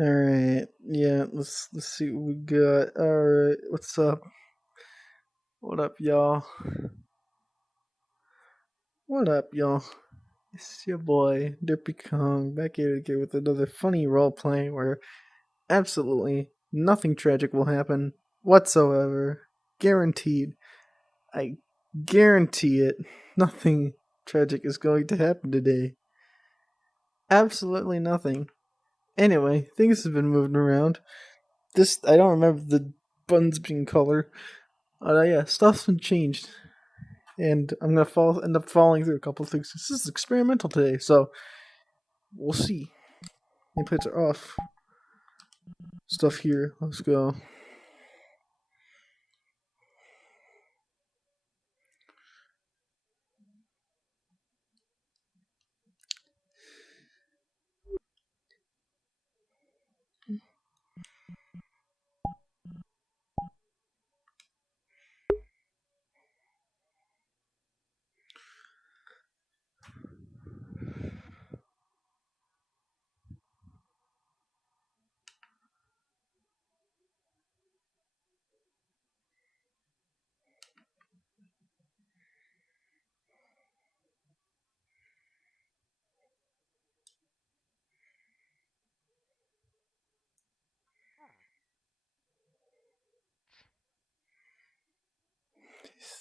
Alright, yeah, let's see what we got. Alright, what's up? What up, y'all? What up, y'all? It's your boy, Derpy Kong, back here again with another funny role playing where absolutely nothing tragic will happen whatsoever. Guaranteed. I guarantee it. Nothing tragic is going to happen today. Absolutely nothing. Anyway, things have been moving around. I don't remember the buttons being color. Yeah, stuff's been changed. And I'm gonna end up falling through a couple of things. This is experimental today, so we'll see. Inputs are off. Stuff here. Let's go.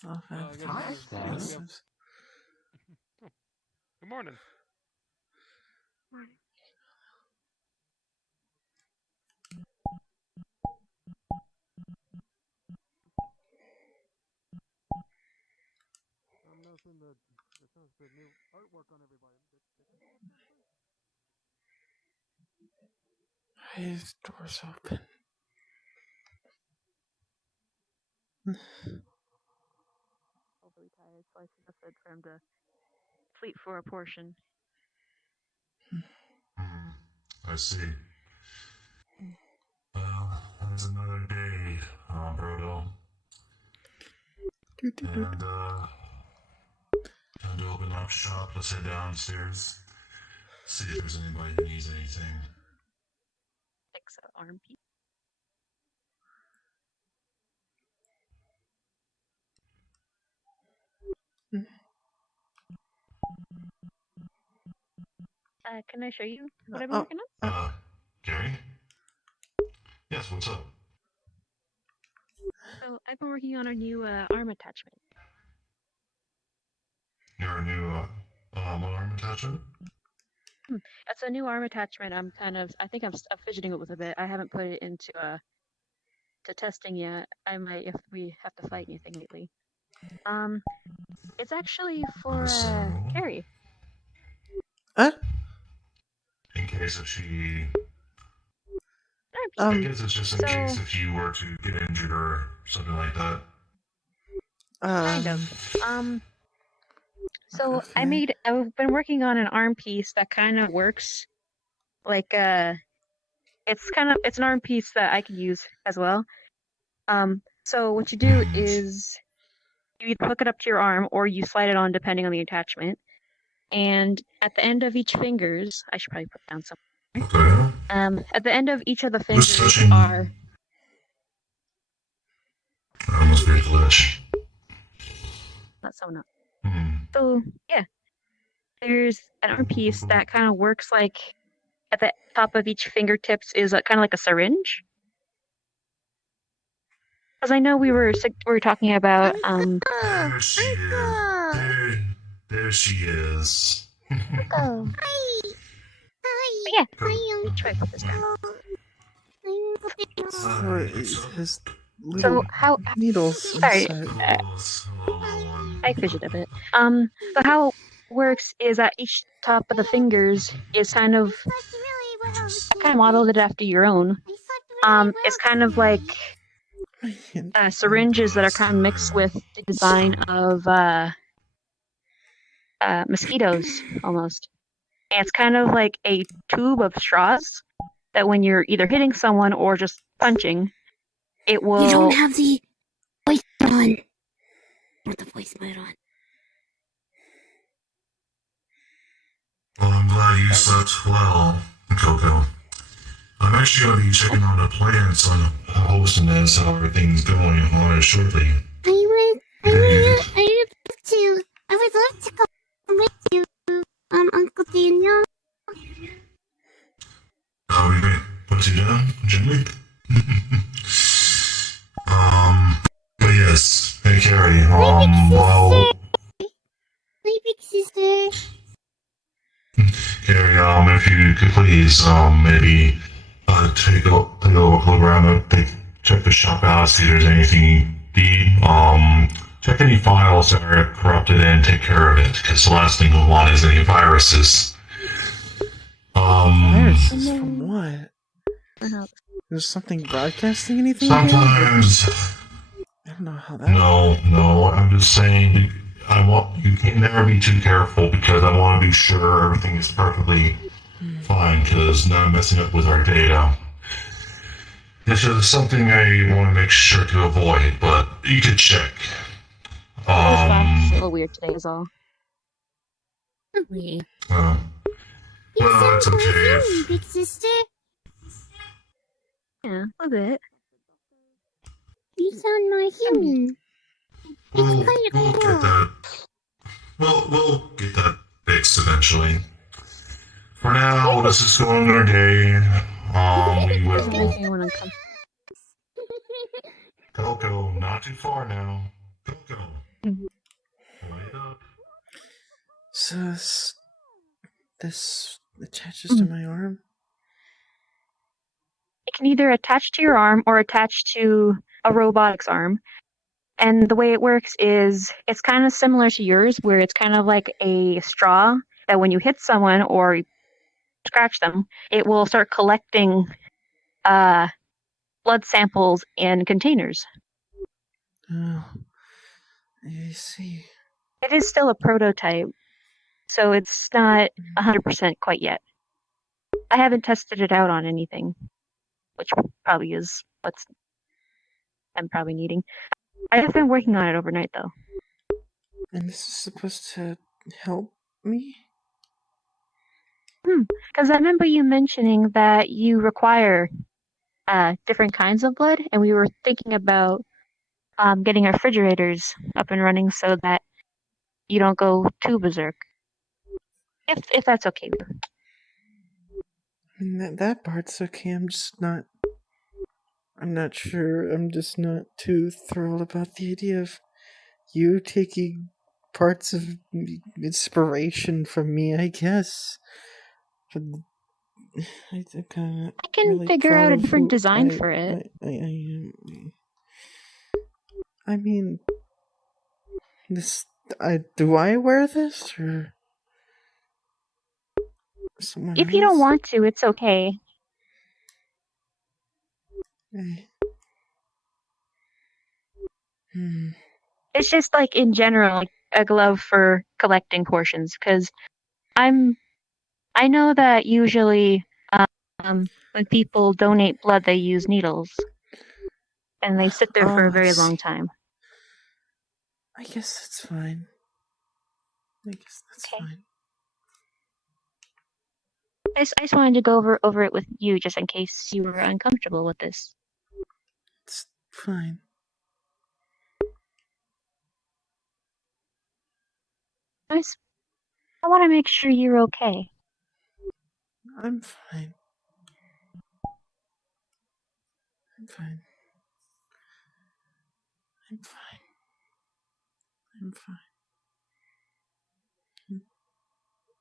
Good morning. Morning. I'm noticing the new artwork on everybody. His door's open. Overly tired, so I suggested for him to sleep for a portion. I see. Well, that's another day, Brodo. And, time to open up shop. Let's head downstairs. See if there's anybody who needs anything. Fix an arm piece. Can I show you what I've been working on? Gary? Yes, what's up? So I've been working on a new arm attachment. You're a new, arm attachment? That's a new arm attachment. I think I'm fidgeting it with a bit. I haven't put it into to testing yet. I might if we have to fight anything lately. It's actually for Carrie. Huh? In case if she... I guess it's just in case if you were to get injured or something like that. Kind of. So okay. I've been working on an arm piece that kind of works like it's an arm piece that I can use as well. So what you do is you either hook it up to your arm or you slide it on depending on the attachment. And at the end of each fingers, I should probably put down some. Okay. At the end of each of the fingers are. That must be a glitch. That's so not. So yeah, there's an arm piece that kind of works like at the top of each fingertips is kind of like a syringe. Because I know we were talking about There she is. There she is. Oh. Hi. Yeah. Hi. Try to put this down. So how needles? Sorry. I fidget a bit. So how it works is that each top of the fingers is kind of modeled it after your own. It's kind of like syringes that are kind of mixed with the design of mosquitoes almost. And it's kind of like a tube of straws that when you're either hitting someone or just punching, it will. You don't have the voice on. Put the voice mode on. Well, I'm glad you slept well, Coco. I'm actually going to be checking on the plants on hosting this, how everything's going on it shortly. I would love to come with you, Uncle Daniel. We may put you down gently. But yes, hey Carrie, well, My big sister. Carrie, if you could please, maybe, take a look around, check the shop out, see if there's anything you need, check any files that are corrupted and take care of it, because the last thing we want is any viruses. Viruses from what? Uh-huh. There's something broadcasting anything? Sometimes, I don't know how that. no, I'm just saying, you can never be too careful, because I want to be sure everything is perfectly fine, because not messing up with our data. This is something I want to make sure to avoid, but you could check. This flash is a little weird today is all. You It's sound okay human, if... big sister. Yeah, a bit. You sound more human. We'll kinda get cool. that. We'll get that fixed eventually. For now, let's just go on our day. We Doesn't make will... anyone uncomfortable. Coco, not too far now. Coco. Mhm. Light up. So this attaches to my arm? It can either attach to your arm or attach to a robotics arm. And the way it works is it's kind of similar to yours, where it's kind of like a straw that when you hit someone or scratch them, it will start collecting blood samples in containers. Oh, I see. It is still a prototype, so it's not 100% quite yet. I haven't tested it out on anything, which probably is what I'm probably needing. I have been working on it overnight, though. And this is supposed to help me? Because I remember you mentioning that you require different kinds of blood, and we were thinking about getting our refrigerators up and running so that you don't go too berserk. If that's okay with you. I mean, that part's okay. I'm not sure. I'm just not too thrilled about the idea of you taking parts of inspiration from me, I guess. But I'm kinda I can really figure proud out a of different who design for it. I am. I mean, do I wear this or someone If you don't else? want to, it's okay. It's just like in general, like a glove for collecting portions. Because I know that usually when people donate blood, they use needles, and they sit there for a Oh, I very long see. time. I guess that's fine. I guess that's Okay. fine. I just wanted to go over it with you, just in case you were uncomfortable with this. It's fine. I want to make sure you're okay. I'm fine. I'm fine. I'm fine. I'm fine. I'm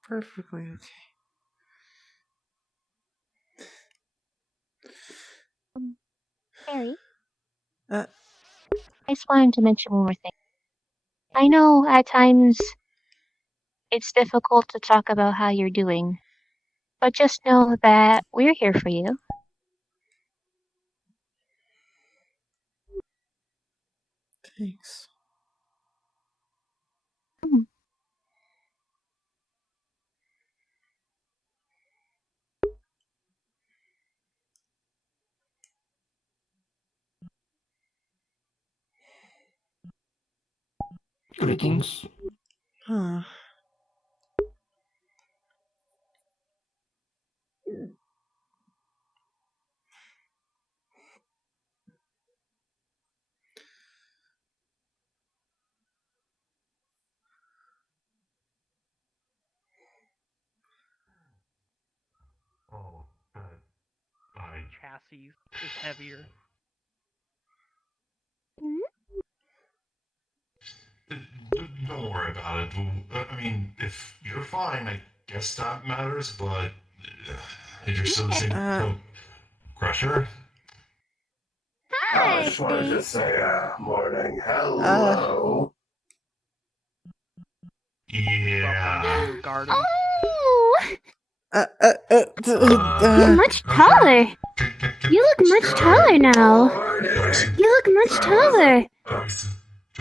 perfectly okay. Harry, Uh, I just wanted to mention one more thing. I know at times it's difficult to talk about how you're doing, but just know that we're here for you. thanks. Greetings. Huh. chassis is heavier. Don't worry about it. I mean, if you're fine, I guess that matters, but if you're still the same Crusher? Hi. I just wanted to say, morning, hello. Yeah. Garden. Oh, You're you're much taller. You look much taller now. You look much taller.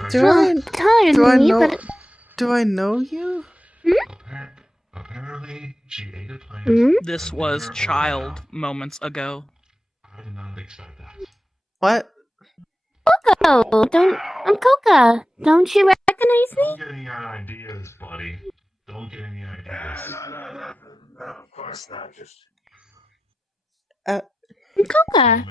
Taller than me, but Do I know you? Apparently, she ate a plant. This was child moments ago. I did not expect that. What? Coco, I'm Coca. Don't you recognize Don't me? get any ideas, buddy. Don't get any ideas. No, of course not. Just I'm Coca.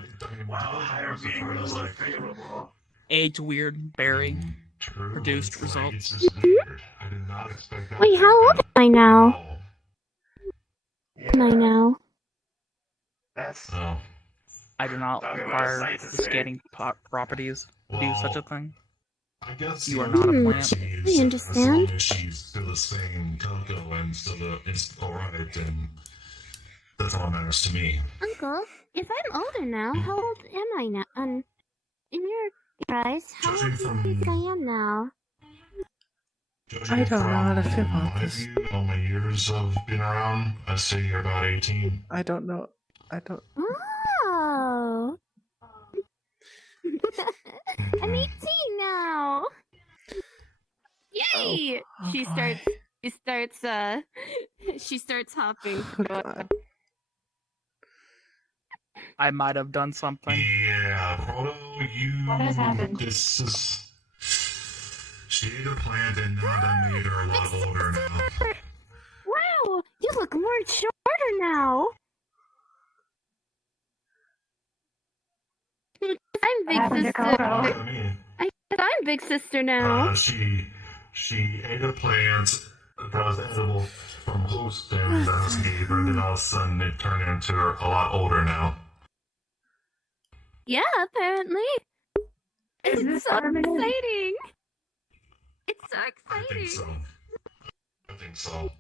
higher being was available. Aged weird berry. True, Produced it's results. It's just weird. I did not expect that. Wait, how old am I now? Yeah, Am I now? that's Oh. I do not Talking about require sights the is scating properties to do such a thing. I guess You are not a plant. I understand. As long as she's still the same Coco and still alright, then that's all that matters to me. Uncle, if I'm older now, how old am I now? In your eyes, how old do you think I am now? Judging I don't know how to from feel about my this. view, all my years of being around, I'd say you're about 18. I don't know. I don't. Oh. I'm 18 now. Yay! Oh, She boy. starts hopping. Oh, God. I might have done something. Yeah, Proto, What has happened? This is... She ate a plant and now that made her a lot older now. Wow, you look more shorter now. I'm big sister. I mean, I'm big sister now. she ate a plant that was edible from host and the host gave her, and then all of a sudden it turned into her a lot older now. Yeah, apparently. It's so exciting. It's so I think exciting. so. I think so.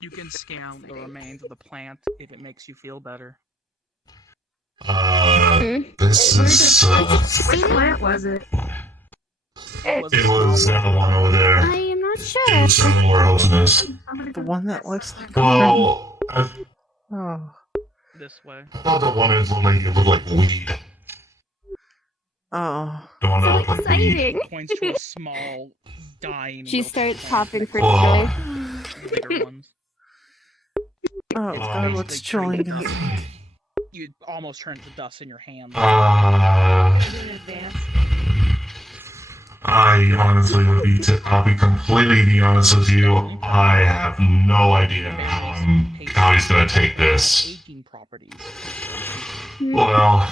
You can scout the remains of the plant if it makes you feel better. This is, Which plant was it? it was that one over there. I am not It sure. was somewhere else in this. The one that looks like. Well, I Oh. This way. thought the one that looked like weed. Oh. The one that So looked like weed. exciting. Points to a small, dying. She wilted starts plant hopping for Whoa. joy. with bigger ones. Oh, God, what's chilling us? You almost turn to dust in your hand. In advance. I honestly would be. I'll be completely honest with you. I have no idea how he's gonna take this. Aging properties. Well,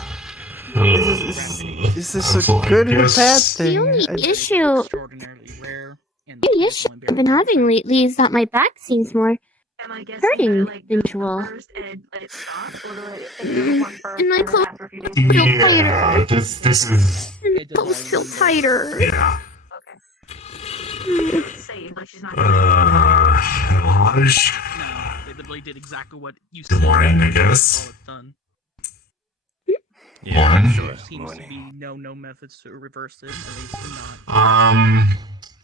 Is this a good or bad thing? The only I- issue Extraordinarily rare. And The issue I've been having lately is that my back seems more Am I guessing hurting that, like, than do it usual. first and let it stop, or do I take one first And my and then clothes after a few days? feel yeah, tighter. this is And my clothes feel tighter. yeah. Okay. Say, like she's not. Raj. No, they literally did exactly what you Good said. morning, I guess. Oh, it's done. Morning. There seems to be no methods to reverse it, at least not.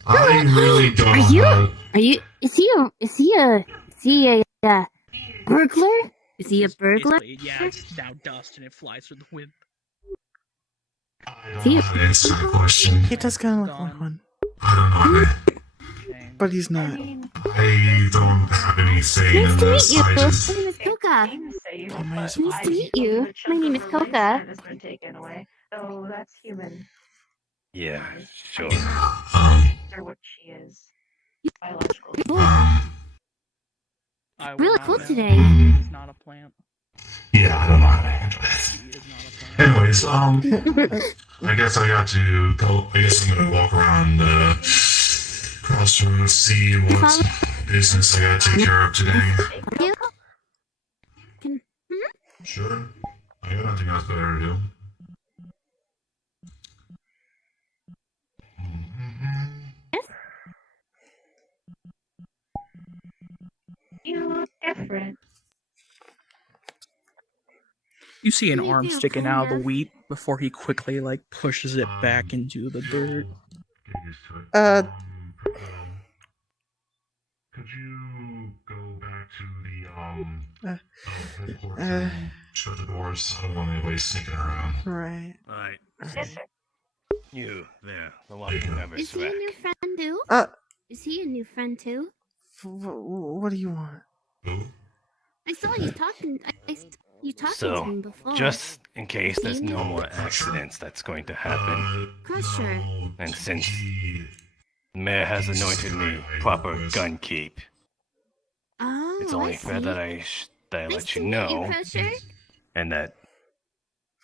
I really don't Are you? know. Are you? Is he a burglar? Is he a burglar? Basically, yeah, it's now dust and it flies through the wind. I don't know how to answer the question. He does kind of look like one, I don't know. Dang. but he's I not. mean, I don't have any say Nice in to meet this. you. I My just. name is Coca. seems safe, Oh, but nice to I meet feel you. the My chunk name of is her Coca. lifespan has been taken away. So that's human. Yeah, sure. Or what she is. Biological. I will Really not cool know. today. He's not a plant. Yeah, I don't know how to handle this. He is not a plant. Anyways, I guess I got to go. I guess I'm gonna walk around the crossroads, see what business I gotta take care of today. You? Sure. I got nothing else better to do. You look different. You see an You arm do, sticking kind out of the of. wheat before he quickly pushes it back into the dirt. Get used to it. Could you go back to the headquarters and shut the doors? I don't want anybody sneaking around. Right. Alright. Yes, sir. You, there, the one who never Is he a new smack. friend too? Uh, Is he a new friend too? what do you want? Who? I saw you talking. I saw you talking to So, him before. just in case there's no more accidents that's going to happen, Crusher. No, and since he- the mayor has anointed me proper gun keep, Oh, it's only I fair see. that I Nice let to you meet know, Crusher. and that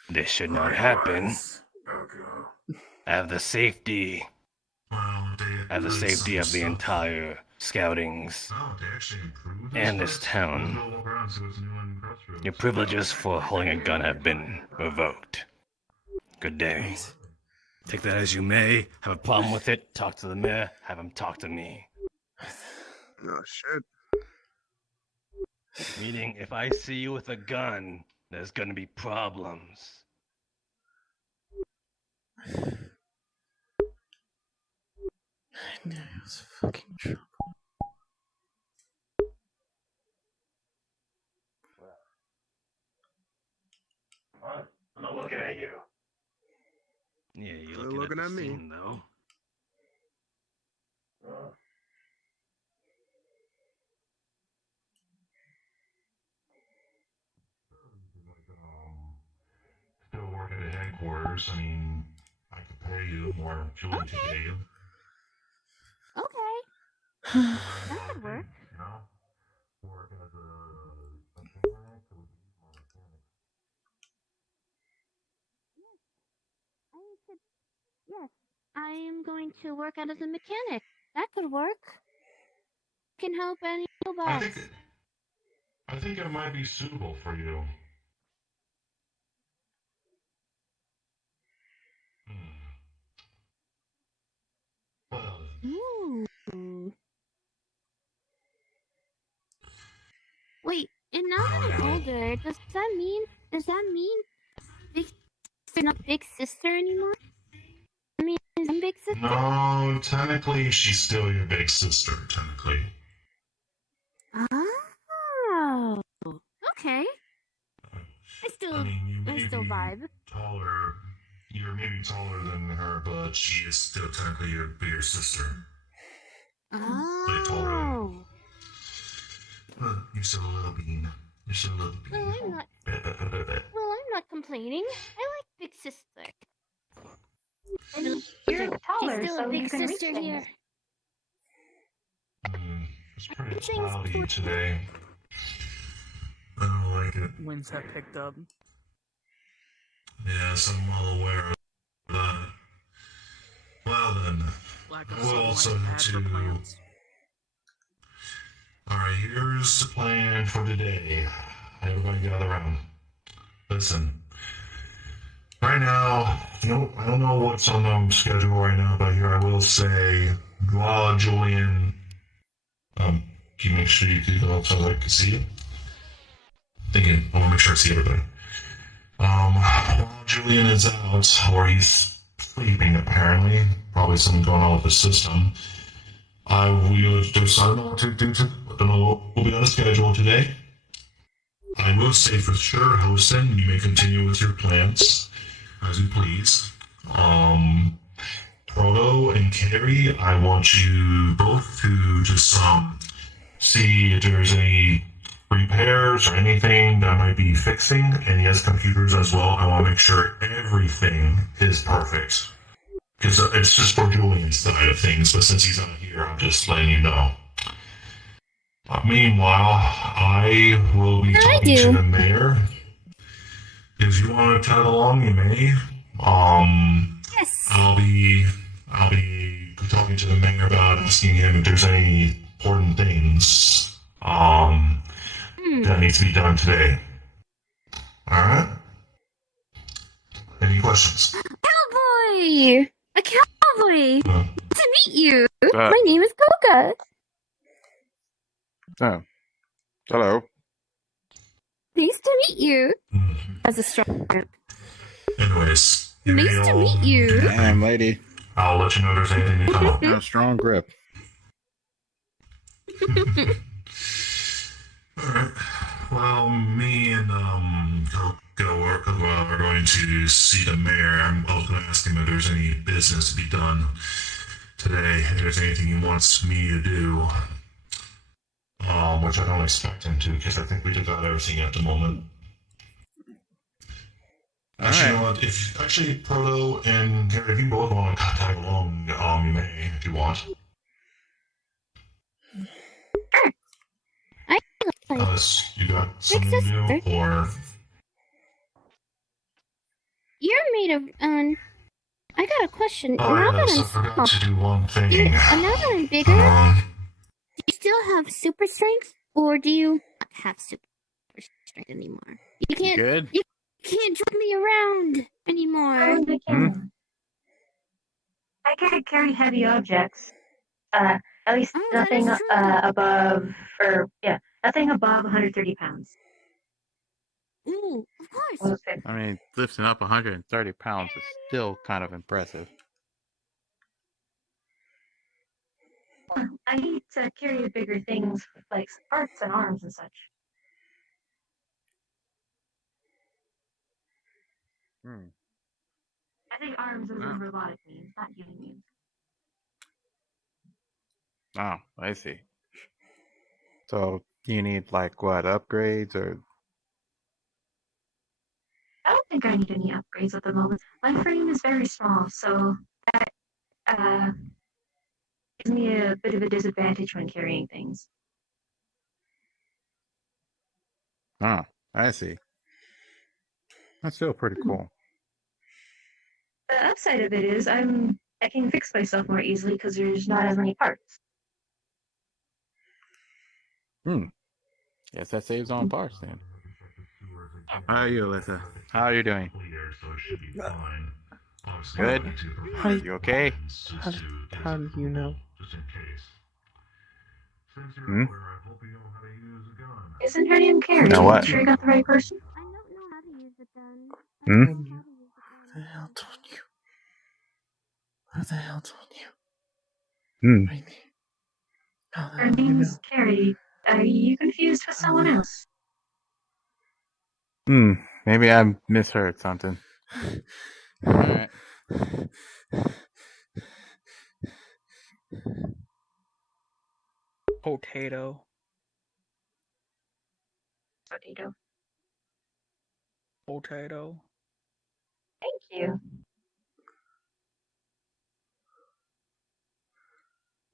this should not happen. Okay. Have the safety, Well, have the safety of the entire scoutings Oh, they actually improved and this town. We'll look around, see what's new in Crossroads. Your privileges for holding a gun have been revoked. Good day. Take that as you may. Have a problem with it? Talk to the mayor. Have him talk to me. Oh, shit. Meaning, if I see you with a gun, there's gonna be problems. I knew I was fucking trouble. I'm not looking at you. Yeah, you're They're looking, looking at at the me. scene, though. Still working at headquarters. I mean, I could pay you more than Julie to pay you. Okay. That could work. You know, work as a mechanic, so we can use more mechanics. Yes, I am going to work out as a mechanic. That could work. Can help any boss. I think it might be suitable for you. Well, Ooh. Wait, and now that I'm older, does that mean big sister not big sister anymore? I mean, is I'm big sister? no, technically she's still your big sister, technically. Oh, okay. I still you may still be vibe. taller. You're maybe taller than her, but she is still technically your bigger sister. Oh. Well, you're still a little bean. You're still a little bean. Well, I'm not. Well, I'm not complaining. I like big sister. You're taller, She's still so a big you can reach sister things. here. It's pretty Things cloudy for- today. I don't like it. Winds have picked up. Yes, I'm well aware of that. Well then, Lack of I will also sunlight need bad for to... plants. Alright, here's the plan for today. Everybody gather around. Listen. Right now, I don't know what's on the schedule right now, but here I will say, while Julian, can you make sure you do that so I can see you? Thinking, I want to make sure I see everybody. While Julian is out, or he's sleeping apparently, probably something going on with the system, I don't know what to do. I don't know what will be on the schedule today. I will say for sure, Hosen, you may continue with your plans as you please. Proto and Carrie, I want you both to just see if there's any repairs or anything that might be fixing, and yes, computers as well. I want to make sure everything is perfect. Because it's just for Julian's side of things, but since he's not here, I'm just letting you know. Meanwhile, I will be talking to the mayor. If you want to tag along, you may. Yes. I'll be talking to the mayor about asking him if there's any important things that needs to be done today. Alright. Any questions? Cowboy! A cowboy! Uh, To meet you! My name is Coca! Oh. Hello. Nice to meet you! As a strong group. anyways, Nice to meet you! Damn, lady. I'll let you know if there's anything to come up. A strong grip. Alright. Well, me and Coco are going to see the mayor. I was going to ask him if there's any business to be done today. If there's anything he wants me to do. Which I don't expect him to, because I think we did got everything at the moment. Actually, you know what? If Proto and Gary, if you both want to tag along, you may if you want. Unless you got something to do, or You're made of, I got a question. oh now yes, I that I'm forgot to do one thing. now that I'm bigger, do you still have super strength, or do you not have super strength anymore? You can't. Good. You can't drag me around anymore. I can carry heavy objects. At least Oh, that is nothing true. nothing above 130 pounds. Ooh, of course. I mean, lifting up 130 pounds is still kind of impressive. I need to carry bigger things like parts and arms and such. I think arms is a robotic means, not human means. Oh, I see. So, you need, like, what, upgrades or... I don't think I need any upgrades at the moment. My frame is very small, so that gives me a bit of a disadvantage when carrying things. Oh, I see. That's still pretty cool. The upside of it is I can fix myself more easily because there's not as many parts. Guess that saves on parts then. How are you, Alyssa? How are you doing? Good? You okay? How do you know? Isn't her name Carrie? Now what? I'm sure you got the right person. I don't know how to use the gun. Who the hell told you? Who the hell told you? How the Her hell do you know? name's Carrie. Are you confused with someone else? Maybe I misheard something. Alright. Potato. Potato. Potato. Thank you.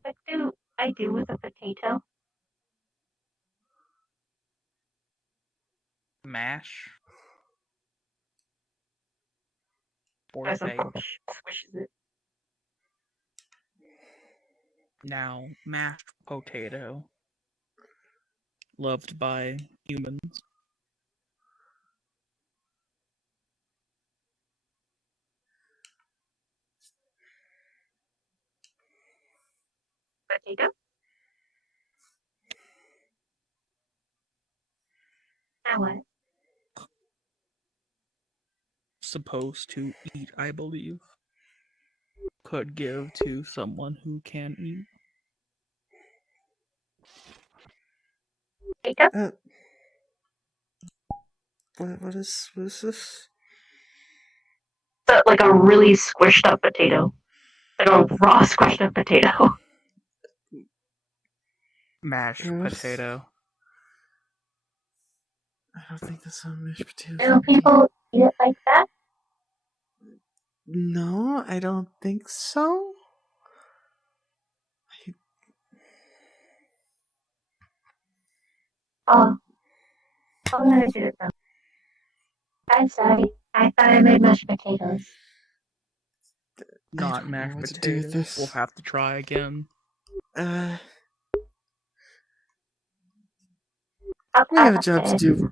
What do I do with a potato? Mash. As a Potato. squishes it. Now, mashed potato. Loved by humans. Potato. Now what? Supposed to eat, I believe. Could give to someone who can eat. Potato. What is this? Like a really squished up potato. Like a raw squished up potato. Mashed potato. I don't think that's how mashed potatoes. Do people eat it like that? No, I don't think so. Oh. I'm gonna do it then. I'm sorry. I thought I made mashed potatoes. Not mashed what to do with potatoes. this. We'll have to try again. We have a job to do.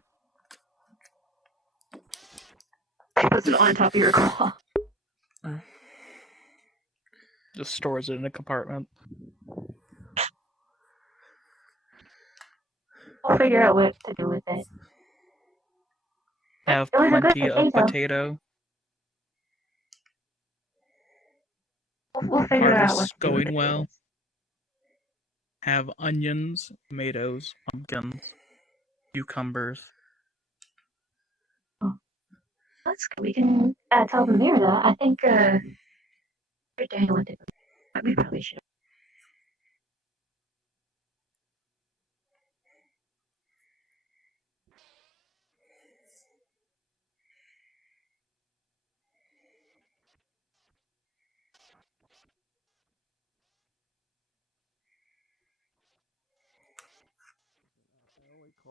puts it on top of your claw. Just stores it in a compartment. We'll figure out what to do with it. Have It was a good plenty of potato. We'll figure out what Harvest's to do with going it. well. Have onions, tomatoes, pumpkins, cucumbers. That's good. We can tell the mayor that. I think we're doing with it. We probably should. A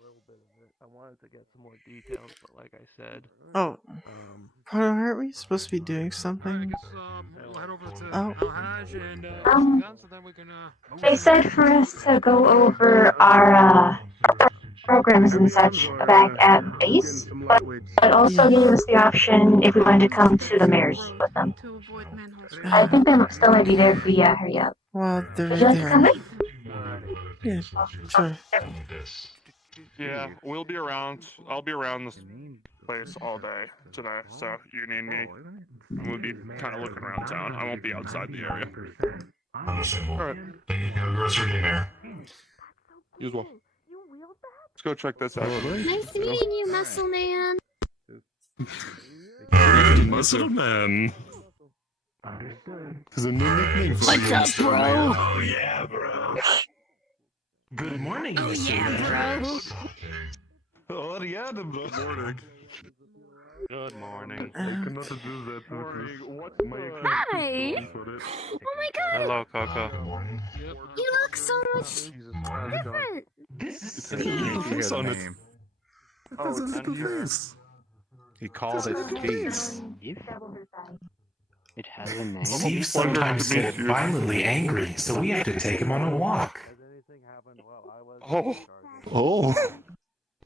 little bit of it. I wanted to get some more details, but like I said, Oh, aren't we supposed to be doing something? we'll head over to Oh. Al-Haj and so then we can. They said for us to go over our programs and such back at base, but also gave us the option if we wanted to come to the mayor's with them. I think they still might be there if we hurry up. Well, they're Would you like to come there. in? Yeah, sure. Yeah, we'll be around. I'll be around this place all day today, so you need me. We'll be kind of looking around town. I won't be outside the area. Understandable. Alright. Thank you. Have a good rest of your day, Mayor. You as well. Let's go check this out. Nice meeting you, Muscle Man. Alright. Muscle Man. There's a new nickname for What's you, up, Mr. bro? Man. Oh, yeah, bro. Good morning, Oh Mr. yeah, Man. bro. Oh, yeah, bro. Good morning. Good morning. I cannot do that. Hi. Oh my god. Hello, Coco. Good morning. You look so much different. This is He Steve. has It's a on it. name. That's a little face. He called it peace. It has a name. Steve sometimes gets violently angry, so we have to take him on a walk. Oh, Oh,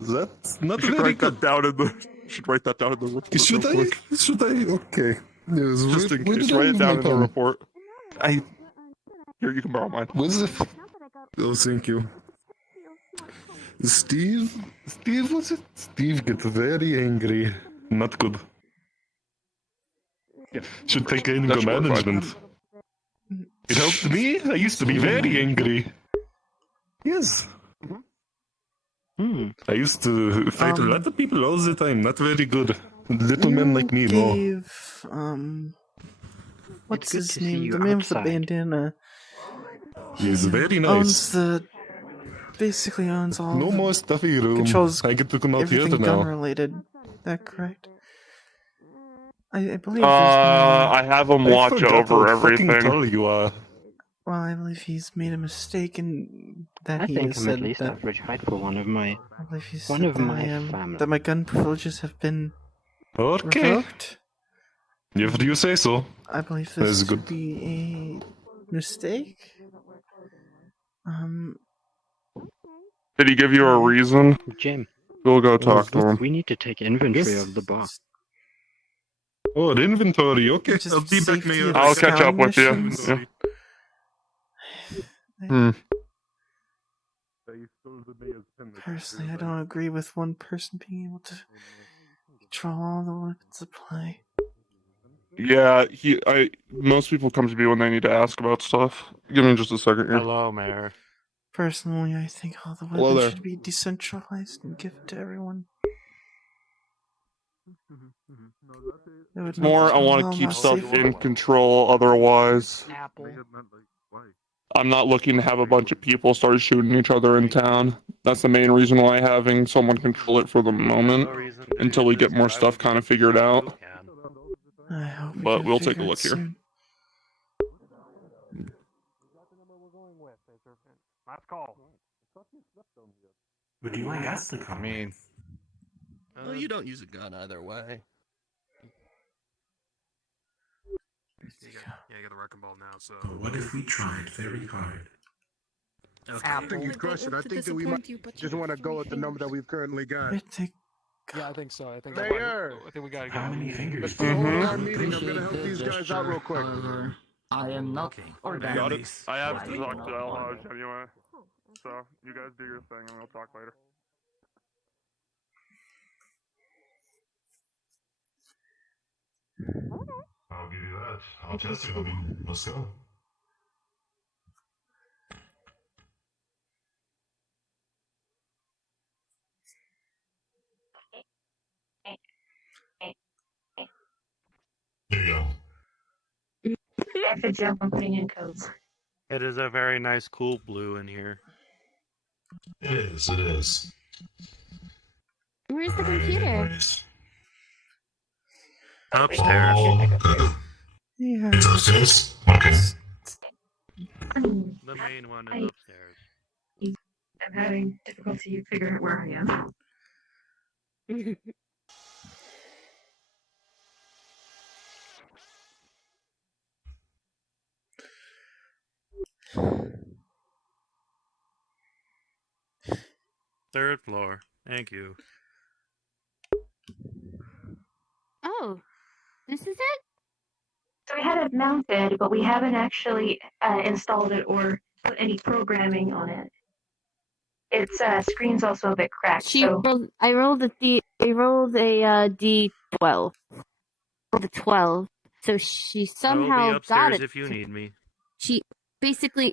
that's not you should very write good. that down in the. Should write that down in the report. Should real I? quick. Should I? Okay. Yes, Just in where case, did I write it leave down my in the pen? report. Here, you can borrow mine. Where's it? Oh, thank you. Steve? Steve, what's it? Steve gets very angry. Not good. Yeah. Should take anger That's what management. It helped me. I used to be very angry. Yes. I used to fight a lot of people all the time. Not very good. Little men like me, no. Gave, what's good his to see name? you The man with the outside. bandana He's very owns nice. basically owns all No the more stuffy room. controls I get to come out here everything gun now. related. Is that correct? I believe I have him I watch forgot over how fucking everything. tall you are. well, I believe he's made a mistake in that I he think has I'm said at least that. average height for one of my. I believe he one said of that my family. that my gun privileges have been Okay. revoked. If you say so. I believe That's this to good. be a mistake. Did he give you a reason? Jim, We'll go talk to him. we need to take inventory Yes. of the bar. Oh, the inventory. Okay, Which is I'll be back, safety Mayor. of I'll catch up with you. missions. Yeah. Personally, I don't agree with one person being able to control all the weapon supply. Yeah, most people come to me when they need to ask about stuff. Give me just a second here. Hello, Mayor. Personally, I think all the Hello weapons there. should be decentralized and given to everyone. It would More, I want allow to keep more stuff safety. in control, otherwise. Apple. I'm not looking to have a bunch of people start shooting each other in town. That's the main reason why having someone control it for the moment, until we get more stuff kind of figured out. I hope we But can we'll take figure a it look here. soon. Would you like us to I come? mean, Well, you don't use a gun either way. Yeah, I got a wrecking ball now, so. But what if we tried very hard? I think you'd crush it. I think that we might just want to go with the number that we've currently got. Wait, Yeah, I think so. I think Mayor! I think we gotta How many fingers? Let's hold our meeting. I'm gonna help these guys out real quick. I am not Got it. I have to Right. talk to El Haj anyway. So, you guys do your thing and we'll talk later. I'll give you that. I'll test it. I mean, let's go. There you go. I have to jump on putting in codes. It is a very nice, cool blue in here. It is. It is. Where's the computer? Upstairs. Yeah. It's upstairs? Okay. The main one is upstairs. I'm having difficulty figuring out where I am. Third floor. Thank you. Oh, this is it? So we had it mounted, but we haven't actually installed it or put any programming on it. Its screen's also a bit cracked. I rolled a D12. Rolled a 12. So she somehow I'll be upstairs got it. if you need me. She basically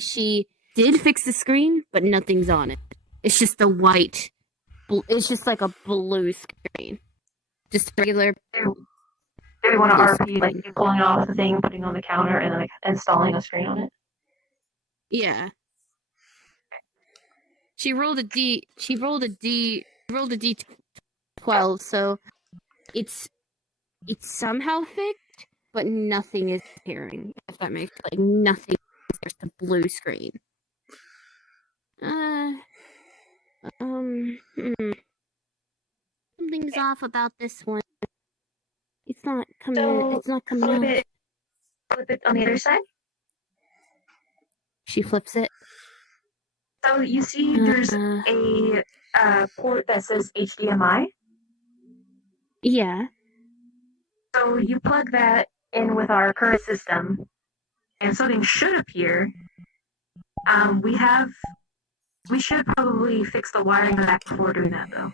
she did fix the screen, but nothing's on it. It's just a white. It's just like a blue screen. Just regular. Do we want to RP like you pulling off the thing, putting on the counter, and then like installing a screen on it? Yeah. She rolled a D12, so it's somehow fixed, but nothing is appearing. If that makes like nothing. There's a blue screen. Something's off about this one. It's not coming. It's not coming out. Flip it on the other side. She flips it. So you see, there's a port that says HDMI. Yeah. So you plug that in with our current system, and something should appear. We should probably fix the wiring back before doing that, though.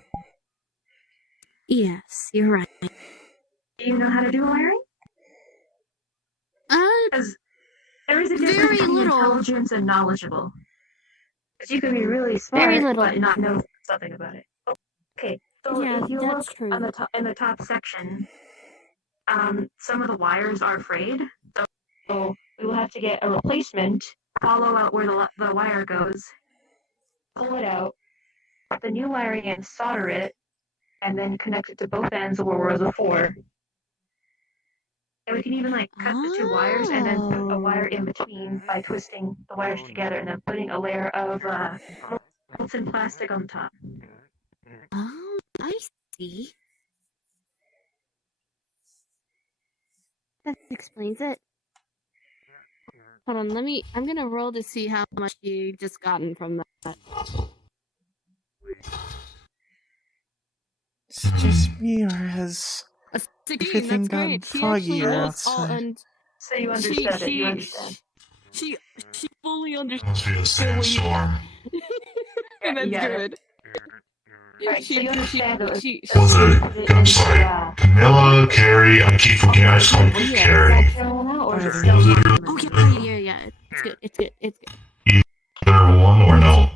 Yes, you're right. Do you know how to do wiring? Because there is a difference between intelligence and knowledgeable. Because you can be really smart, but not know something about it. Okay, so if you look on the top, in the top section, some of the wires are frayed, so we will have to get a replacement, follow out where the wire goes, pull it out, put the new wiring in, solder it, and then connect it to both ends where we're before. And we can even like cut the two wires and then put a wire in between by twisting the wires together and then putting a layer of molten plastic on top. Oh, I see. That explains it. Hold on, I'm gonna roll to see how much you just gotten from that. Is it just me, or has everything gotten foggier outside? So you understand it, you understand. She fully understood. Must be a sandstorm. That's good. Right, so you understand it. Was it? I'm sorry. Camilla, Carrie. I keep forgetting. I just call you Carrie. Was it? Yeah. It's good. Either one or no?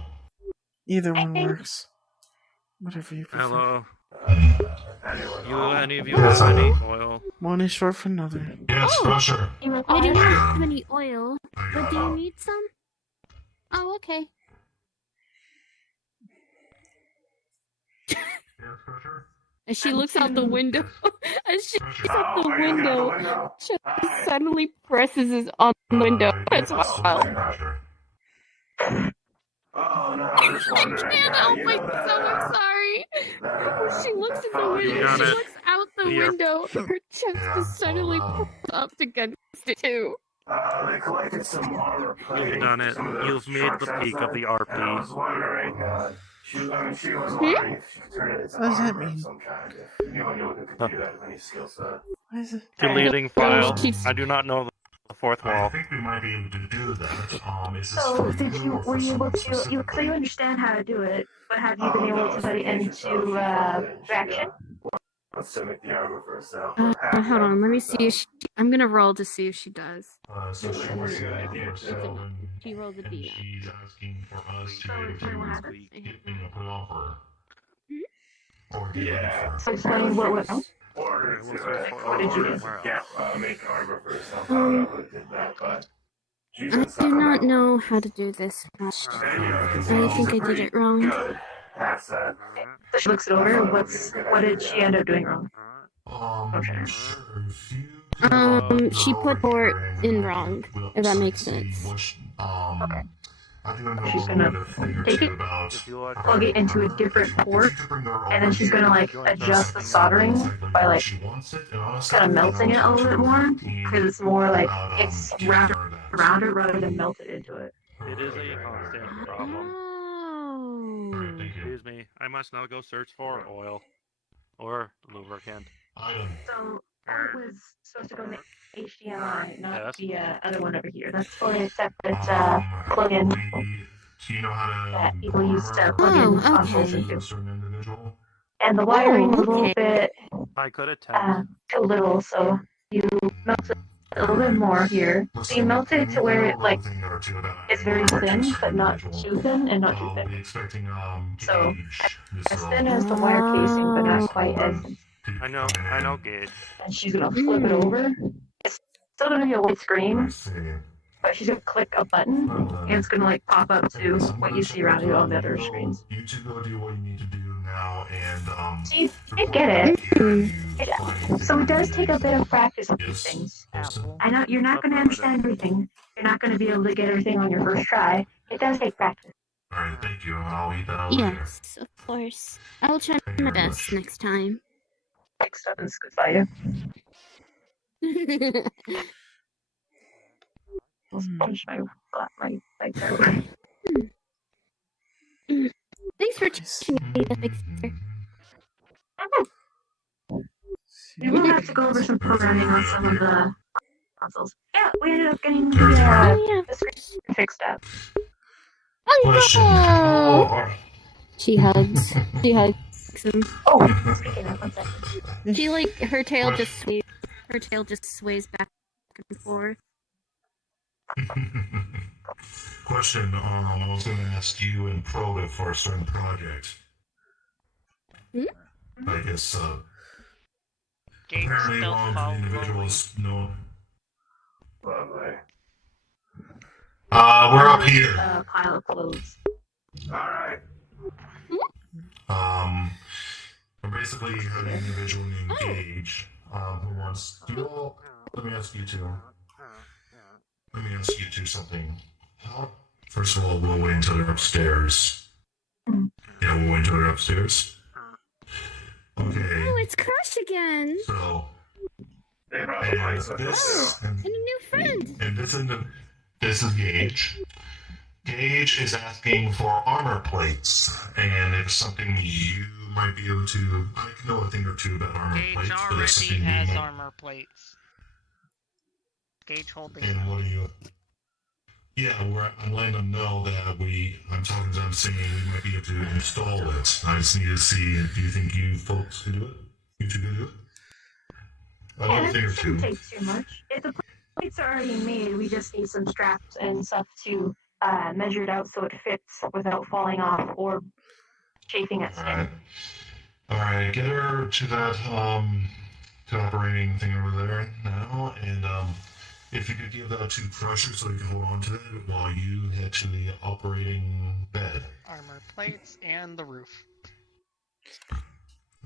Either one works. Whatever you prefer. Hello. Any of you have any oil? One is short for another. Yes, pressure. I do not have any oil, but do you need some? Oh, okay. As she looks out the window, she suddenly presses on the window. It's wild. Oh no, I can't help myself, I'm sorry. She looks in the window, she looks out the window, her chest just suddenly pops up against it too. They collected some armor plating. You've done it. You've made the peak of the RP. She was wondering if she could turn it into What does that armor of mean? some kind. If anyone who could do that with any skill set. Why is it? Deleting file. I do not know the fourth I wall. think we might be able to do that. Is this So, for did you you or for were you able someone to? So specifically? you understand how to do it, but have you been able to put it into action? Let's make the armor for herself. Hold on, let me see if I'm gonna roll to see if she does. So she wants to do herself, and She rolls a D now. she's asking for us to be able to put it on for her. Or get ready for her. So explain what went wrong. Order to What did you do? Yeah, make armor for herself. I don't know who did that, but she's I been do sucking not up. know how to do this much. I think I did it wrong. Good. That's that. So she looks it over. What did she end up doing wrong? She put port in wrong, if that makes sense. Okay. I do know She's a gonna little bit of take it, about plug it into a different port, and then she's gonna like adjust the soldering by like kind of melting it a little bit more, because it's more like it's wrapped around it rather than melted into it. It is a constant problem. Excuse me. I must now go search for oil or lubricant. So it was supposed to go in the HDMI, not the other one over here. That's for a separate plug-in that people use to plug in consoles into. And the wiring is a little bit I could attempt. too little, so you melt it a little bit more here. So you melt it to where it like it's very thin, but not too thin and not too thick. So as thin as the wire casing, but not quite as. I know, Gage. And she's gonna flip it over. It's still gonna be a white screen, but she's gonna click a button, and it's gonna like pop up to what you see around it on the other screens. You two go do what you need to do now, and See, I get it. So it does take a bit of practice with these things. I know you're not gonna understand everything. You're not gonna be able to get everything on your first try. It does take practice. Alright, thank you. I'll eat that later. Yes, of course. I will try my best next time. Next up is goodbye. I'll punch my throat. Thanks for teaching me the fixer. We will have to go over some programming on some of the consoles. Yeah, we ended up getting the screen fixed up. She hugs. She hugs him. Oh, speaking of, one second. She like her tail just sways back and forth. Question, I was going to ask you and probe it for a certain project. I guess, apparently one of the individuals know. Lovely. We're up here. Pile of clothes. Alright. We're basically have an individual named Gage, who wants. Let me ask you two. Let me ask you two something. First of all, we'll wait until they're upstairs. Yeah, we'll wait until they're upstairs. Okay. Oh, it's Crush again. So. And a new friend. And this is Gage. Gage is asking for armor plates, and it's something you might be able to. I know a thing or two about armor plates, but it's something Gage already has you armor plates. Gage holding. And what do you? Yeah, I'm letting them know that I'm talking to them saying we might be able to install it. I just need to see. Do you think you folks can do it? You two can do it? Yeah, that shouldn't take too much. If the plates are already made, we just need some straps and stuff to measure it out so it fits without falling off or chafing at skin. Alright, get her to that to operating thing over there now, and if you could give that to Crusher so you can hold on to it while you head to the operating bed. Armor plates and the roof.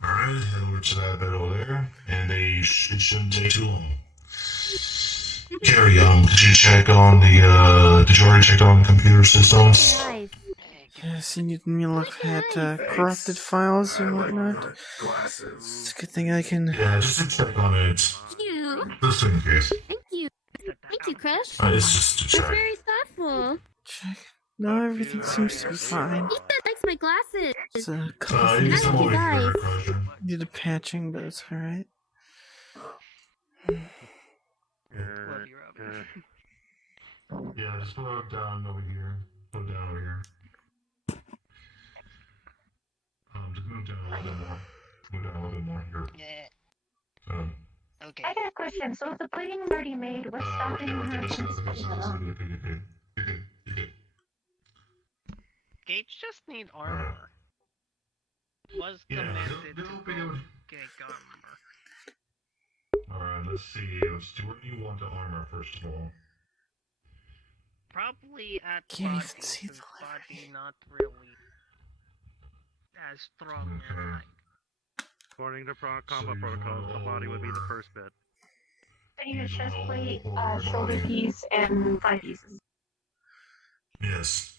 Alright, head over to that bed over there, and it shouldn't take too long. Carrie, did you check on did you already check on computer systems? Yes, you need me to look at corrupted files and whatnot. It's a good thing I can. Yeah, just to check on it. Thank you. Just in case. Thank you. Thank you, Crush. It's just to That's check. very thoughtful. No, everything seems to be fine. He said likes my my glasses. It's a You couple can things come that over need, here, Crusher. need a patching, but it's alright. Love you, Robbie. Yeah, just put it down over here. Put it down over here. Just move down a little bit more. Move down a little bit more here. Yeah. Okay. I got a question. So if the plating is already made, what's stopping her from just putting it on? You're good. Gage just need armor. Was commanded to get armor. Alright, let's see. Where do you want the armor, first of all? Probably at Can't body, even see since the body not really as strong as height. According to combat protocols, the body would be the first bit. I need a chest plate, shoulder piece, and thigh pieces. Yes.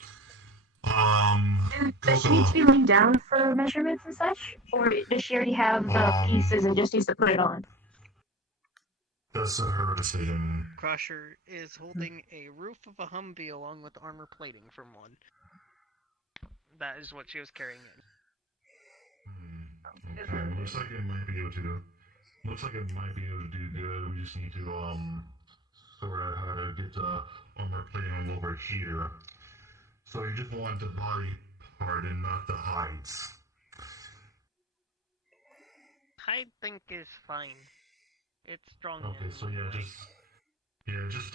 Does she need to be laying down for measurements and such? Or does she already have the pieces and just needs to put it on? That's her decision. Crusher is holding a roof of a Humvee along with armor plating from one. That is what she was carrying in. Okay, looks like it might be able to. Looks like it might be able to do good. We just need to sort out how to get the armor plating over here. So you just want the body part and not the hides. I think is fine. It's strong. Okay, so just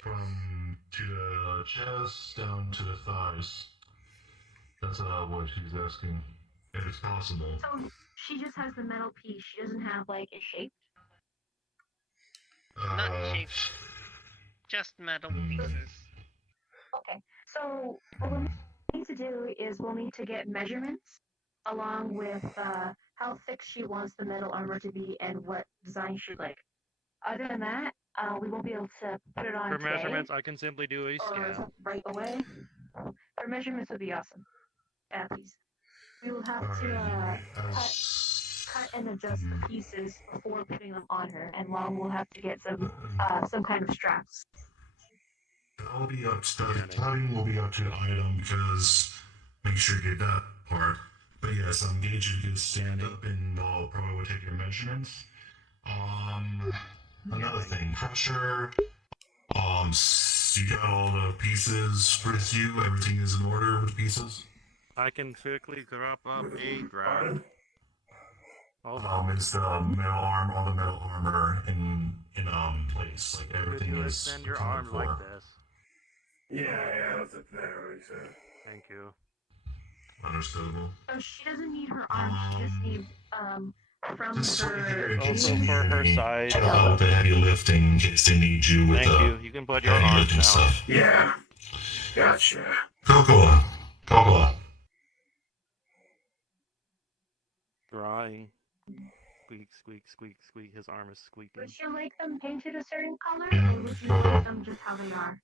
from to the chest down to the thighs. That's what she's asking, if it's possible. So she just has the metal piece. She doesn't have like a shape. Not shaped. Just metal pieces. Okay. So what we'll need to do is we'll need to get measurements along with how thick she wants the metal armor to be and what design she'd like. Other than that, we won't be able to put it on For today measurements, I can simply do a or scale. right away. For measurements would be awesome. Please. We will have to cut and adjust the pieces before putting them on her, and Long will have to get some kind of straps. That'll be up to the cutting will be up to the item because make sure you get that part. But yes, Gage, you can stand up and I'll probably take your measurements. Another thing, Crusher. You got all the pieces for you. Everything is in order with the pieces. I can quickly drop up a grab. Is the metal arm, all the metal armor in place? Like everything Could you is extend your accounted arm like for. this? Yeah, that's what he said. Thank you. Understandable. So she doesn't need her arm. She just needs from Just so you her. can Also for her side. Check out the heavy lifting in case they need you with Thank you. You can put your heavy arms lifting out. stuff. Yeah. Gotcha. Cocoa. Dry. Squeak, squeak, squeak, squeak. His arm is squeaking. Would you like them painted a certain color, or would you like them just how they are?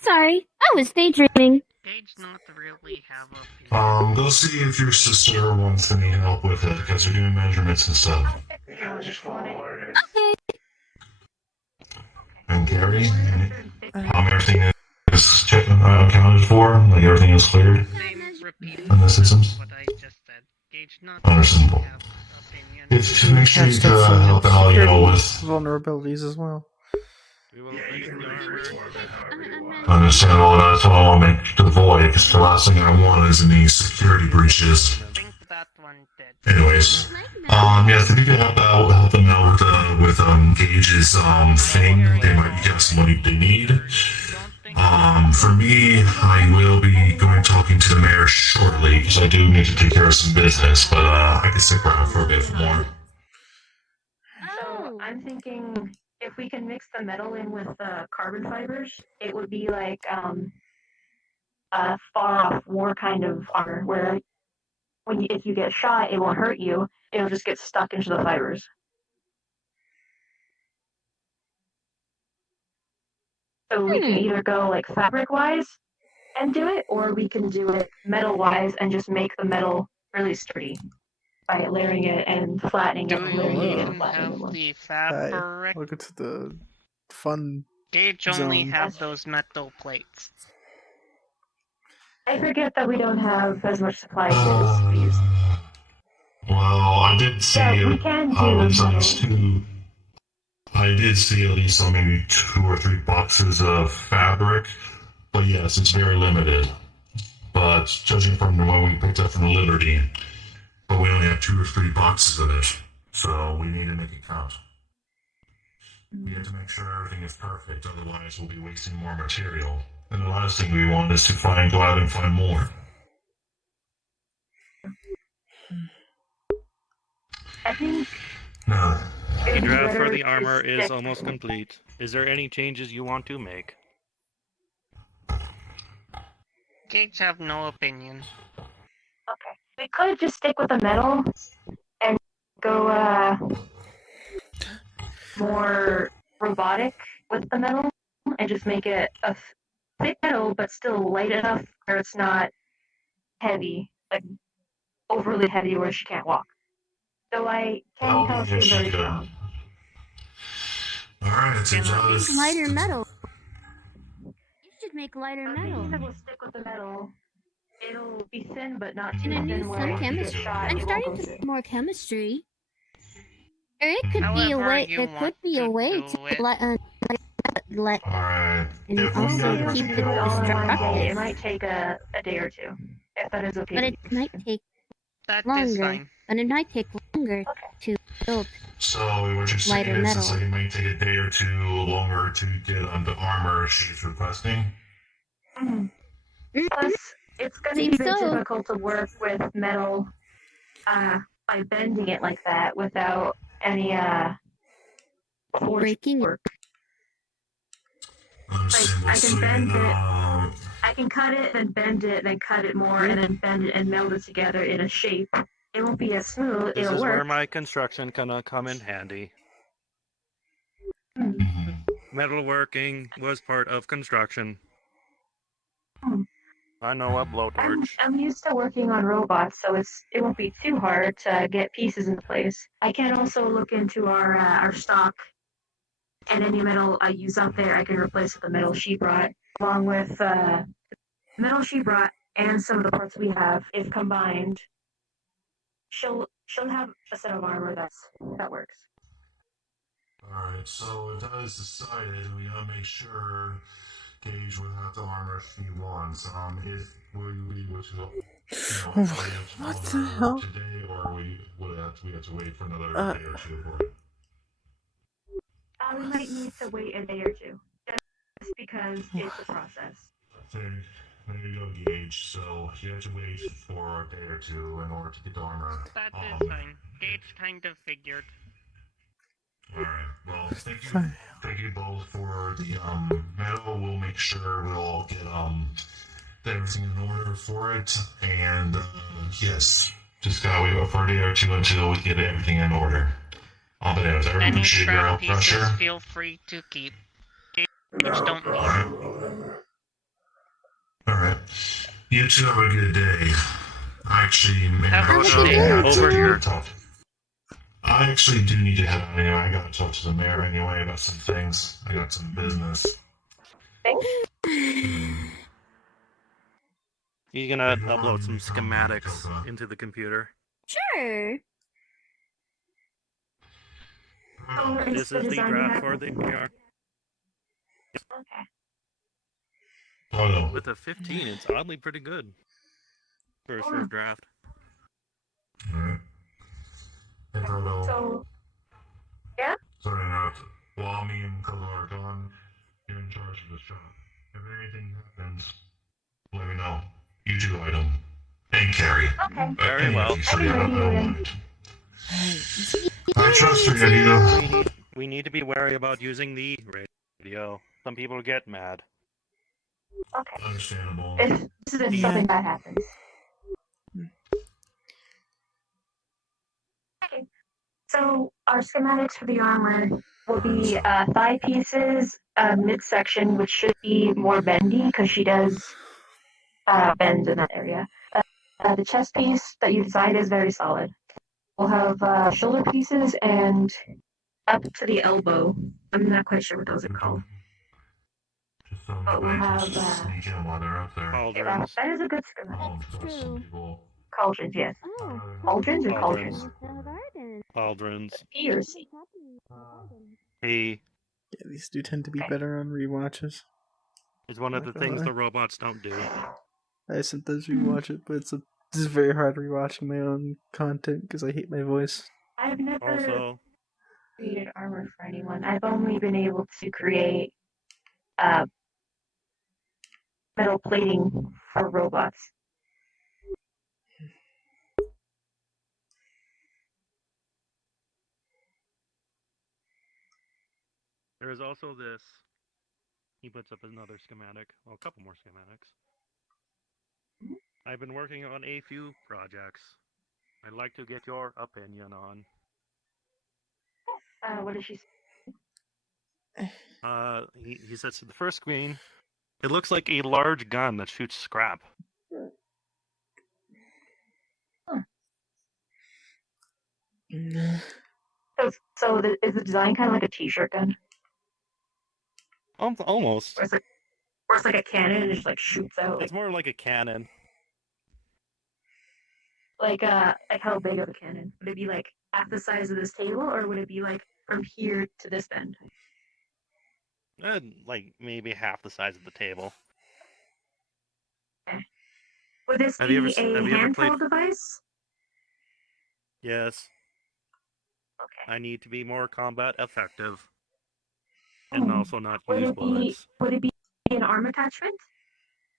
Sorry, I was daydreaming. Gage not really have a Go see if your sister wants any help with it because you're doing measurements and stuff. Okay. And Gary, everything is accounted for, like everything is cleared in the systems. what I just said. Gage not Understandable. have opinion. It's to make sure you Patched can up some help out, with vulnerabilities as well. understandable. That's what I want to make to avoid because the last thing I want is any security breaches. Anyways, yes, if you can help them out with Gage's thing, they might get some money they need. For me, I will be going talking to the mayor shortly because I do need to take care of some business, but I can stick around for a bit more. So I'm thinking if we can mix the metal in with the carbon fibers, it would be like a far-off war kind of armor, where if you get shot, it won't hurt you. It'll just get stuck into the fibers. So we can either go like fabric-wise and do it, or we can do it metal-wise and just make the metal really sturdy by layering it and flattening it and layering it and flattening it more. The fabric. Look at the fun Gage only zone. have those metal plates. I forget that we don't have as much supply as we used. Well, I did see We can at least do on two. I did see at least on maybe 2 or 3 boxes of fabric, but yes, it's very limited. But judging from the one we picked up from Liberty, but we only have 2 or 3 boxes of it, so we need to make it count. We have to make sure everything is perfect, otherwise we'll be wasting more material. And the last thing we want is to go out and find more. I think The draft for the armor is almost complete. Is there any changes you want to make? Gates have no opinion. Okay. We could just stick with the metal and go more robotic with the metal and just make it a thick metal but still light enough where it's not heavy, like overly heavy where she can't walk. So I can tell she's very strong. Alright, it seems Make lighter metal. You should make lighter metal. We'll stick with the metal. It'll be thin, but not too And I thin need where some it gets chemistry. shot. I'm it starting won't to go see more chemistry. Or it could be a However way. you There could want be a to way do to it. let Alright. and If we also get keep everything it all in one It destructive. might take a day or two, if that is okay. But it might take That is longer. fine. And it might take longer to build. So what you're saying Lighter is it's metal. like it might take a day or 2 longer to get the armor she's requesting? Plus, it's going to be a bit difficult to work with metal by bending it like that without any breaking work. I can bend it. I can cut it, then bend it, then cut it more, and then bend it and meld it together in a shape. It won't be as smooth. This It'll is where work. my construction can come in handy. Metalworking was part of construction. I know a blowtorch. I'm used to working on robots, so it won't be too hard to get pieces into place. I can also look into our stock, and any metal I use out there, I can replace with the metal she brought, along with metal she brought and some of the parts we have. If combined, she'll have a set of armor that works. Alright, so it is decided we gotta make sure Gage would have the armor she wants. If we were to, What the hell? today, or we have to wait for another day or 2 for it. We might need to wait a day or 2, just because it's a process. There you go, Gage. So you have to wait for a day or 2 in order to get the armor. That is fine. Gates kind of figured. Alright, well, thank you both for the metal. We'll make sure we'll all get everything in order for it, and yes, just gotta wait for a day or 2 until we get everything in order. But anyways, I really Any appreciate your scrap help, pieces, Pressure. feel free to keep. Which don't need. Alright, you two have a good day. I actually Over here. I actually do need to head out anyway. I gotta talk to the mayor anyway about some things. I got some business. You gonna upload some schematics into the computer? Sure. This is the draft for the AR. Okay. With a 15, it's oddly pretty good for a first draft. Alright. Hey, Frodo. So, yeah? Sorry, not. While me and Kodo are gone, you're in charge of this job. If anything happens, let me know. You too, Item. And Carrie. Okay. Very well. I trust your radio. We need to be wary about using the radio. Some people get mad. Okay. Understandable. This is if something bad happens. Okay. So our schematics for the armor will be thigh pieces, midsection, which should be more bendy because she does bend in that area. The chest piece that you designed is very solid. We'll have shoulder pieces and up to the elbow. I'm not quite sure what those are called. So But we'll maybe I can have, just sneak in while they're out there. Cauldrons. that is a good schematic. Because some people. Cauldrons, yes. Oh, Cauldrons or Cauldrons. cauldrons? Cauldrons. P or C? He Yeah, these do tend to be better on rewatches. is one of the Not gonna things lie. the robots don't do. I sometimes rewatch it, but it's very hard rewatching my own content because I hate my voice. I've never Also, created armor for anyone. I've only been able to create metal plating for robots. there is also this. He puts up another schematic. Well, a couple more schematics. I've been working on a few projects. I'd like to get your opinion on. What did she say? He says to the first screen, it looks like a large gun that shoots scrap. Is the design kind of like a t-shirt gun? Almost. Or it's like a cannon and it just like shoots out. It's more like a cannon. Like how big of a cannon? Would it be like half the size of this table, or would it be like from here to this bend? Like maybe half the size of the table. Okay. Would this Have be you a ever played? handheld device? Yes. Okay. I need to be more combat effective, and also not Would use it be bullets. would it be an arm attachment,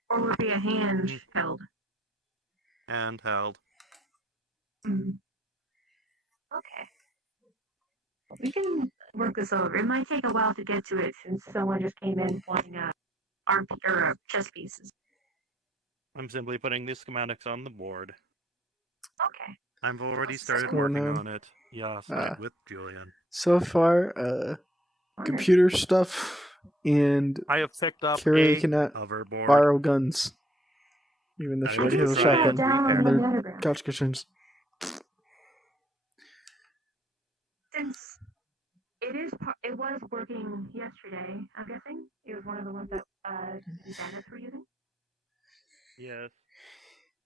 or would it be a handheld? Handheld. Okay. We can work this over. It might take a while to get to it since someone just came in wanting arm or chest pieces. I'm simply putting the schematics on the board. Okay. I've already started going working on? on it. Yes, Ah. with Julian. So far, computer stuff and I have picked up Carrie a cannot hoverboard. borrow guns, even though I she already will has a try shotgun and repair and them. their couch cushions. Since it was working yesterday, I'm guessing it was one of the ones that the bandits were using. Yes.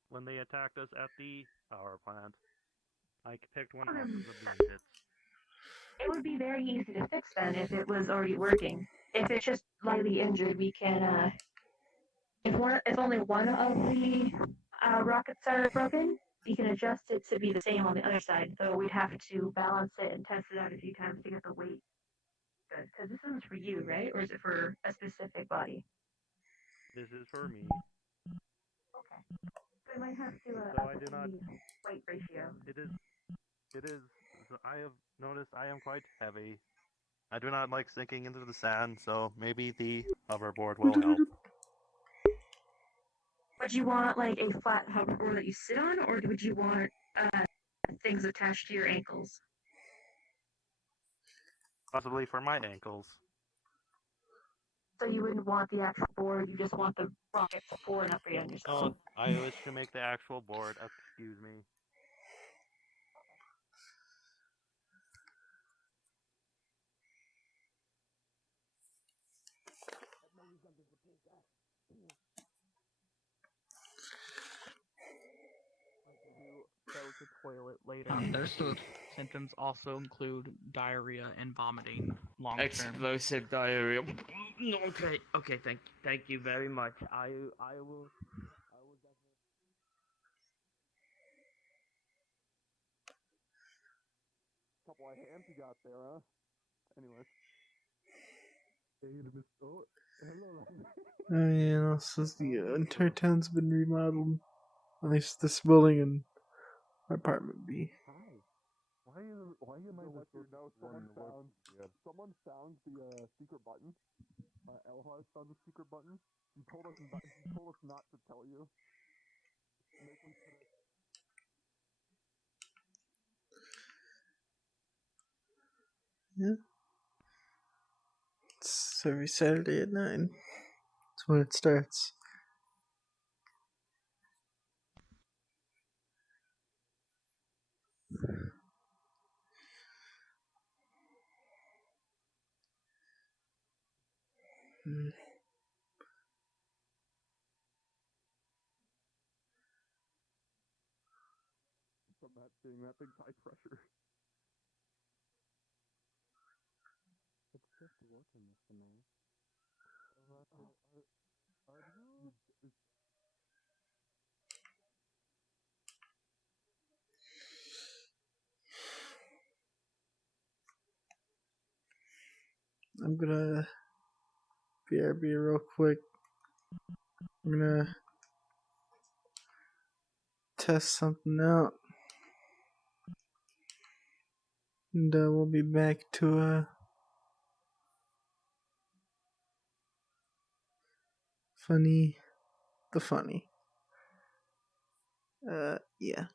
When they attacked us at the power plant, I picked one off of the bandits. It would be very easy to fix then if it was already working. If it's just lightly injured, we can. If only one of the rockets are broken, we can adjust it to be the same on the other side. So we'd have to balance it and test it out a few times to get the weight good. Because this one's for you, right? Or is it for a specific body? This is for me. Okay. So we might have to So up I do not. the weight ratio. It is. So I have noticed I am quite heavy. I do not like sinking into the sand, so maybe the hoverboard will help. Would you want like a flat hoverboard that you sit on, or would you want things attached to your ankles? Possibly for my ankles. So you wouldn't want the actual board, you just want the rocket support up on yourself. Oh, I wish to make the actual board. Excuse me. Go to toilet later. Their symptoms also include diarrhea and vomiting long term. Explosive diarrhea. Okay, thank you very much. I will Couple of hands you got there, huh? Anyway. Oh, hello. Yeah, so the entire town's been remodeled. At least this building and apartment B. Why am I not here now? Someone found the secret button. Elhar found the secret button. He told us not to tell you. Yeah. It's every Saturday at 9. That's when it starts. that being that big high pressure. It's just working, Mr. Man. I'm gonna BRB real quick. I'm gonna test something out. And we'll be back to the funny. Yeah.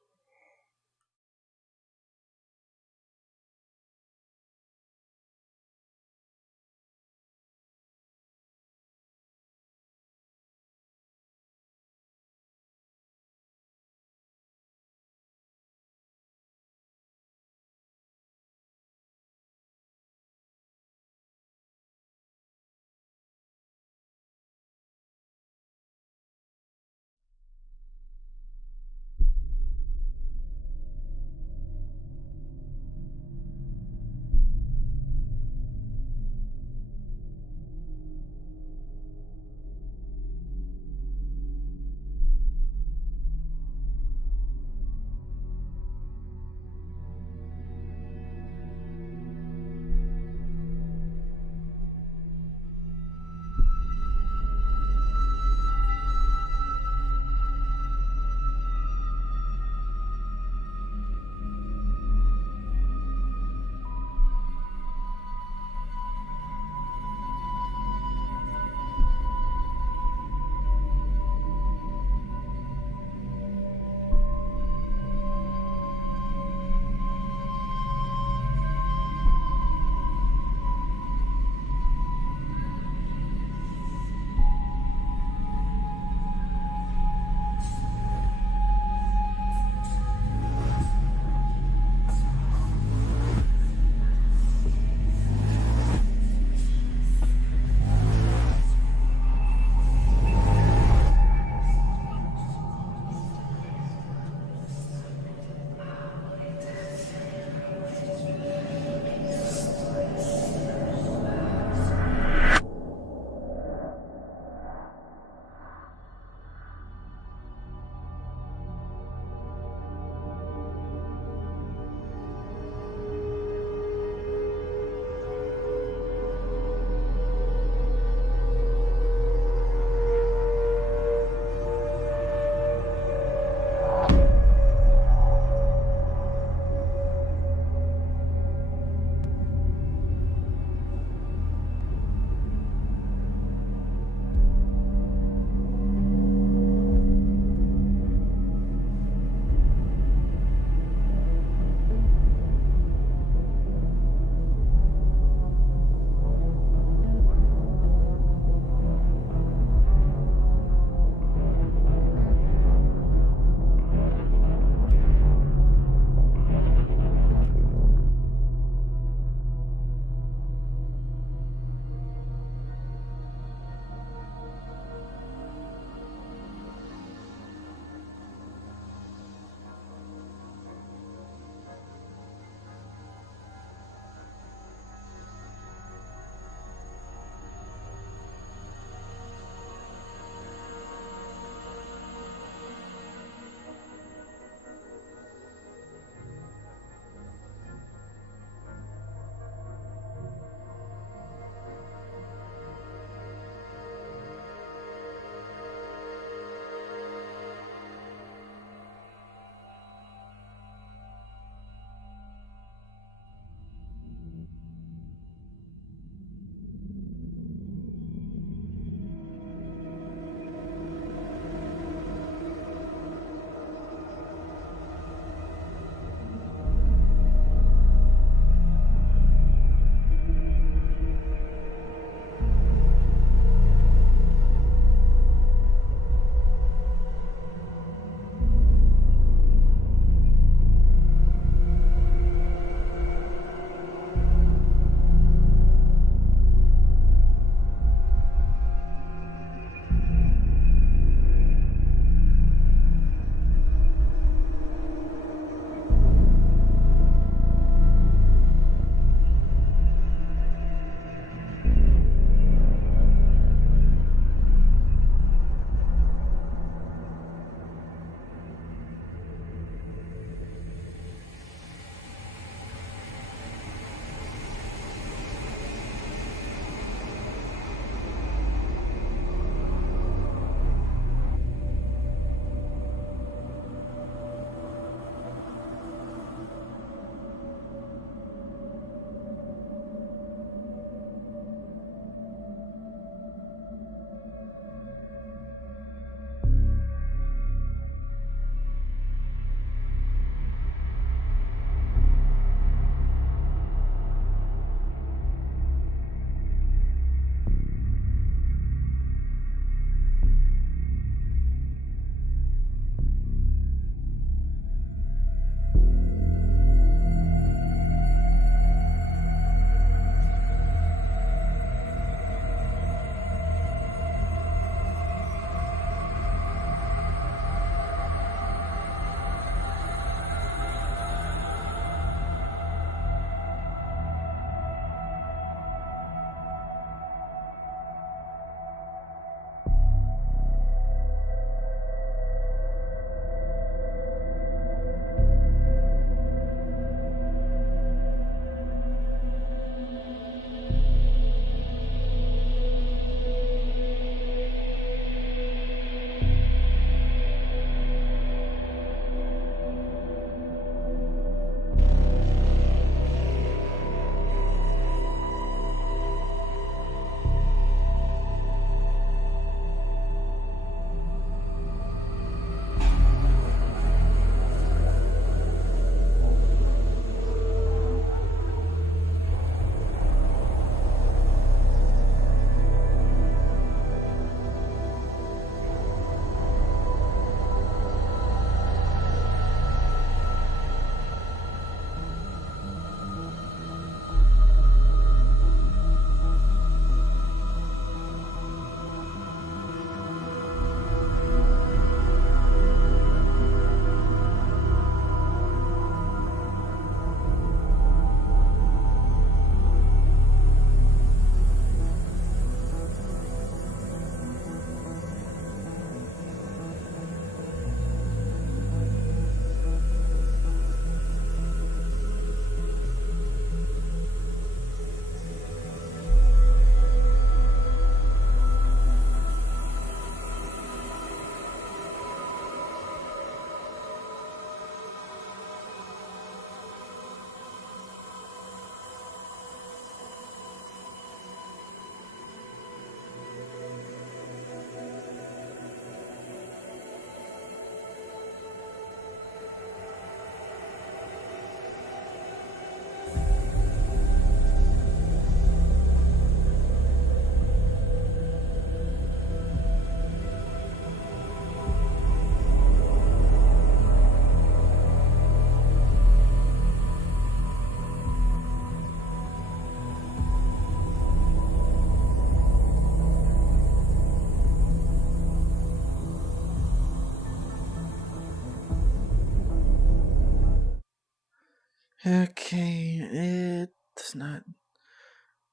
Okay, it does not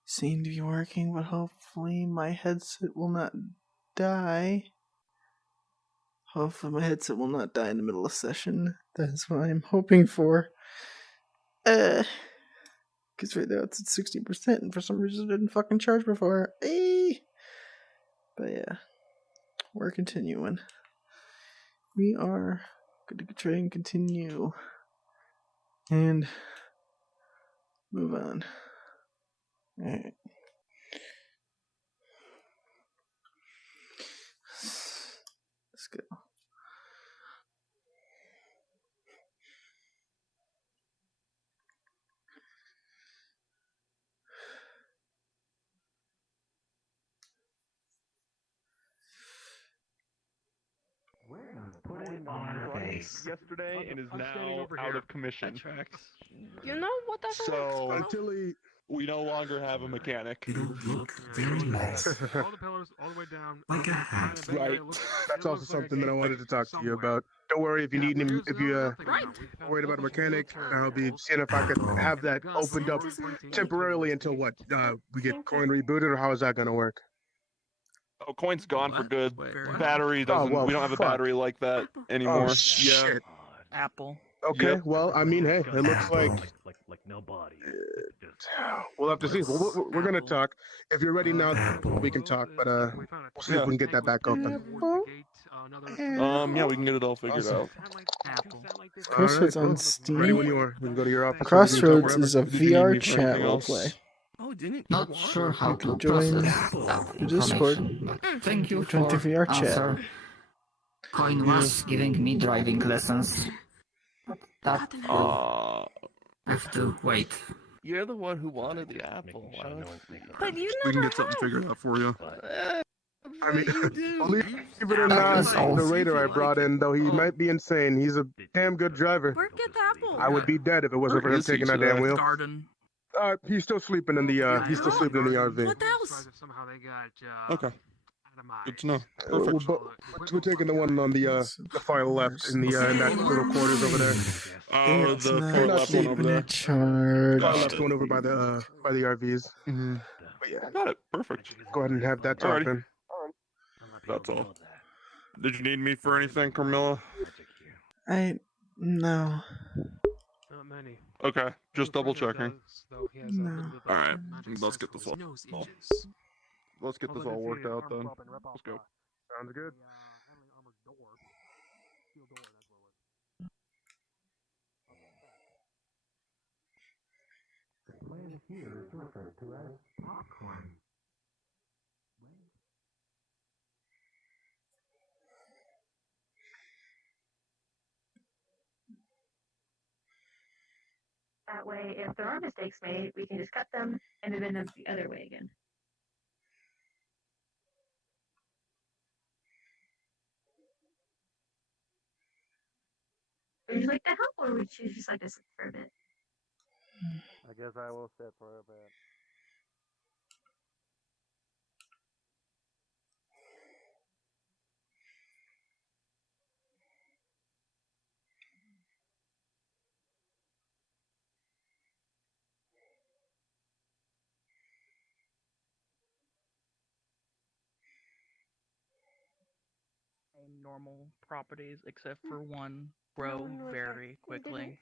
seem to be working, but hopefully my headset will not die. Hopefully my headset will not die in the middle of session. That's what I'm hoping for. Because right now it's at 60%, and for some reason it didn't fucking charge before. But yeah, we're continuing. We are going to try and continue. And move on. Alright. Let's go. Yesterday and is now out of commission. You know what? That's So Until he. we no longer have a mechanic. They don't look very nice. All the pillars all the way down. Like a hat. Right. That's also something that I wanted to talk to you about. Don't worry if you need him. If you worried about a mechanic, I'll be seeing if I could have that opened up temporarily until what? We get coin rebooted, or how is that going to work? Oh, coin's gone for good. Battery doesn't. well, we don't have a fuck. battery like that anymore. Oh shit. Apple. Okay, Yep. well, I mean, hey, it looks like like nobody. we'll have to see. We're gonna talk. If you're ready now, we can talk. But we'll see if we can get that back open. Yeah, we can get it all figured out. Crossroads All right, on cool. Steam. Ready when you are. We can go to your office. Crossroads is a Did you need VR me for chat anything else? roleplay. Oh, didn't Not sure how to Join process that the Discord. information, but thank you Join for the VR chat. answer. Coin was giving me driving lessons. That I have to wait. You're the one who wanted the apple. Why don't But you We can never get something have. figured out for you. I mean, You do. believe it or That not, is all. the raider I brought in, though he might be insane, he's a damn good driver. Where get the apple? I would be dead if it wasn't for Where him is he taking that today? damn wheel. Garden. He's still sleeping in the he's still sleeping in the RV. What else? Okay. Good to know. We're, Perfect. we're taking the one on the far left in the in that little quarters over there. Oh, It's the not far left one over keeping there. it charged. Far left one over by the RVs. Mm-hmm. But yeah, Got it. Perfect. go ahead and have that talk Alrighty. then. That's all. Did you need me for anything, Carmilla? No. Not many. Okay, just double checking. No. Alright, let's get this all. Let's get this all worked out then. Let's go. Sounds good. That way, if there are mistakes made, we can just cut them and then them the other way again. Would you like to help, or would you just like to sit for a bit? I guess I will sit for a bit. Normal properties, except for one grow very quickly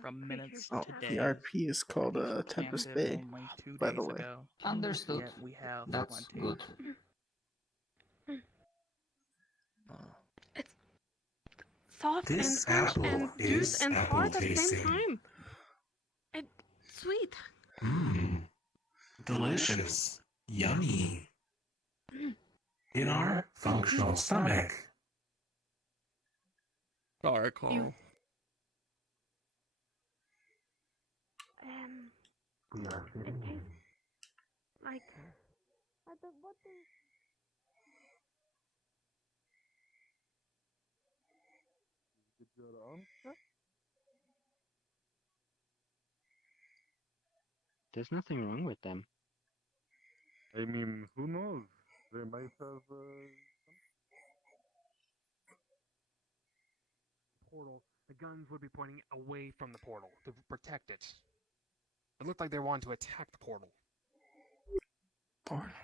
from minutes Oh, to days. the RP is called Tempest Planted Bay, only 2 by days the way. ago. Understood. Yet we have That's plenty. good. It's soft and This fresh apple and juice is and hard at the same apple-tasting. time. It's sweet. Mmm. Delicious. Yummy. In our functional stomach. Sorry, Carl. We are It fitting tastes like the what the There's nothing wrong with them. I mean, who knows? They might have portal the guns would be pointing away from the portal to protect it. It looked like they wanted to attack the portal. Something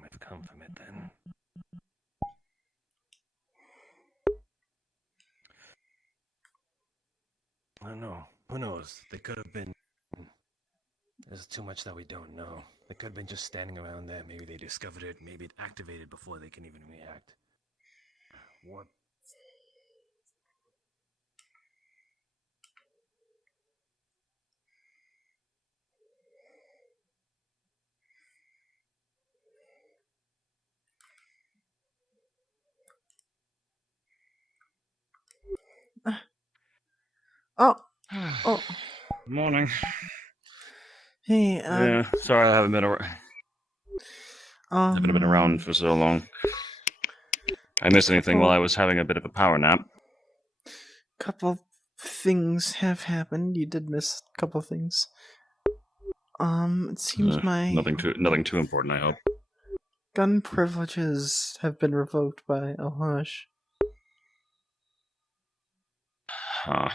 might have come from it then. I don't know. Who knows? They could have been... There's too much that we don't know. They could have been just standing around there. Maybe they discovered it. Maybe it activated before they can even react. What? Oh. Morning. Hey, yeah, sorry I haven't been around for so long. I missed anything while I was having a bit of a power nap. Couple things have happened. You did miss a couple things. It seems my nothing too important, I hope. gun privileges have been revoked by Alhash. Huh.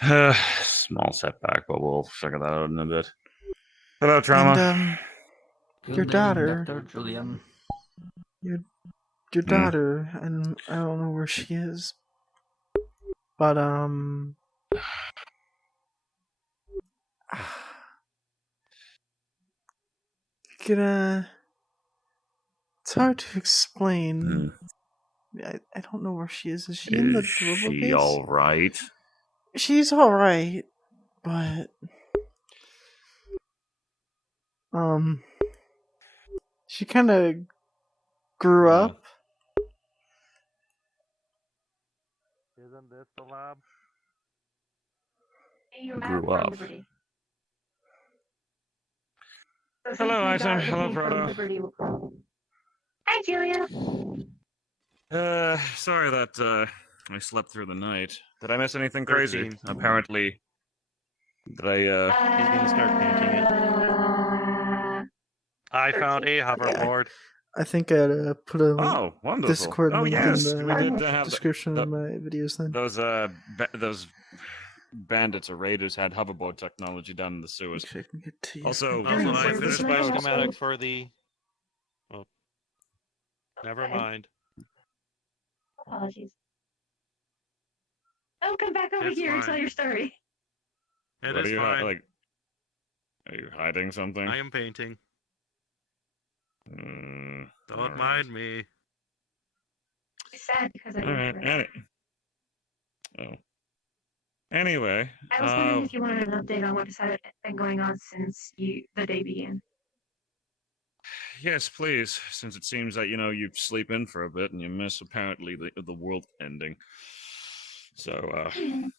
Small setback, but we'll figure that out in a bit. Hello, Trauma. And, your daughter, Dr. Julian. your daughter, and I don't know where she is, but it's hard to explain. I don't know where she is. Is she in the deliverable she base? all right? She's all right, but she kind of grew up. Isn't this the lab? Grew up. Hello, Isa. Hello, Proto. Hi, Julia. Sorry that I slept through the night. Did I miss anything crazy? 13. Apparently. Did I He's gonna start painting it. I found a hoverboard. I think I'd put a wonderful. Discord link yes, in we did the have description of my videos then. Those bandits or raiders had hoverboard technology down in the sewers. Also, I finished my schematic for the... Oh. Never mind. Apologies. Oh, come back over It's here and fine. tell your story. It what is are you fine. Are you hiding something? I am painting. Don't alright. mind me. It's sad because I Alright, Anyway, I was wondering if you wanted an update on what has been going on since the day began. yes, please. Since it seems that you sleep in for a bit and you miss apparently the world ending. So,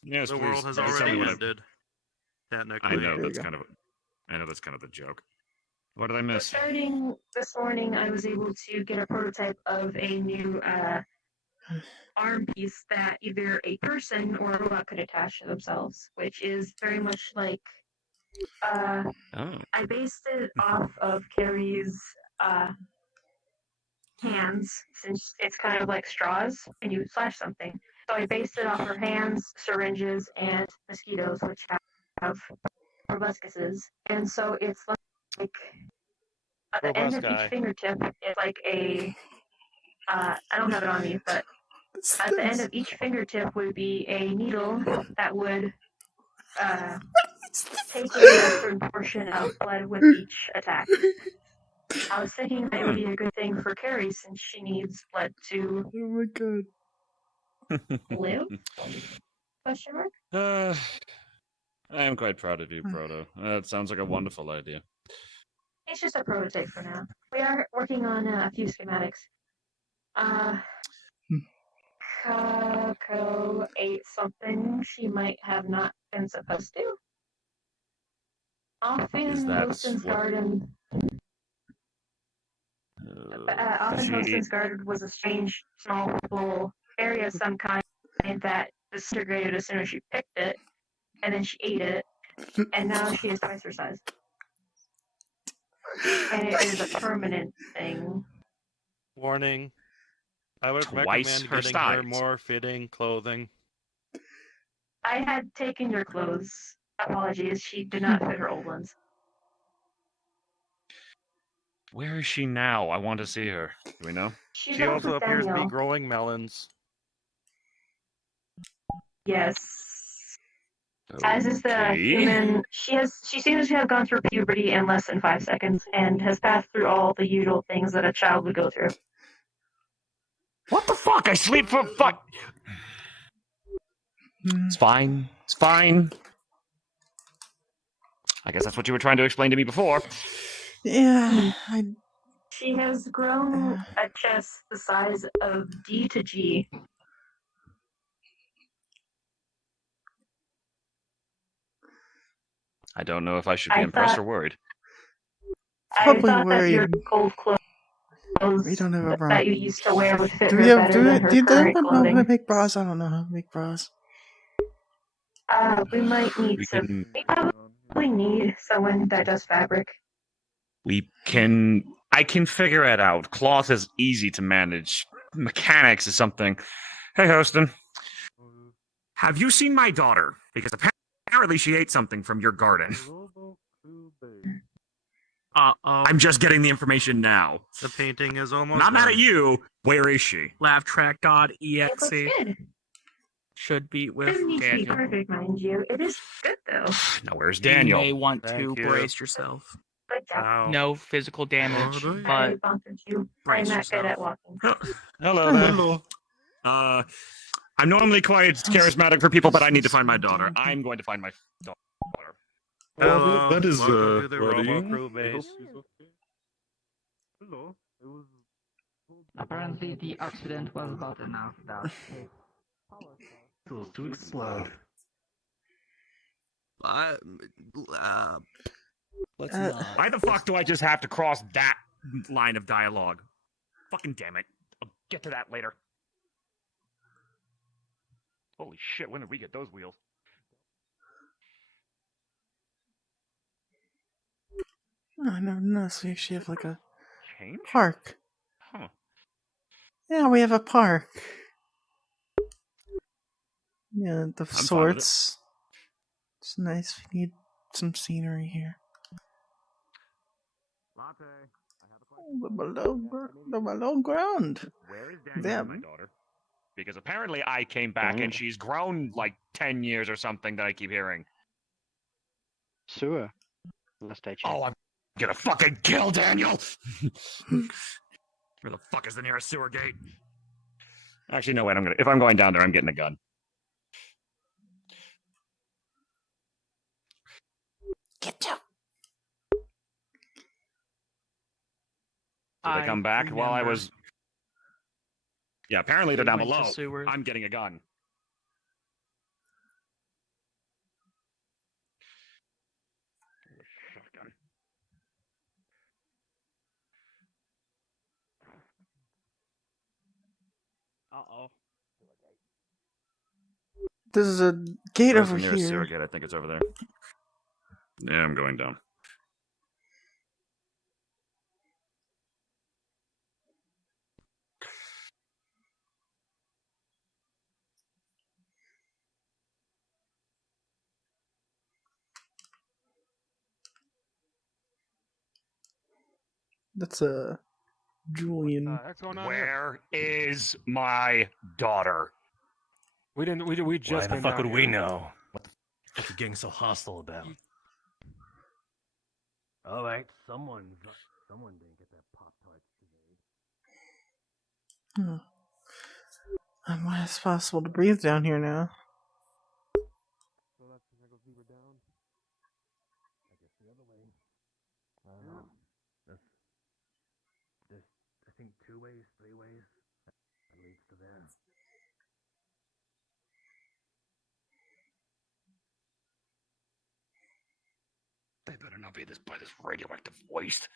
yes, The please. world has tell me already what ended. Technically. I know that's kind of the joke. What did I miss? Starting this morning, I was able to get a prototype of a new arm piece that either a person or a robot could attach to themselves, which is very much like I based it off of Carrie's hands, since it's kind of like straws and you slash something. So I based it off her hands, syringes, and mosquitoes, which have proboscises. And so it's like at the end of each fingertip, it's like a I don't have it on me, but at the end of each fingertip would be a needle that would take in a certain portion of blood with each attack. I was thinking that it would be a good thing for Carrie since she needs blood to live? Question mark? I am quite proud of you, Proto. That sounds like a wonderful idea. It's just a prototype for now. We are working on a few schematics. Coco ate something she might have not been supposed to. Off in Wilson's garden. Off in Wilson's garden was a strange, small, little area of some kind that disintegrated as soon as she picked it, and then she ate it, and now she is twice her size. And it is a permanent thing. Warning. I would twice recommend her getting her size. more fitting clothing. I had taken your clothes. Apologies, she did not fit her old ones. Where is she now? I want to see her. Do we know? She's She up also with appears to be Daniel. growing melons. Yes. As is the human, she seems to have gone through puberty in less than 5 seconds and has passed through all the usual things that a child would go through. What the fuck? I sleep for fuck. It's fine. It's fine. I guess that's what you were trying to explain to me before. Yeah. She has grown a chest the size of D to G. I don't know if I should be impressed or worried. Probably I thought that your worried. gold clothes We don't have a bra. that you used to wear would fit Do her we have? better Do than her does current anyone know how to clothing. make bras? I don't know how to make bras. We might need some. We probably need someone that does fabric. I can figure it out. Cloth is easy to manage. Mechanics is something. Hey, Hostin. Have you seen my daughter? Because apparently she ate something from your garden. Uh-oh. I'm just getting the information now. The painting is almost Not mad done. at you. Where is she? Lavtrack.exe. Good. Should be It with doesn't need to be Daniel. perfect, mind you. It is good though. Now, where's You Daniel? may want Thank to you. brace yourself. Good job. No physical damage, I but bumped you. I'm brace not yourself. good at walking. Hello there. I'm normally quite charismatic for people, but I need to find my daughter. I'm going to find my daughter. Hello, that is, welcome to the buddy. Robo Crew base. Hello. It was. Apparently, the accident was bad enough that To explode. Let's not. Why the fuck do I just have to cross that line of dialogue? Fucking damn it. I'll get to that later. Holy shit, when did we get those wheels? I never noticed we actually have like a Change? park. Huh. Yeah, we have a park. Yeah, the fine with sorts. It's nice. We need some scenery here. The below ground. Where is Daniel, my daughter? Because apparently I came back and she's grown like 10 years or something that I keep hearing. Sewer. Last I checked. Oh, I'm gonna fucking kill Daniel! Where the fuck is the nearest sewer gate? Actually, no, wait, if I'm going down there, I'm getting a gun. Get down. Did they come back while I was... Yeah, apparently they're down Went to below. sewers. I'm getting a gun. Shotgun. Uh-oh. This is a gate Where's over the nearest sewer here. gate? I think it's over there. Yeah, I'm going down. That's a Julian. Where is my daughter? We didn't. We just Why the came fuck down would we here. know? What the fuck are you getting so hostile about? All right, someone didn't get that Pop-Tart today. Why is it possible to breathe down here now? So that's gonna go deeper down. I guess the other way. I don't know. There's, I think 2 ways, 3 ways. That leads to there. They better not be by this radioactive waste.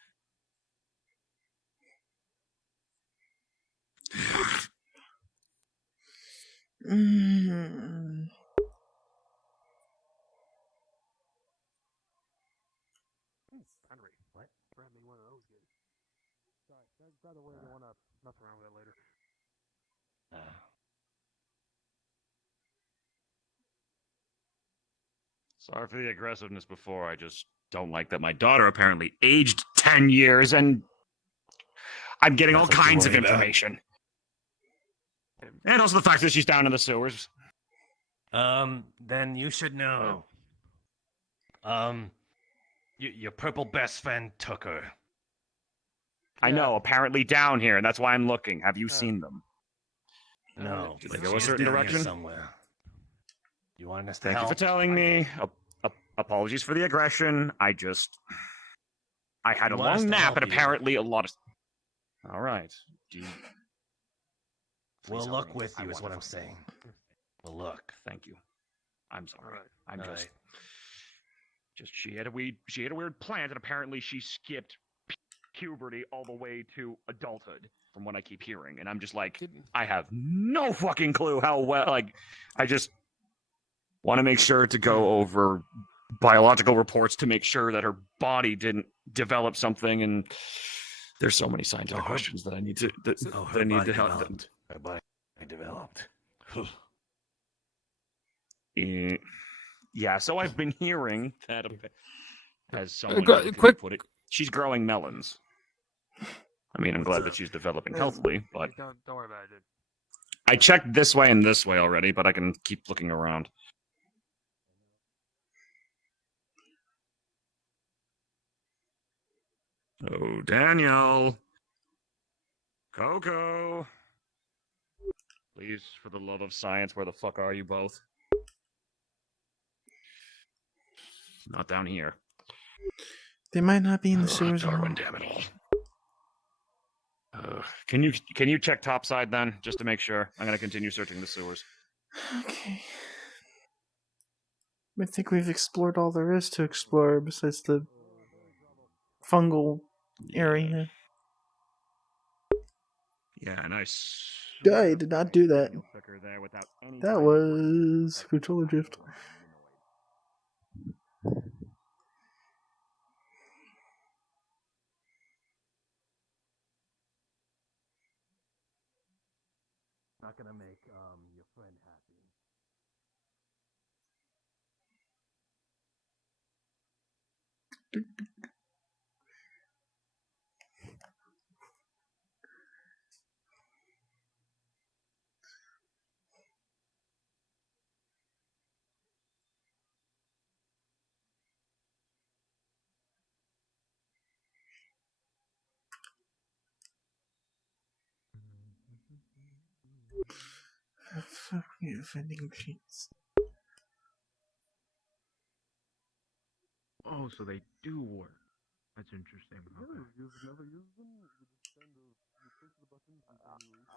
Candrid. What? Grab me one of those, good. Sorry, grab the way you want up. Nothing wrong with it later. Sorry for the aggressiveness before. I just don't like that my daughter apparently aged 10 years and I'm getting all Nothing to kinds of worry about. information. And also the fact that she's down in the sewers. Then you should know. Your purple best friend took her. I know, apparently down here, and that's why I'm looking. Have you seen them? No, Do they but go a she's certain down here direction? somewhere. You wanting us to Thank you help? for telling me. Apologies for the aggression. I had a You want us long to nap help and you. apparently a lot of... All right. We'll Please help look me. with I you is want what to I'm saying. We'll look. Thank you. I'm sorry. I'm All just... right. Just she had a weird plant, and apparently she skipped puberty all the way to adulthood, from what I keep hearing. And I'm just like, I have no fucking clue how well. Like, I just want to make sure to go over biological reports to make sure that her body didn't develop something. And there's so many scientific questions that I need to that I need to help. Her body developed. Yeah, so I've been hearing that, as someone put it, she's growing melons. I mean, I'm glad that she's developing healthily, but Don't worry about it. I checked this way and this way already, but I can keep looking around. Oh, Daniel. Coco. Please, for the love of science, where the fuck are you both? Not down here. They might not be in the sewers. Darwin, damn it all. Can you check topside then, just to make sure? I'm gonna continue searching the sewers. Okay. I think we've explored all there is to explore besides the fungal area. Yeah, nice. I did not do that. That was controller drift. Not gonna make your friend happy. Fuck me, vending machines. Oh, so they do work. That's interesting. Okay. You've never used them? You just kind of, you push the buttons and you release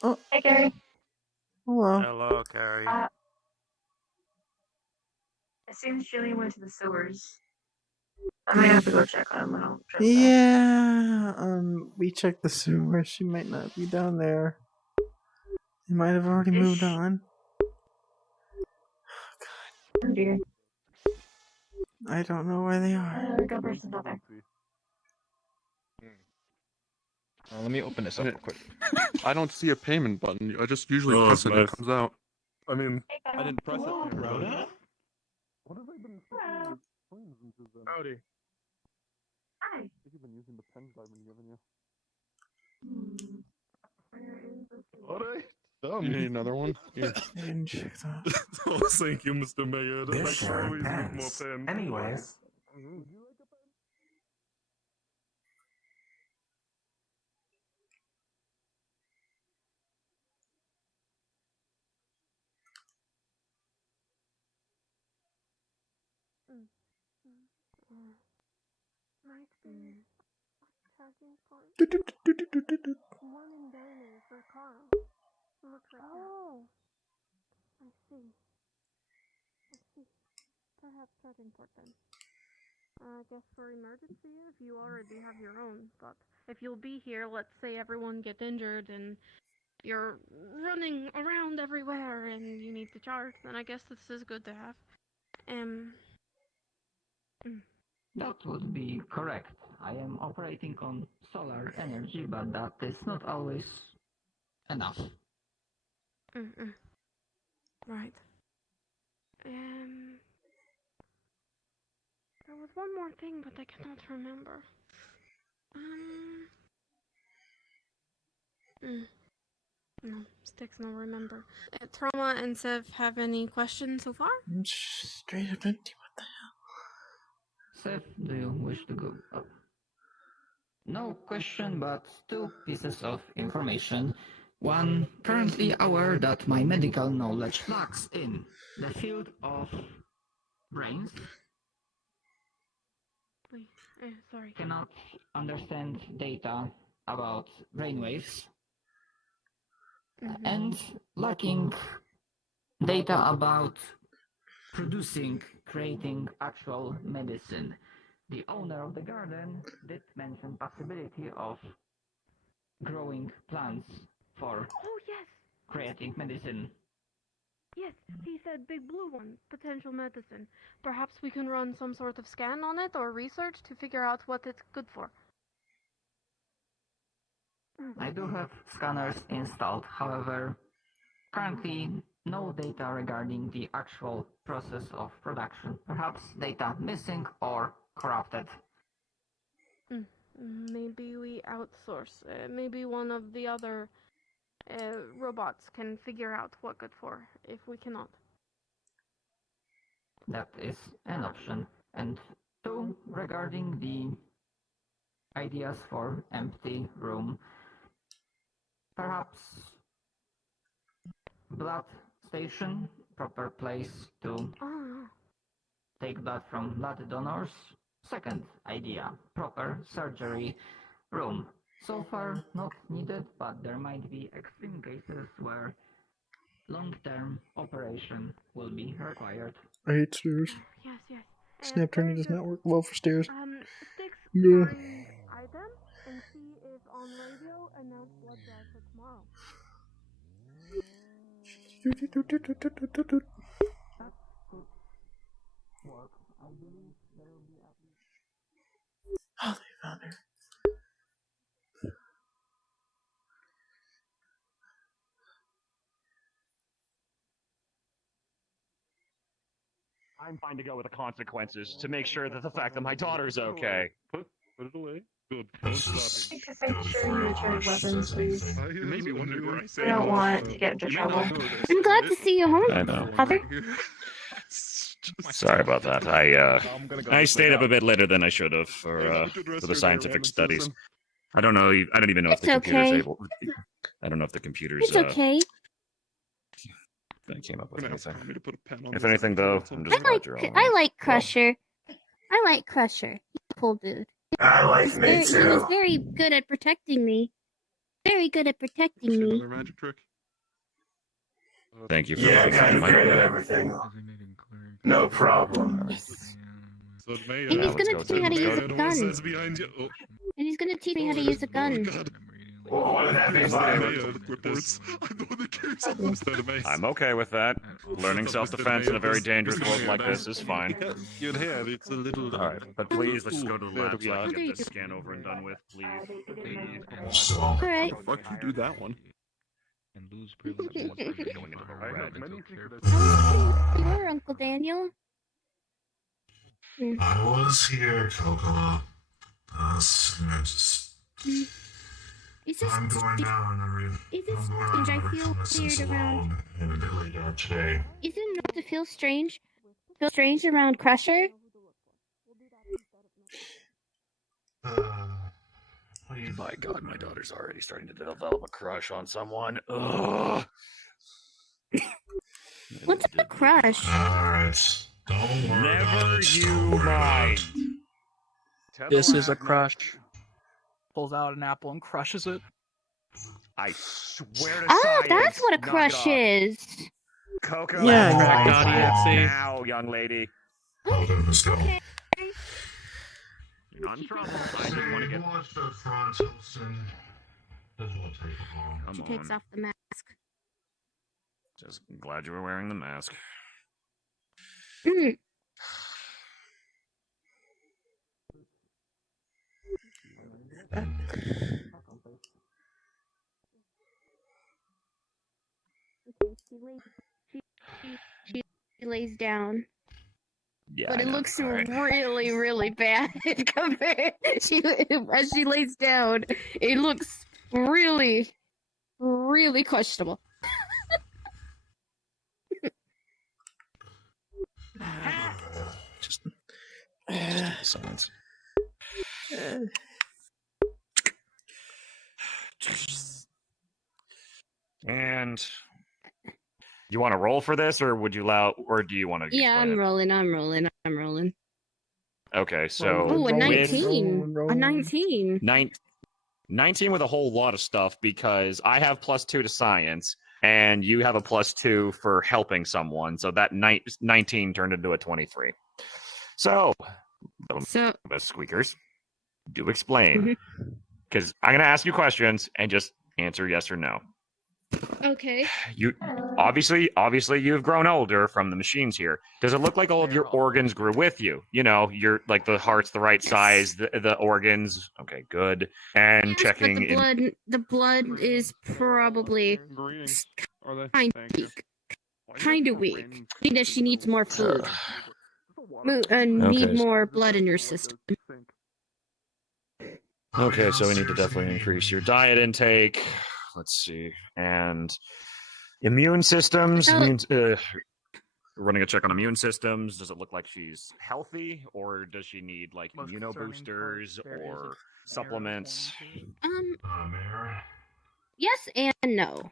them. Oh. Hey, Gary. Hello. Hello, Carrie. It seems Jillian went to the sewers. I might have to go check on him. I don't trust that. Yeah, we checked the sewer. She might not be down there. They might have already moved on. Oh, dear. I don't know where they are. Good person's not there. Let me open this up real quick. I don't see a payment button. I just usually Oh, press it and it nice. comes out. I mean, I didn't press it. Rhoda? What have I been fixing with coins since then? Howdy. Hi. I think you've been using the pens I've been giving you. Alright. Oh, you need another one? Here. I didn't check that. Oh, thank you, Mr. Mayor. I This could shirt always use more pens. pens. Anyways. Would you like a pen? Might be charging point. One in dining for Carl. Looks like that. I see. Perhaps charging port then. I guess for emergency, if you already have your own. But if you'll be here, let's say everyone get injured and you're running around everywhere and you need to charge, then I guess this is good to have. That would be correct. I am operating on solar energy, but that is not always enough. Right. There was one more thing, but I cannot remember. No, Sticks no remember. Trauma and Sev have any questions so far? Straight up empty. What the hell? Seth, do you wish to go up? No question, but 2 pieces of information. One, currently aware that my medical knowledge lacks in the field of brains. Wait, sorry. Cannot understand data about brainwaves. And lacking data about creating actual medicine. The owner of the garden did mention possibility of growing plants for creating medicine. Yes, he said big blue one, potential medicine. Perhaps we can run some sort of scan on it or research to figure out what it's good for. I do have scanners installed, however, currently no data regarding the actual process of production. Perhaps data missing or corrupted. Maybe we outsource. Maybe one of the other robots can figure out what good for, if we cannot. That is an option. And 2, regarding the ideas for empty room. Perhaps blood station, proper place to take blood from blood donors. Second idea, proper surgery room. So far not needed, but there might be extreme cases where long-term operation will be required. I hate stairs. Yes. Snap turning does not work well for stairs. Sticks, Yeah. find item and see if on radio announce blood drive for tomorrow. Holy thunder. I'm fine to go with the consequences to make sure that the fact that my daughter's okay. Put it away. Good. This Don't is stop Make sure you return weapons, please. You may be wondering where I I say don't want to get into trouble. I'm glad to see you home, I know. Father. Sorry about that. I stayed up a bit later than I should have for the scientific studies. I don't know. I don't even know if the It's computer's okay. able. I don't know if the computer's. It's okay. I came up with anything. Want me to put a pen on If this anything, though, I'm just glad you're all right. I like Crusher. I like Crusher. He's a cool dude. I like me He was too. very good at protecting me. Very good at protecting me. Another magic trick. Thank you for Yeah, letting kind me of know. great at everything. No problem. So May, And he's gonna teach me how to use a gun. says behind you. Oh, And he's gonna teach me how to use a gun. Well, what did that big line? reports. I'm the one that carries all those instead of May. I'm okay with that. Learning self-defense in a very dangerous world like this is fine. Your hair, it's a little. Alright, but please, let's just go to the There lab we so I are. can get this scan over and done with, please. So, Alright. How the fuck you do that one? And lose privilege. Going into the I red. have many secret You were, Uncle Daniel. I was here, Coco. I'm going down. I'm going strange? I on feel reconnaissance weird around. alone and a bit later today. Isn't it not to feel strange? Feel strange around Crusher? My God, my daughter's already starting to develop a crush on someone. Ugh. What's a crush? Alright. Don't worry about Never it. you Don't worry about mind. it. This is a crush. Pulls out an apple and crushes it. I swear to Oh, science, that's what a knock it crush off. is. Coco, Yeah, crack exactly. now, young lady. Okay, let's go. You're not in trouble. I just want to get. Watch the front, Wilson. She takes off the mask. Just glad you were wearing the mask. She lays down. Yeah, But I it know. looks All right. really, really bad compared. As she lays down, it looks really, really questionable. Just keep the silence. And you want to roll for this, or would you allow, or do you want to? Yeah, I'm rolling. Okay, so Oh, a with 19. A 19. 19 with a whole lot of stuff, because I have +2 to science, and you have a +2 for helping someone. So that 19 turned into a 23. So the squeakers, do explain, because I'm going to ask you questions and just answer yes or no. Okay. You obviously you've grown older from the machines here. Does it look like all of your organs grew with you? You know, your like the heart's the right size, the organs. Okay, good. And Yes, checking but the blood is probably kind of weak. I think that she needs more food. Need more blood in your system. Okay, so we need to definitely increase your diet intake. Let's see. And immune systems. Running a check on immune systems. Does it look like she's healthy, or does she need like immunoboosters or supplements? Yes and no.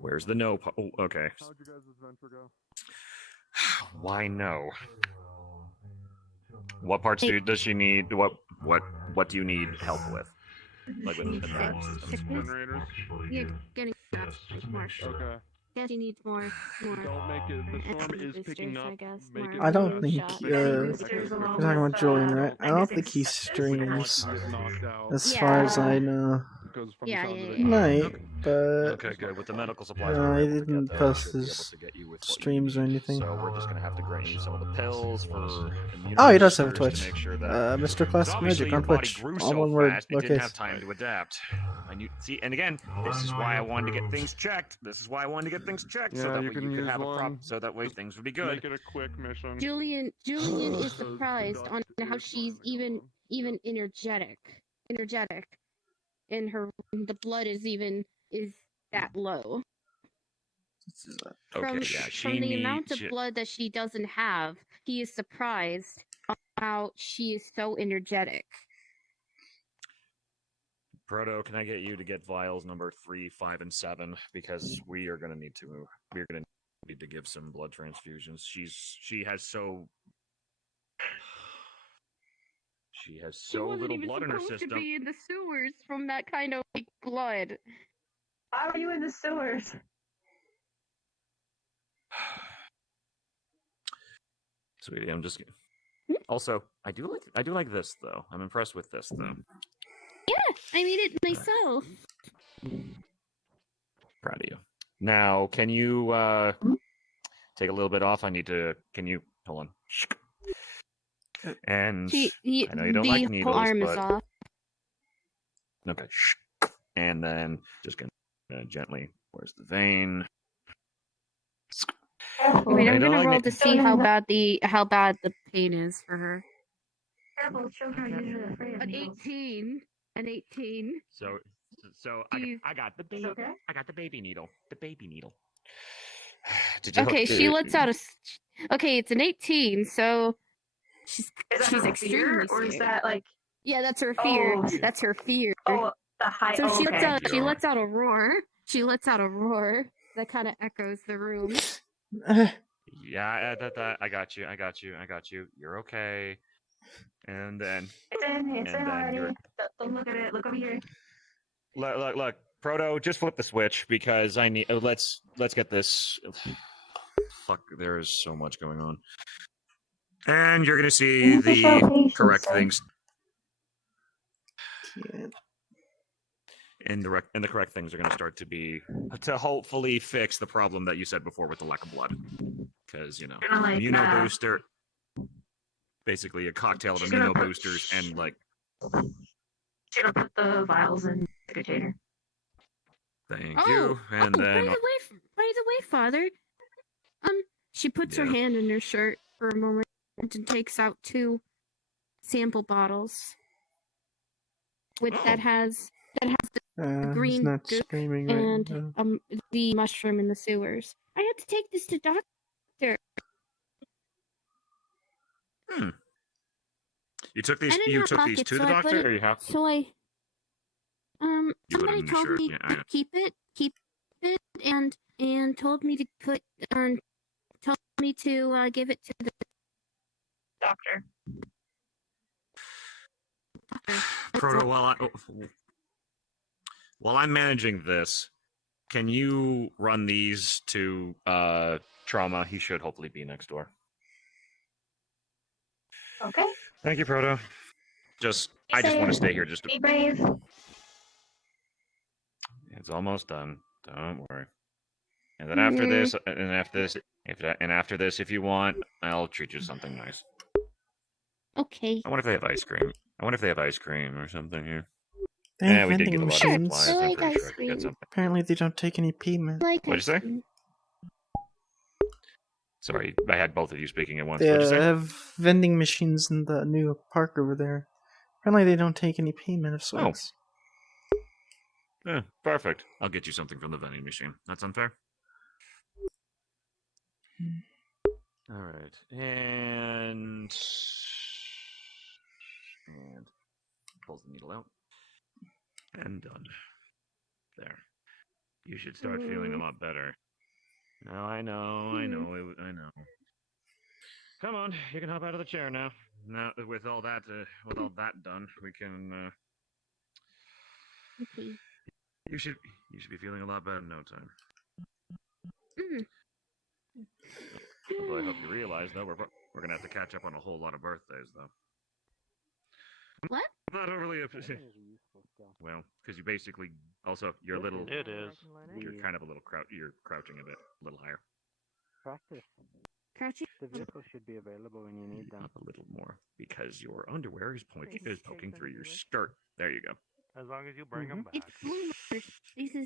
Where's the no? Oh, okay. How'd you guys' adventure go? Why no? What parts does she need? What do you need help with? Like with immune systems. Generators? Yeah, getting more. Okay. Yeah, she needs more. Don't make it. The storm is picking up. I guess. Make it I don't fast. think you're talking about Julian, right? I don't think he streams, as far as I know. He might, but Okay, good. With the medical supplies, I didn't post his streams or anything. So we're just gonna have to grant you some of the pills for. Oh, he does have a immunoboosters Twitch. to make sure that Mr. Classic obviously Magic your on body Twitch. grew All so one word, fast, it didn't lowercase. have time to adapt. And you see, and again, this is why I wanted to get things checked. So that way you could have so that way things would be good. Make it a quick mission. Julian is surprised on how she's even energetic, and the blood is that low. From the amount of blood that she doesn't have, he is surprised on how she is so energetic. Proto, can I get you to get vials number 3, 5, and 7, because we're gonna need to give some blood transfusions. She has so little blood in her system. She wasn't even supposed to be in the sewers from that kind of blood. Why were you in the sewers? Sweetie, I'm just. Also, I do like this though. I'm impressed with this though. Yeah, I made it myself. Proud of you. Now, can you take a little bit off? Can you hold on? And I know you don't like needles, whole arm but is off. okay. And then just gonna gently. Where's the vein? Wait, I'm gonna roll to see how bad the pain is for her. Children are usually afraid of An 18. So I got the baby. Okay. I got the baby needle. The baby needle. Okay, she lets out a. Okay, it's an 18, so she's extremely fear, or is that like? Yeah, that's her fear. Oh. That's her fear. Oh, the high. So she okay. lets out a roar. She lets out a roar that kind of echoes the room. Yeah, I got you. You're okay. And then. It's in already. Don't look at it. Look over here. Look. Proto, just flip the switch because I need. Let's get this. Fuck, there is so much going on. And you're gonna see the correct things. and the correct things are going to start to be to hopefully fix the problem that you said before with the lack of blood. Because immuno booster, basically a cocktail of amino boosters and like. She's gonna put the vials in the container. Thank you. And then by the way, Father, she puts her hand in her shirt for a moment and takes out 2 sample bottles that has the green not goop screaming right and now. the mushroom in the sewers. I had to take this to doctor. You took these. I didn't You have took these pockets, to so the I put doctor, it- or you have. So I You put it somebody in the told shirt. me Yeah, I know. to keep it, and told me to told me to give it to the doctor. Proto, while I'm managing this, can you run these to Trauma? He should hopefully be next door. Okay. Thank you, Proto. I just want to stay here. Just be brave. It's almost done. Don't worry. And then after this, if you want, I'll treat you to something nice. Okay. I wonder if they have ice cream. Or something here. They have We did vending get a lot of machines. supplies. I'm pretty sure I could get something. Apparently they don't take any payment. What'd you say? Sorry, I had both of you speaking at once. They What'd you say? have vending machines in the new park over there. Apparently they don't take any payment of sorts. Perfect. I'll get you something from the vending machine. That's unfair. All right, and pulls the needle out, and done. There. You should start feeling a lot better. No, I know. Come on, you can hop out of the chair now. Now, with all that done, we can. Okay. You should be feeling a lot better in no time. Although I hope you realize, though, we're gonna have to catch up on a whole lot of birthdays, though. What? Not overly. Well, because you basically also you're a little. It is. You're kind of a little You're crouching a little higher. Practice. Crouching. The vehicles should be available when you need them. Up a little more, because your underwear is poking through your skirt. There you go. As long as you bring them back. It's bloomers. This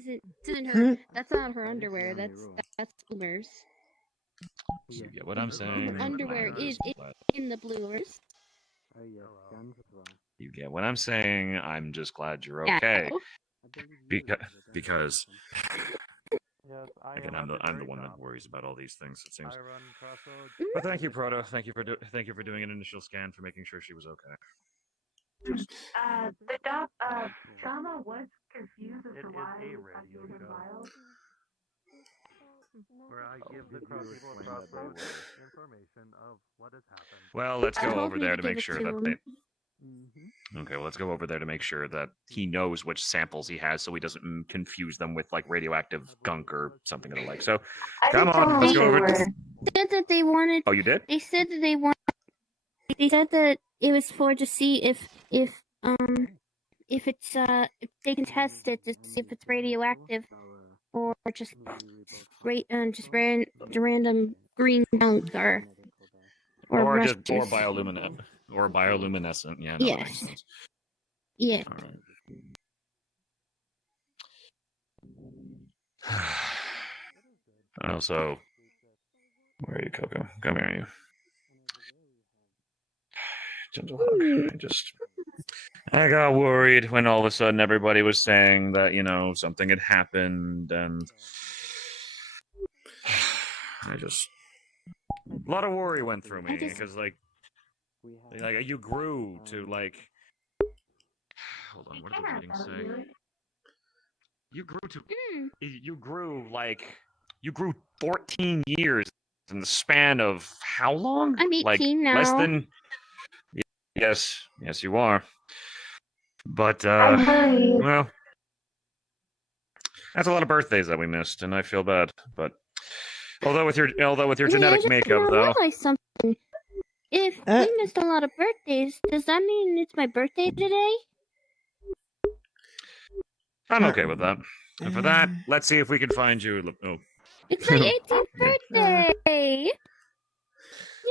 isn't her. That's not her underwear. That's bloomers. You get what I'm saying? Underwear is in the bloomers. Oh yes, guns as well. You get what I'm saying? I'm just glad you're Yeah. okay. Because Yes, again, I'm the one that worries about all these things. It seems. I run crossroads. But thank you, Proto. Thank you for doing an initial scan for making sure she was okay. The Trauma was confused as to why It is a we radio had the show. vials. Where I give the people of crossroads information of what has happened. Well, let's go told over me there to to make give it sure to that him. they. Okay, well, let's go over there to make sure that he knows which samples he has, so he doesn't confuse them with like radioactive gunk or something of the like. So, come on, let's go over. They said that they wanted. Oh, you did? They said that they wanted. They said that it was for to see if it's if they can test it to see if it's radioactive or just random green gunk or bioluminescent. Yeah. No, that makes Yes. sense. Yeah. All right. Also, where are you, Coco? Come here, you. Gentle hug. I got worried when all of a sudden everybody was saying that, something had happened, and a lot of worry went through me, because, you grew to, hold on, what did the reading say? You grew 14 years in the span of how long? I'm 18 now. Less than... Yes, you are. But, well, that's a lot of birthdays that we missed, and I feel bad. But although with your genetic makeup, though, realize something. If we missed a lot of birthdays, does that mean it's my birthday today? I'm okay with that. And for that, let's see if we can find you. Oh. It's my 18th birthday!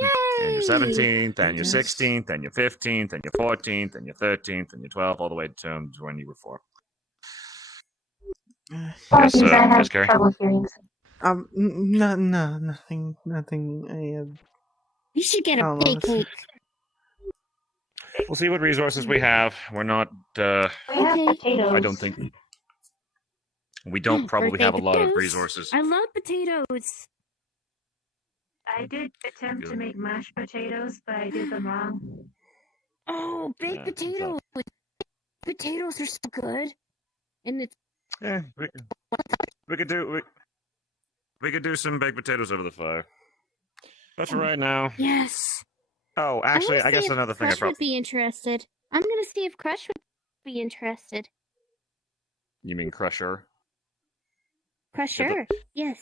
And your Yay! 17th, and your 16th, and your 15th, and your 14th, and your 13th, and your 12th, all the way to when you were 4. Yes, Miss Carey? Nothing. You should get I a don't know, cake. We'll see what resources we have. We're not. We have potatoes. I don't think. We don't probably Birthday have a lot of potatoes. resources. I love potatoes. I did attempt to make mashed potatoes, but I did them wrong. Oh, baked potatoes. Potatoes are so good. And it's Yeah, we could do some baked potatoes over the fire. But for right now. Yes. Oh, actually, I guess another thing I Crush probably. would be interested. I'm gonna see if Crush would be interested. You mean Crusher? Crusher. Yes.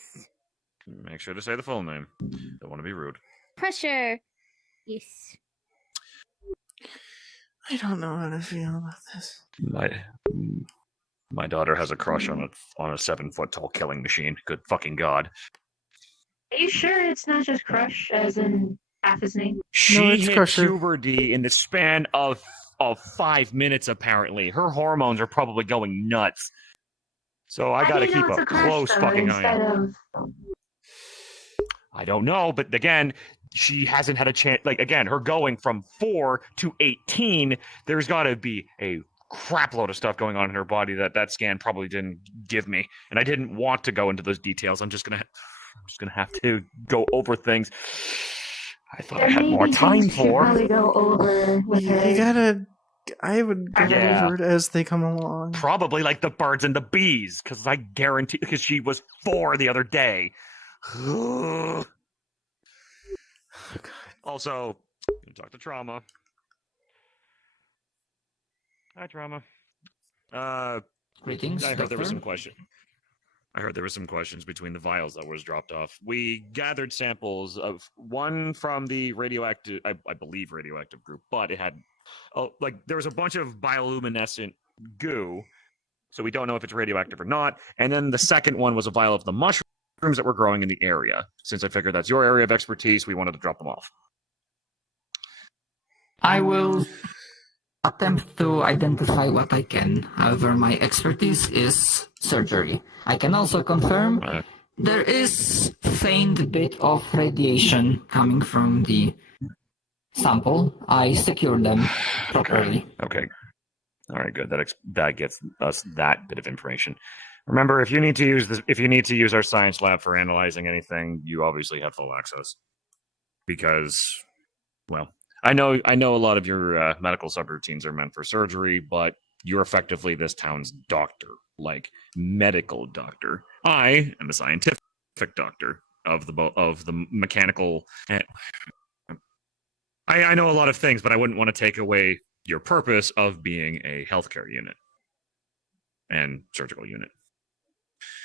Make sure to say the full name. Don't want to be rude. Crusher. Yes. I don't know how to feel about this. My daughter has a crush on a 7-foot-tall killing machine. Good fucking god. Are you sure it's not just Crush, as in half his name? She hit puberty in the span of 5 minutes, apparently. Her hormones are probably going nuts. So I gotta keep a close fucking eye on her. I don't know, but again, she hasn't had a chance. Like, again, her going from 4 to 18, there's gotta be a crapload of stuff going on in her body that scan probably didn't give me. And I didn't want to go into those details. I'm just gonna have to go over things I thought I had more time for. Go over with her. You gotta. I would go over it as they come along. Probably like the birds and the bees, because I guarantee, because she was 4 the other day. Also, talk to Trauma. Hi, Trauma. Greetings, I heard there was Doctor. some question. I heard there were some questions between the vials that was dropped off. We gathered samples of one from the radioactive, I believe radioactive group, but it had, there was a bunch of bioluminescent goo, so we don't know if it's radioactive or not. And then the second one was a vial of the mushrooms that were growing in the area. Since I figured that's your area of expertise, we wanted to drop them off. I will attempt to identify what I can. However, my expertise is surgery. I can also confirm there is faint bit of radiation coming from the sample. I secured them properly. Okay. All right, good. That gets us that bit of information. Remember, if you need to use our science lab for analyzing anything, you obviously have full access. Because, well, I know a lot of your medical subroutines are meant for surgery, but you're effectively this town's doctor, like medical doctor. I am a scientific doctor of the mechanical. I know a lot of things, but I wouldn't want to take away your purpose of being a healthcare unit and surgical unit.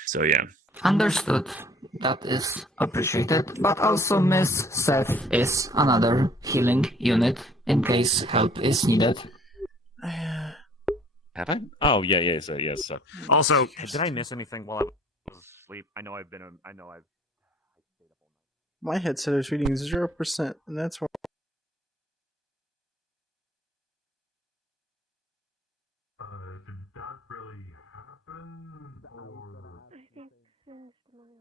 So yeah. Understood. That is appreciated. But also Miss Seth is another healing unit in case help is needed. Have I? Oh yeah. So yes. So. Also, did I miss anything while I was asleep? I know I've. My headset is reading 0%, and that's why. Did that really happen? I think finished my own.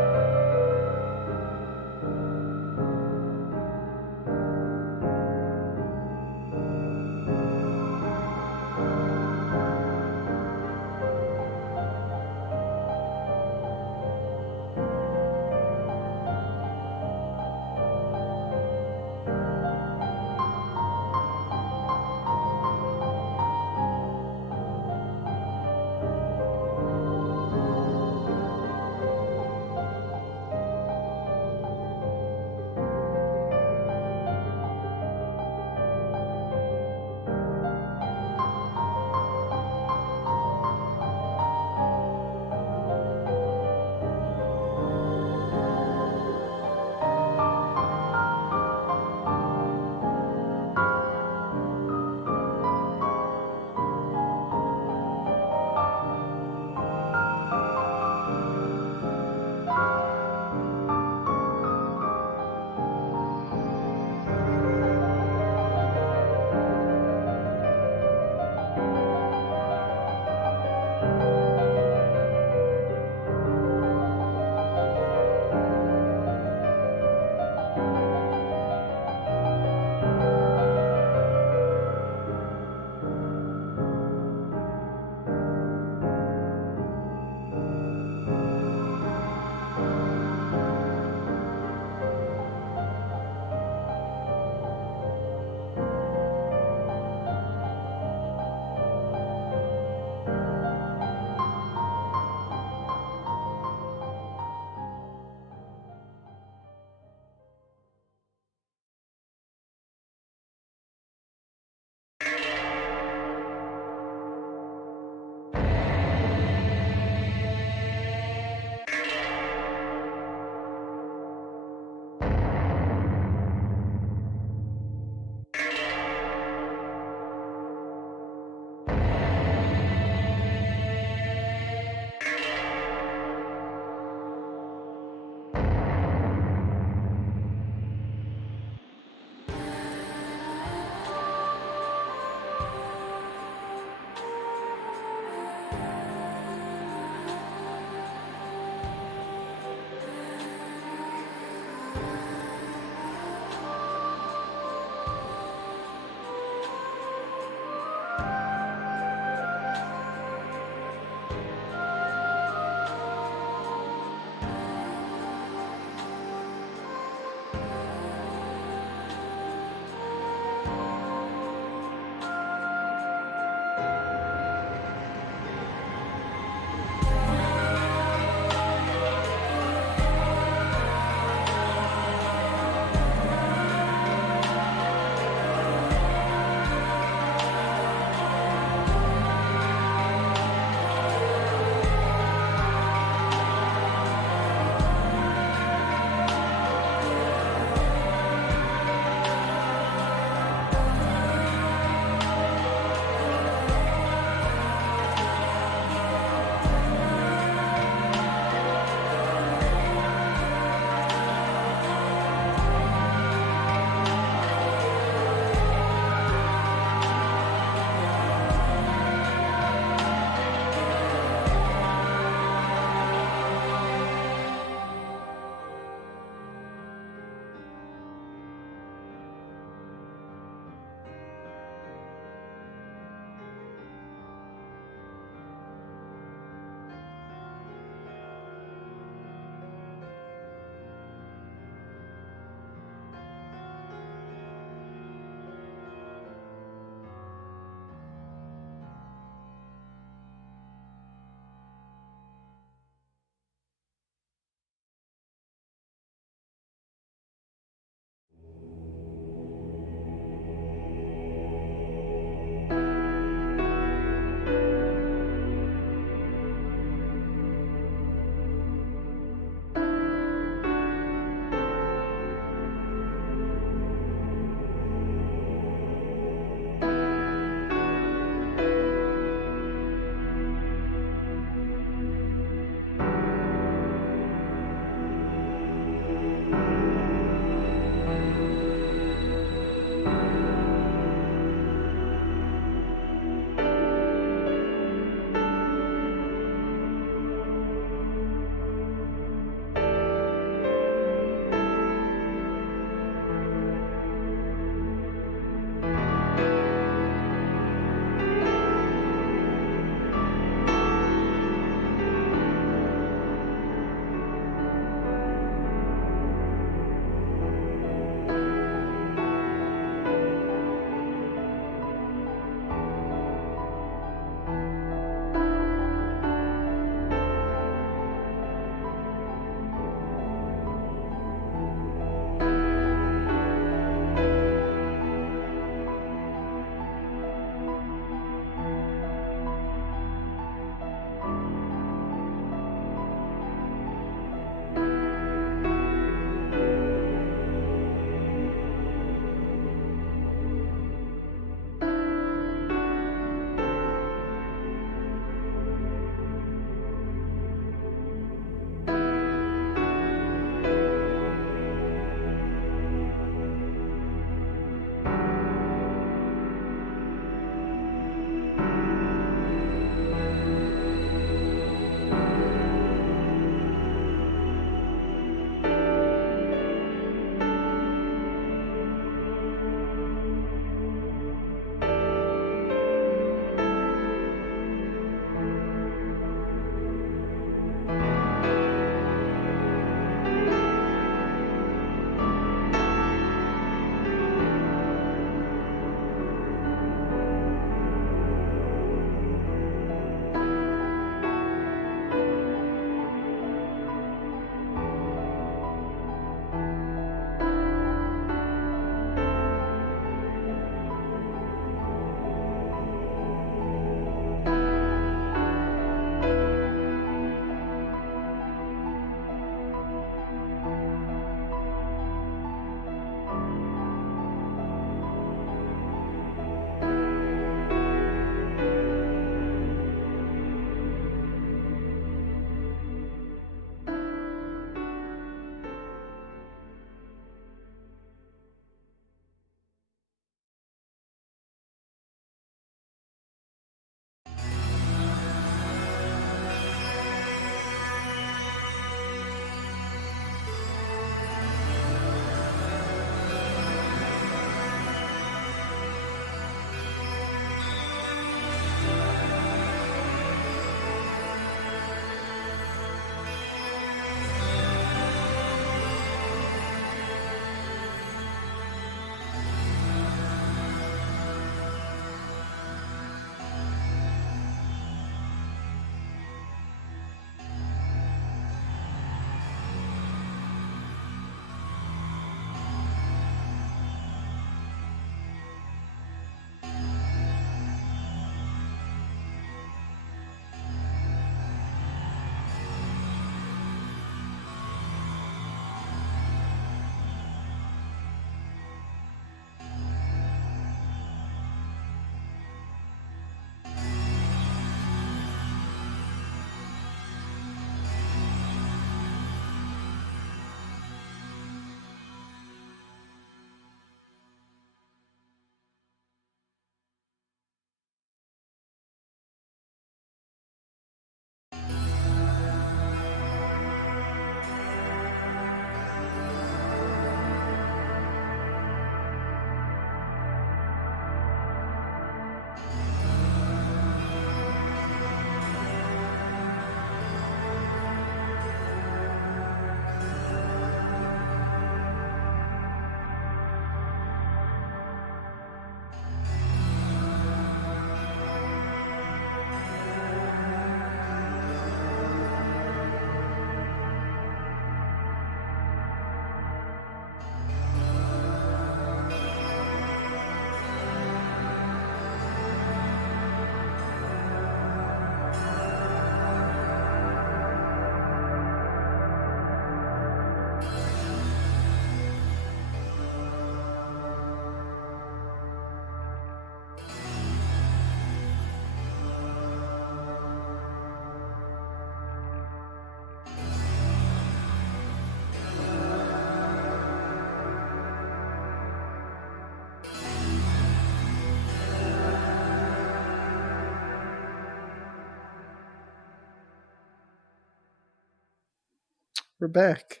We're back.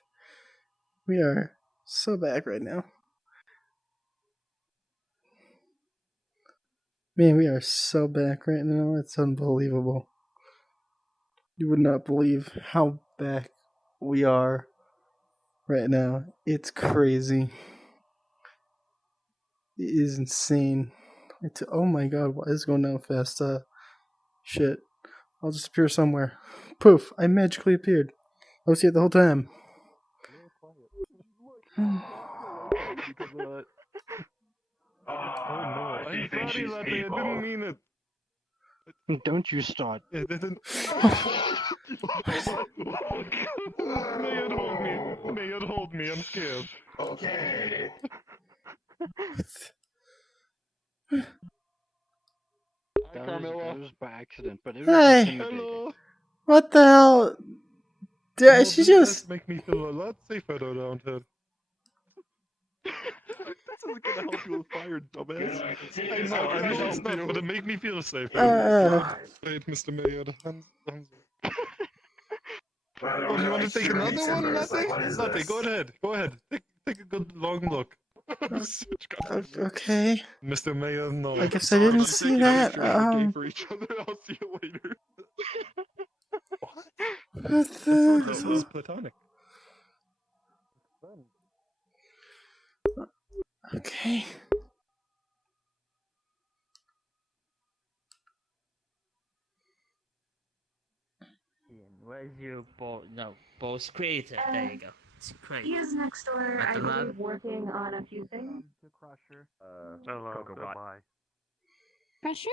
We are so back right now. Man, we are so back right now. It's unbelievable. You would not believe how back we are right now. It's crazy. It is insane. Oh my god, what is going down fast? Shit. I'll just appear somewhere. Poof, I magically appeared. I was here the whole time. Oh no, I'm sorry, Latte, I didn't mean it. Don't you start. It didn't. May it hold me. May it hold me, I'm scared. Okay. That was by accident, but it was Hey! intimidating. What the hell? Did she This just... make me feel a lot safer around here. This isn't gonna help you with fire, dumbass. I know it's not, but it make me feel safer. Wait, Mr. Mayor, hands. Oh, you want to take another one, Latte? Latte, go ahead. Take a good long look. Okay. Mr. Mayor, no. I guess I didn't see that. For each other. I'll see you later. What the... This is platonic. Okay. Where's your boss creator? There you go. It's great. He is next door, At I the believe, lab. working on a few things. Hello, Coco got, Pressure?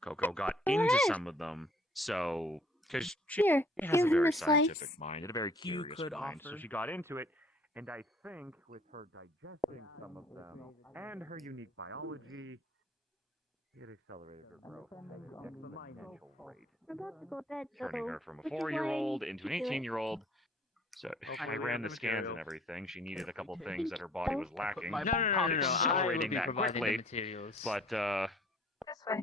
Coco got Go into ahead. some of them, so because she Here, has here's a very a slice. scientific mind and a very curious could mind, so offer. she got into it. And I think with her digesting some of them and her unique biology, it accelerated her growth at an exponential rate, I'm about to go to bed, turning her from a which is why 4-year-old I into an need to do it. 18-year-old. So I ran the scans and everything. She needed a couple things that her body was lacking. No. It's I will accelerating be that providing the quickly, materials. but This way.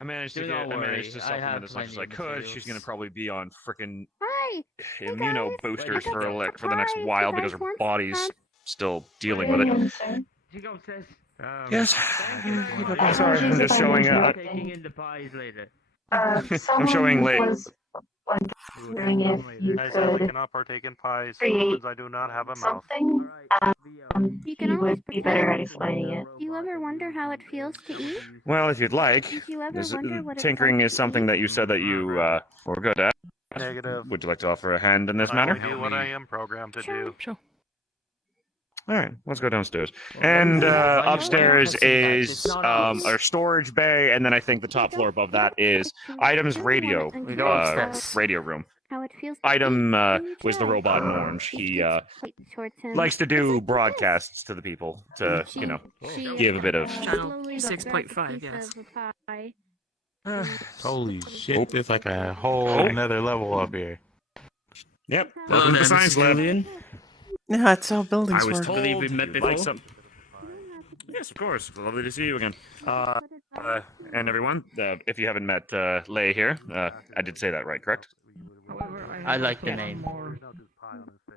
I managed Do to not worry, I supplement have as much as I plenty of could. She's materials. gonna probably be on frickin' Hi! immuno guys. boosters I got for the next surprise. while You because guys her want body's some? still dealing with it. You go, sis. Yes. I'm sorry, I'm just showing taking in the pies later. I'm showing late. Wondering if you I sadly could cannot partake in pies create since I do not have a mouth. something. You He can always would be better at explaining it. Do you ever wonder how it feels to eat? Well, if you'd like, Did you ever this, wonder what it's tinkering like is to something eat? that you said that you were good at. Negative. Would you like to offer a hand in this I matter? only do what I am programmed to do. Sure. All right, let's go downstairs. And upstairs is our storage bay, and then I think the top floor above that is items radio radio room. How it feels to Item eat when you was the try. robot in orange. He Quite short and likes to do broadcasts to the people to she give a bit of. slowly 6.5, grabs a piece yes. of a pie. Holy shit, there's like a whole another level up here. Yep. Hello Welcome to there, science Mrs. lab. Lillian. Yeah, that's how buildings I was work. told believe we've met you'd before. like some. Yes, of course. Lovely to see you again. And everyone, if you haven't met Lei here, I did say that right, correct? I like the name.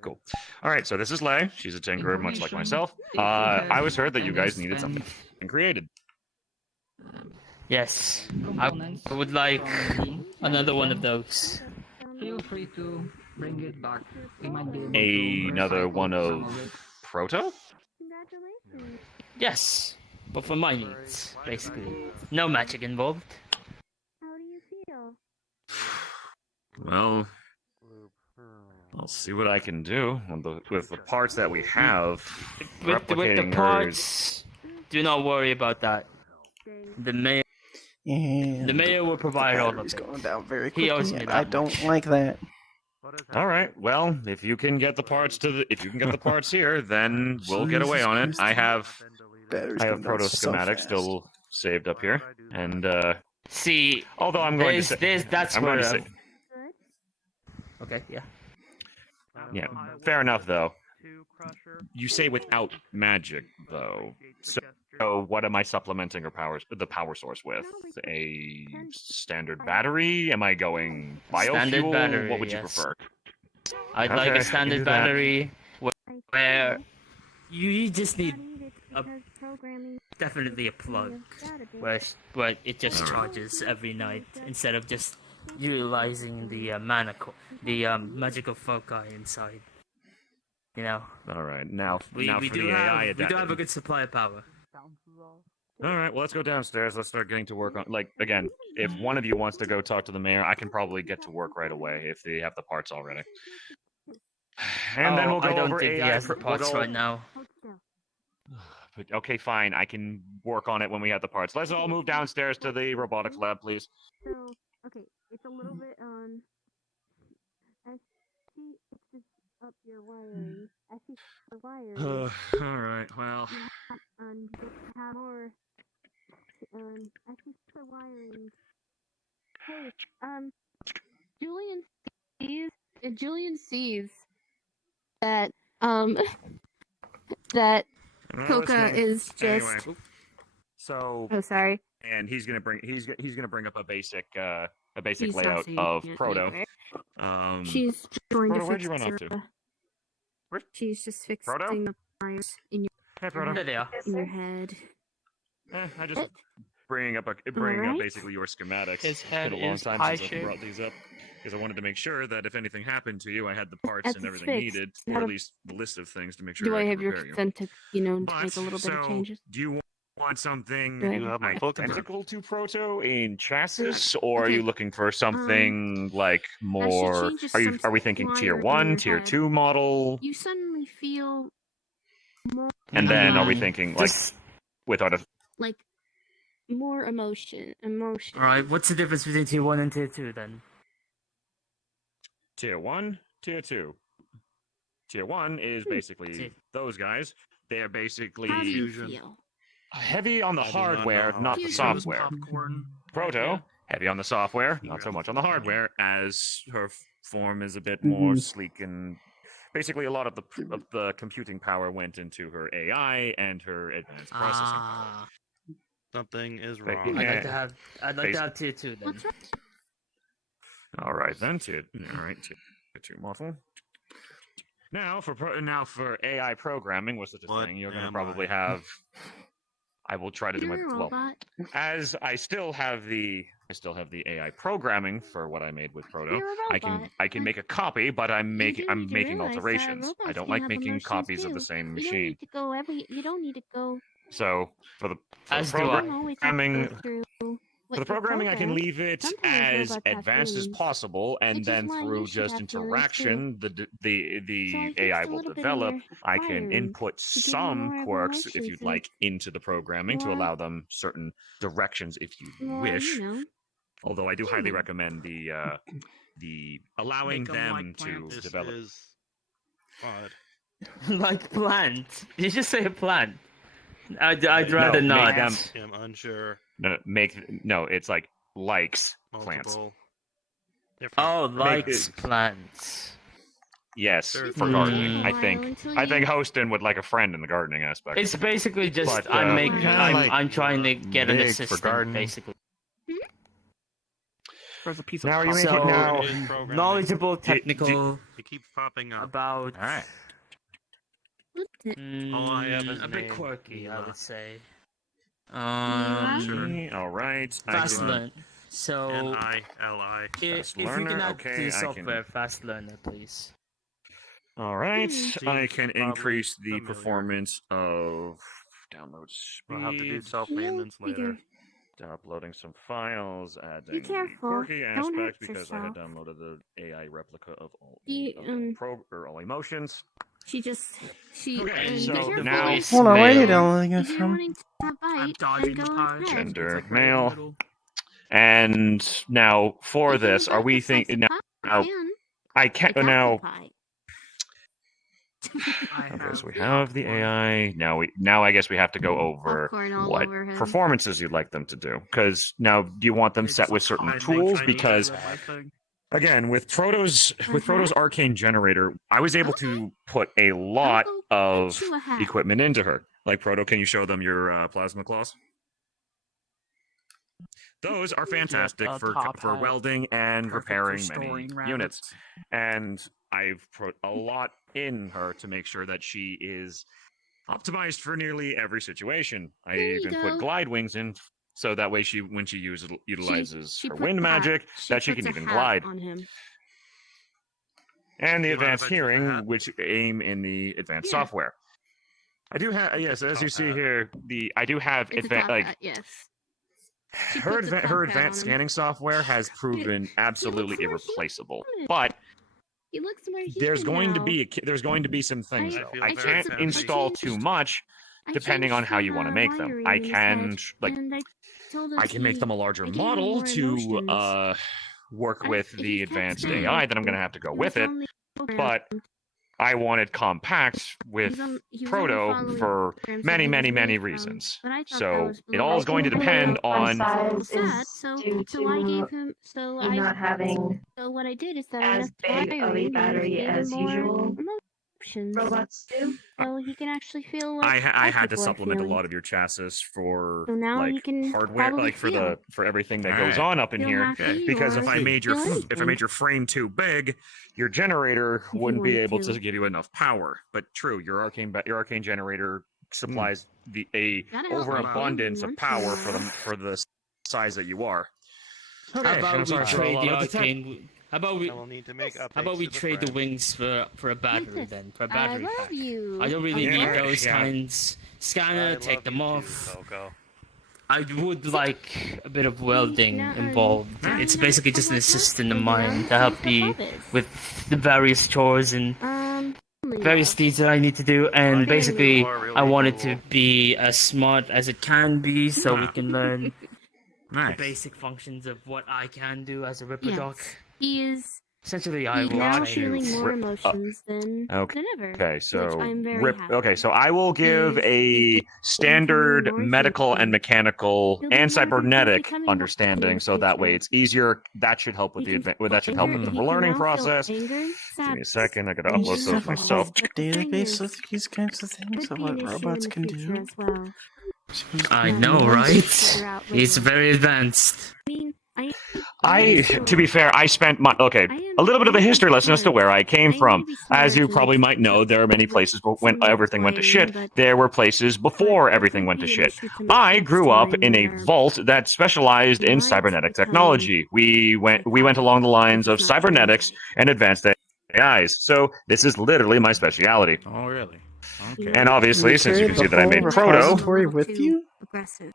Cool. All right, so this is Lei. She's a tinkerer, much like myself. I was heard that you guys needed something created. Yes, I would like another one of those. Feel free to bring it back. We might be able to Another recycle one some of it. Proto? Congratulations. Yes, but for my needs, basically. No magic involved. How do you feel? Well, I'll see what I can do with the parts that we have. With the Replicating parts, do not worry about that. The mayor will provide all of Battery's it. going down very He owes quickly, me and that I don't like that. All right. Well, if you can get the parts here, then we'll get away Jesus on it. Christ. I have Battery's proto going down so schematics fast. still saved up here, and See, although I'm going to say, that's I'm where. going to say, Okay, yeah. yeah, fair enough though. You say without magic though, so what am I supplementing the power source with? A standard battery? Am I going biofuel? Standard battery, What would you yes. prefer? I'd like Okay, a standard do that. battery where you just need Because programming definitely a plug where it just charges every night instead of just utilizing the magical foci inside. You know. All right, now We for do the AI have a good supply of power. All right, well, let's go downstairs. Let's start getting to work on. Like again, if one of you wants to go talk to the mayor, I can probably get to work right away if they have the parts already. And then we'll go I don't over think AI. he has the parts right now. But, okay, fine. I can work on it when we have the parts. Let's all move downstairs to the robotics lab, please. So, okay, it's a little bit I see it's just up your wiring. I see the wiring. All right. Well. And you have more. I see the wiring. Hey, Julian sees that that Coca is just. Anyway, so. Oh, sorry. And he's gonna bring up a basic He's not layout saying of it Proto. anyway. She's trying to Proto, where'd fix you run off to? She's just fixing Proto? the wires in your Hey, Proto. There they are. in your head. I just bringing up Alright. basically your schematics. His head It's been a long is time since I pie-shaped. brought these up because I wanted to make sure that if anything happened to you, I had the parts That's and its everything fixed. needed, Now or at do- least the list of things to make sure Do I could have your repair you. consent to, to But, make a little bit of so, changes? do you want something Do I have my full consent? identical to Proto in chassis, or are you looking for something like more? changes Are we some thinking wire tier in 1, your tier head. 2 model? You suddenly feel more And then are we Mm. thinking like with like more emotion. All right. What's the difference between tier 1 and tier 2 then? tier 1, tier 2? Tier 1 is basically those guys. They're basically How do you feel? heavy on the I do not hardware, know how not to the use software. Popcorn. Proto, heavy on the software, not so much on the hardware, as her form is a bit more sleek and basically a lot of the computing power went into her AI and her advanced processing power. Something is But, wrong. I'd like to have tier 2 then. All right then, tier 2 model. Now for AI programming, what's such a thing? You're going to probably have. I will try to do my You're a robot. as I still have the AI programming for what I made with Proto. You're a robot. I can make a copy, but I'm making need to making realize that alterations. I robots don't can like have making emotions copies of too. the same You don't machine. need to go you don't need to go. So for the As do I. programming, through for the programming, I can leave it Sometimes as robots have advanced as feelings, possible, and which is then why you through should just have feelings interaction, So I the fixed AI a will little bit in develop. your I can wiring input to give you some more of quirks, if emotions you'd and like, into the programming to more- allow them certain directions if you more, wish. you know. Although I do highly recommend the allowing Make 'em them like to plants. develop. Odd. Like plant. Did you just say a plant? I'd No, rather make not. them- I'm unsure. No, it's like likes plants. Multiple. Oh, Make likes it- plants. Yes, They're for Hmm. gardening. I While think until I think you- Hostin would like a friend in the gardening aspect. It's basically just But, I'm I'm trying to get an big for assistant gardening. basically. There's a piece Now of are you pop- making now? It is programming. Knowledgeable, technical It keeps popping up. about. All right. All I have is a bit name, quirky, I Mila. would say. Sure. All right. Fast learn. So N-I-L-I. if you learner, can add okay, to the I can- software, fast learner, please. All right. Hmm. I can Probably increase the familiar. performance of download speed. We'll have to do self-maintenance later. Uploading some files, adding careful. quirky Don't hurt aspect because I had yourself. downloaded the AI replica of all all emotions. She Okay, so be careful. now- Hold on, where are you Male. downloading it If you're from? wanting to have bite, dodging then the go pie. ahead. Gender It's like right in the male. middle. And now for If you this, are got we the slice thinking of now? pie, then I can't it's now. apple pie. I Okay, have so we have the AI. Now I guess we have to go over Popcorn all what over him. performances you'd like them to do. Because now, do you want them set with certain I think tools? Chinese Because red light thing. again, with Proto's arcane generator, I was able to put a lot go of get you a hat. equipment into her. Like Proto, can you show them your plasma claws? Those are fantastic a for top hat welding and perfect for repairing storing many units. rabbits. And I've put a lot in her to make sure that she is optimized for nearly every situation. I even put glide wings in, so that way when she utilizes her wind magic, that she can even glide. On him. And the advanced hearing, which aim in the advanced software. I do have, yes, as you see here, I do have advanced, yes. her advanced scanning software has proven absolutely irreplaceable. But he looks more there's going to be some things though. I can't install too much depending on how you want to make them. I can I can make them a larger model to work with the advanced AI that I'm going to have to go with it, but I wanted compact with Proto for many, many, many reasons. So it all is going to depend on. So I gave him. So what I did is that I left big battery as usual. Robots do. So he can actually feel what I had to supplement a lot of your chassis for hardware, like for everything that goes on up in here. Because if I made your frame too big, your generator wouldn't be able to give you enough power. But true, your arcane generator supplies a overabundance of power for the size that you are. Okay, how about we trade the arcane? How about we trade the wings for a battery then? For a battery pack. I don't really need those kinds. Scanner, take them off. I would like a bit of welding involved. It's basically just an assistant of mine to help me with the various chores and various deeds that I need to do. And basically, I want it to be as smart as it can be, so we can learn the basic functions of what I can do as a Ripper Doc. He is essentially I will now feeling more emotions than ever. Okay, so I'm very happy. Okay, so I will give a standard medical and mechanical and cybernetic understanding, so that way it's easier. That should help with the learning process. Give me a second. I gotta upload those myself. Database of these kinds of things of what robots can do. I know, right? It's very advanced. To be fair, I spent a little bit of a history lesson as to where I came from. As you probably might know, there are many places when everything went to shit. There were places before everything went to shit. I grew up in a vault that specialized in cybernetic technology. We went along the lines of cybernetics and advanced AIs. So this is literally my speciality. Oh, really? Okay. And obviously, since you can see that I made Proto, with you? Aggressive,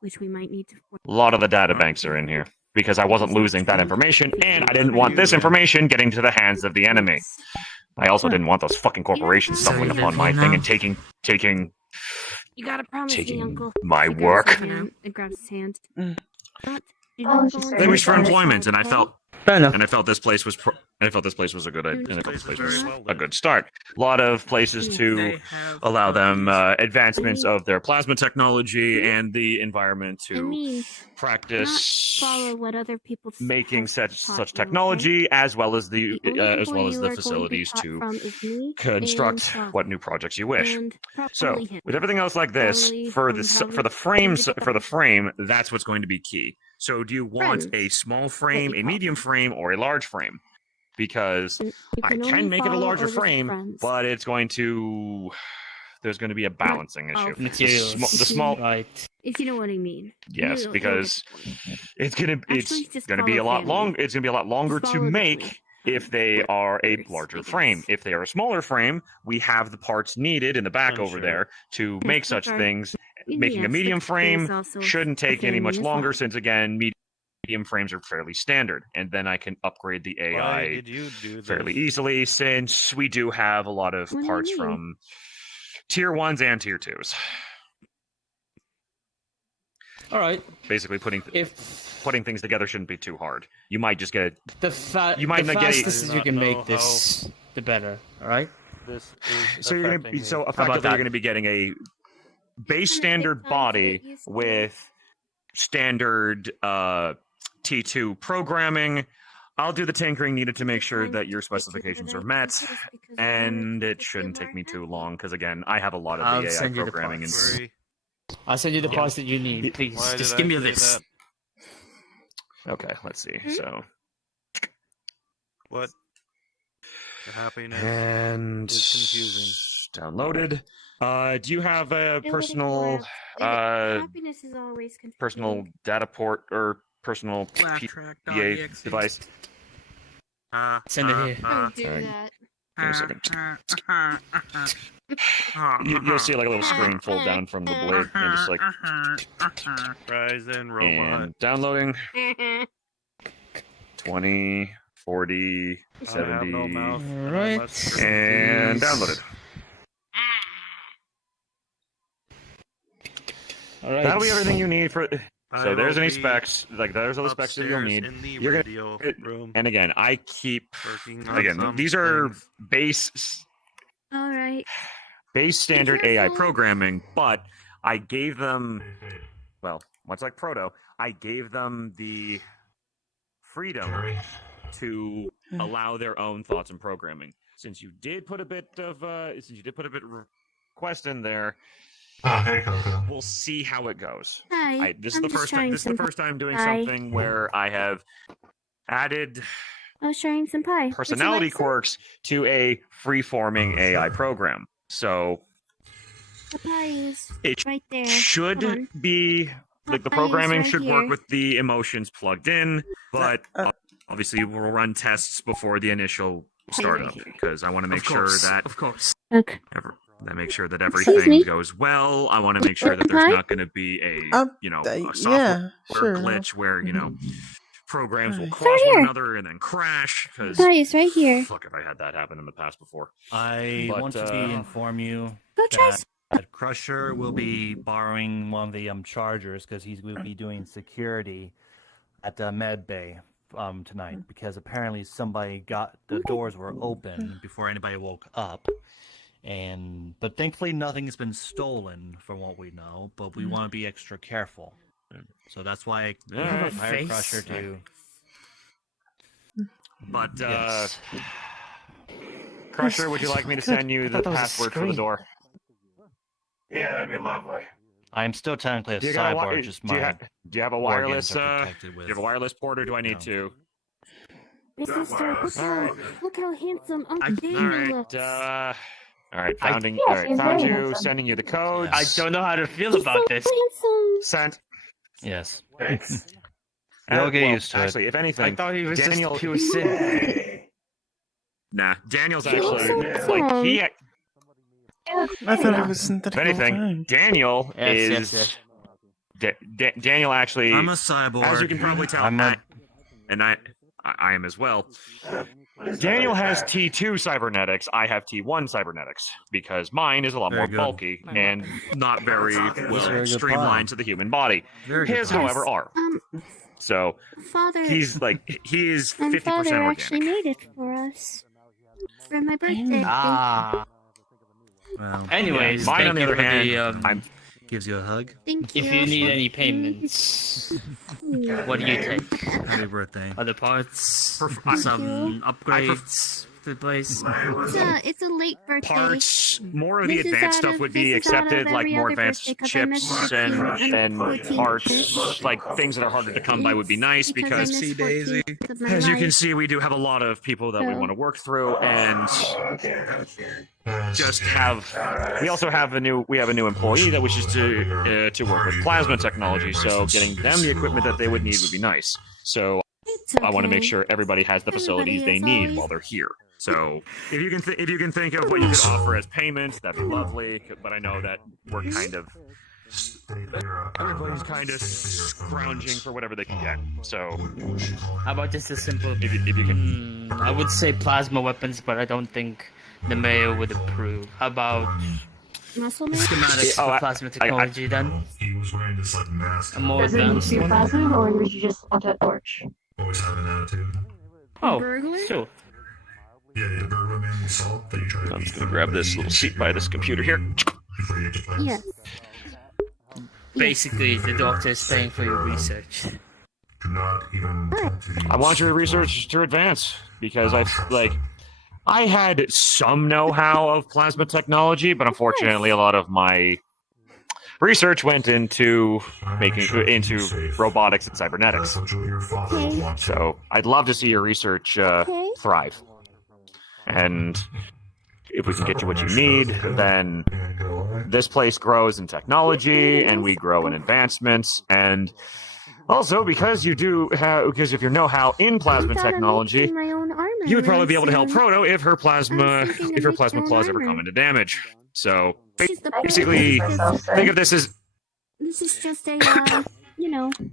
which we might need to. A lot of the data banks are in here because I wasn't losing that information, and I didn't want this information getting to the hands of the enemy. I also didn't want those fucking corporations stumbling upon my thing and taking. You gotta promise me, Uncle. My work. It grabs his hand. They wish for employment, and I felt. And I felt this place was a good start. A lot of places to allow them advancements of their plasma technology and the environment to practice follow what other people making such technology, as well as the facilities to construct what new projects you wish. So, with everything else like this, for the frame, that's what's going to be key. So do you want a small frame, a medium frame, or a large frame? Because I can make it a larger frame, but there's going to be a balancing issue. Materials. The small, right? If you know what I mean. Yes, because it's gonna be a lot long. It's gonna be a lot longer to make if they are a larger frame. If they are a smaller frame, we have the parts needed in the back over there to make such things. Making a medium frame shouldn't take any much longer, since again, medium frames are fairly standard, and then I can upgrade the AI fairly easily, since we do have a lot of parts from tier 1s and tier 2s. All right. Basically, putting things together shouldn't be too hard. You might just get the fastest you can make this, the better. All right. Effectively you're going to be getting a base standard body with standard T2 programming. I'll do the tinkering needed to make sure that your specifications are met, and it shouldn't take me too long, because again, I have a lot of the AI programming. I'll send you the parts that you need, please. Just give me a list. Okay, let's see. So, what? Happiness and is confusing. downloaded. Do you have a personal Happiness is always confusing. personal data port or personal PA device? Send it here. Don't do Alright. that. Give me a second. You'll see like a little screen fold down from the blade, and just like Ryzen robot. and downloading. 20, 40, I have 70, no mouth. Alright. and downloaded. Alright. That'll be everything you need for. So I there's will any be specs, like there's all the specs that you'll upstairs need. in the You're radio gonna, room. and again, I keep Working on again. some These are things. All right. base standard AI programming, but I gave them, well, much like Proto, I gave them the freedom to allow their own thoughts and programming. Since you did put a bit of request in there, Hey, Coco. we'll see how it goes. Hi. This I'm is the just first time. trying This is the some first time doing pie. something where I have added I was sharing some pie. Would you personality like some? quirks to a free-forming AI program. So The pie is it right there. should Hold on. be like the Pie is programming right should here. work with the emotions plugged in, but obviously we'll run tests before the initial startup because I want to make sure that Of course. Okay. I make sure that Excuse everything me? goes well. I want to make sure that there's not going to be a a software yeah, sure. glitch where programs will Right cross here. one another and then crash. Because Pie is right here. fuck, if I had that happen in the past before. I But, want to inform you Go try that Crusher will be borrowing one of the chargers because he will be doing security at the Med Bay tonight because apparently somebody got the doors were open before anybody woke up. But thankfully nothing has been stolen from what we know, but we want to be extra careful. So that's why I Alright. hired Crusher to. But Yes. Crusher, would you like me to send you the password for the door? Yeah, that'd be lovely. I'm still technically a Do you got a cyborg, wi- just do you my ha- do you have a organs wireless? are Do protected with. you have a wireless port, or do I need to? My sister, look how handsome Uncle All Daniel looks. right. All right. I- Founding. Yes, all right. he's Found very you. handsome. Sending you the codes. I don't know how to feel about this. Handsome. Sent. Yes. Thanks. You'll get well, used to it. actually, if anything, I thought he was Daniel. just pure sin. Nah, Daniel's He looks actually so like calm. he. I thought it was synthetic. If anything, all the time. Daniel Yes, is. yes, Daniel actually. I'm a cyborg. As you can probably tell, I'm a- and I am as well. Daniel has T2 cybernetics. I have T1 cybernetics because mine is a lot Very more good. bulky and not very well very good streamlined to the human body. Very good His, pie. however, are. So Father. he's like he is and 50% Father organic. actually made it for us for my birthday. Ah. Well, Anyways, Mine, thank on the you other for hand, the, I'm gives you a hug. Thank you. if you need any payments, what do you take? Happy birthday. Other parts, you. some upgrades to the place. It's a late birthday. parts. More of the This is advanced out stuff of- would be this is out of accepted, like every more other advanced birthday, 'cause I missed chips 14 and 14 parts, birthdays. like things that are harder to come by would be nice Because I because missed 14 of my as you can life. see, we do have a lot of people that we So- want to work through, and just have. We also have a new employee that wishes to work with plasma technology. So getting them the equipment that they would need would be nice. So It's I want to make okay. sure everybody has the facilities they Everybody is need always- while they're here. So if you can think of what you could offer as payments, that'd be lovely. But I know that we're kind of everybody's kind of scrounging for whatever they can get. So How about just a simple? if you can. I would say plasma weapons, but I don't think the mayor would approve. How about Muscle man? schematics Oh, for I- plasma technology then? He was wearing this like mask. A more Does it need to advanced be one? plasma, or would you just want a torch? Always have an attitude. Oh, Burglar? sure. Yeah, the burglar man you saw that you tried to I'm beat just gonna grab this little seat by this computer here. before you get to class. Yes. Basically, the doctor is paying for your research. Do not even come to the I want your research to advance because I had some know-how of plasma technology, but unfortunately, a lot of my research went into robotics and cybernetics. That's what your father would want. So I'd love to see your research thrive. And if we can get you what you need, then this place grows in technology, and we grow in advancements, and also because because if you know how in plasma technology, you would probably be able to help Proto if her plasma claws ever come into damage. So basically, think of this as This is just a,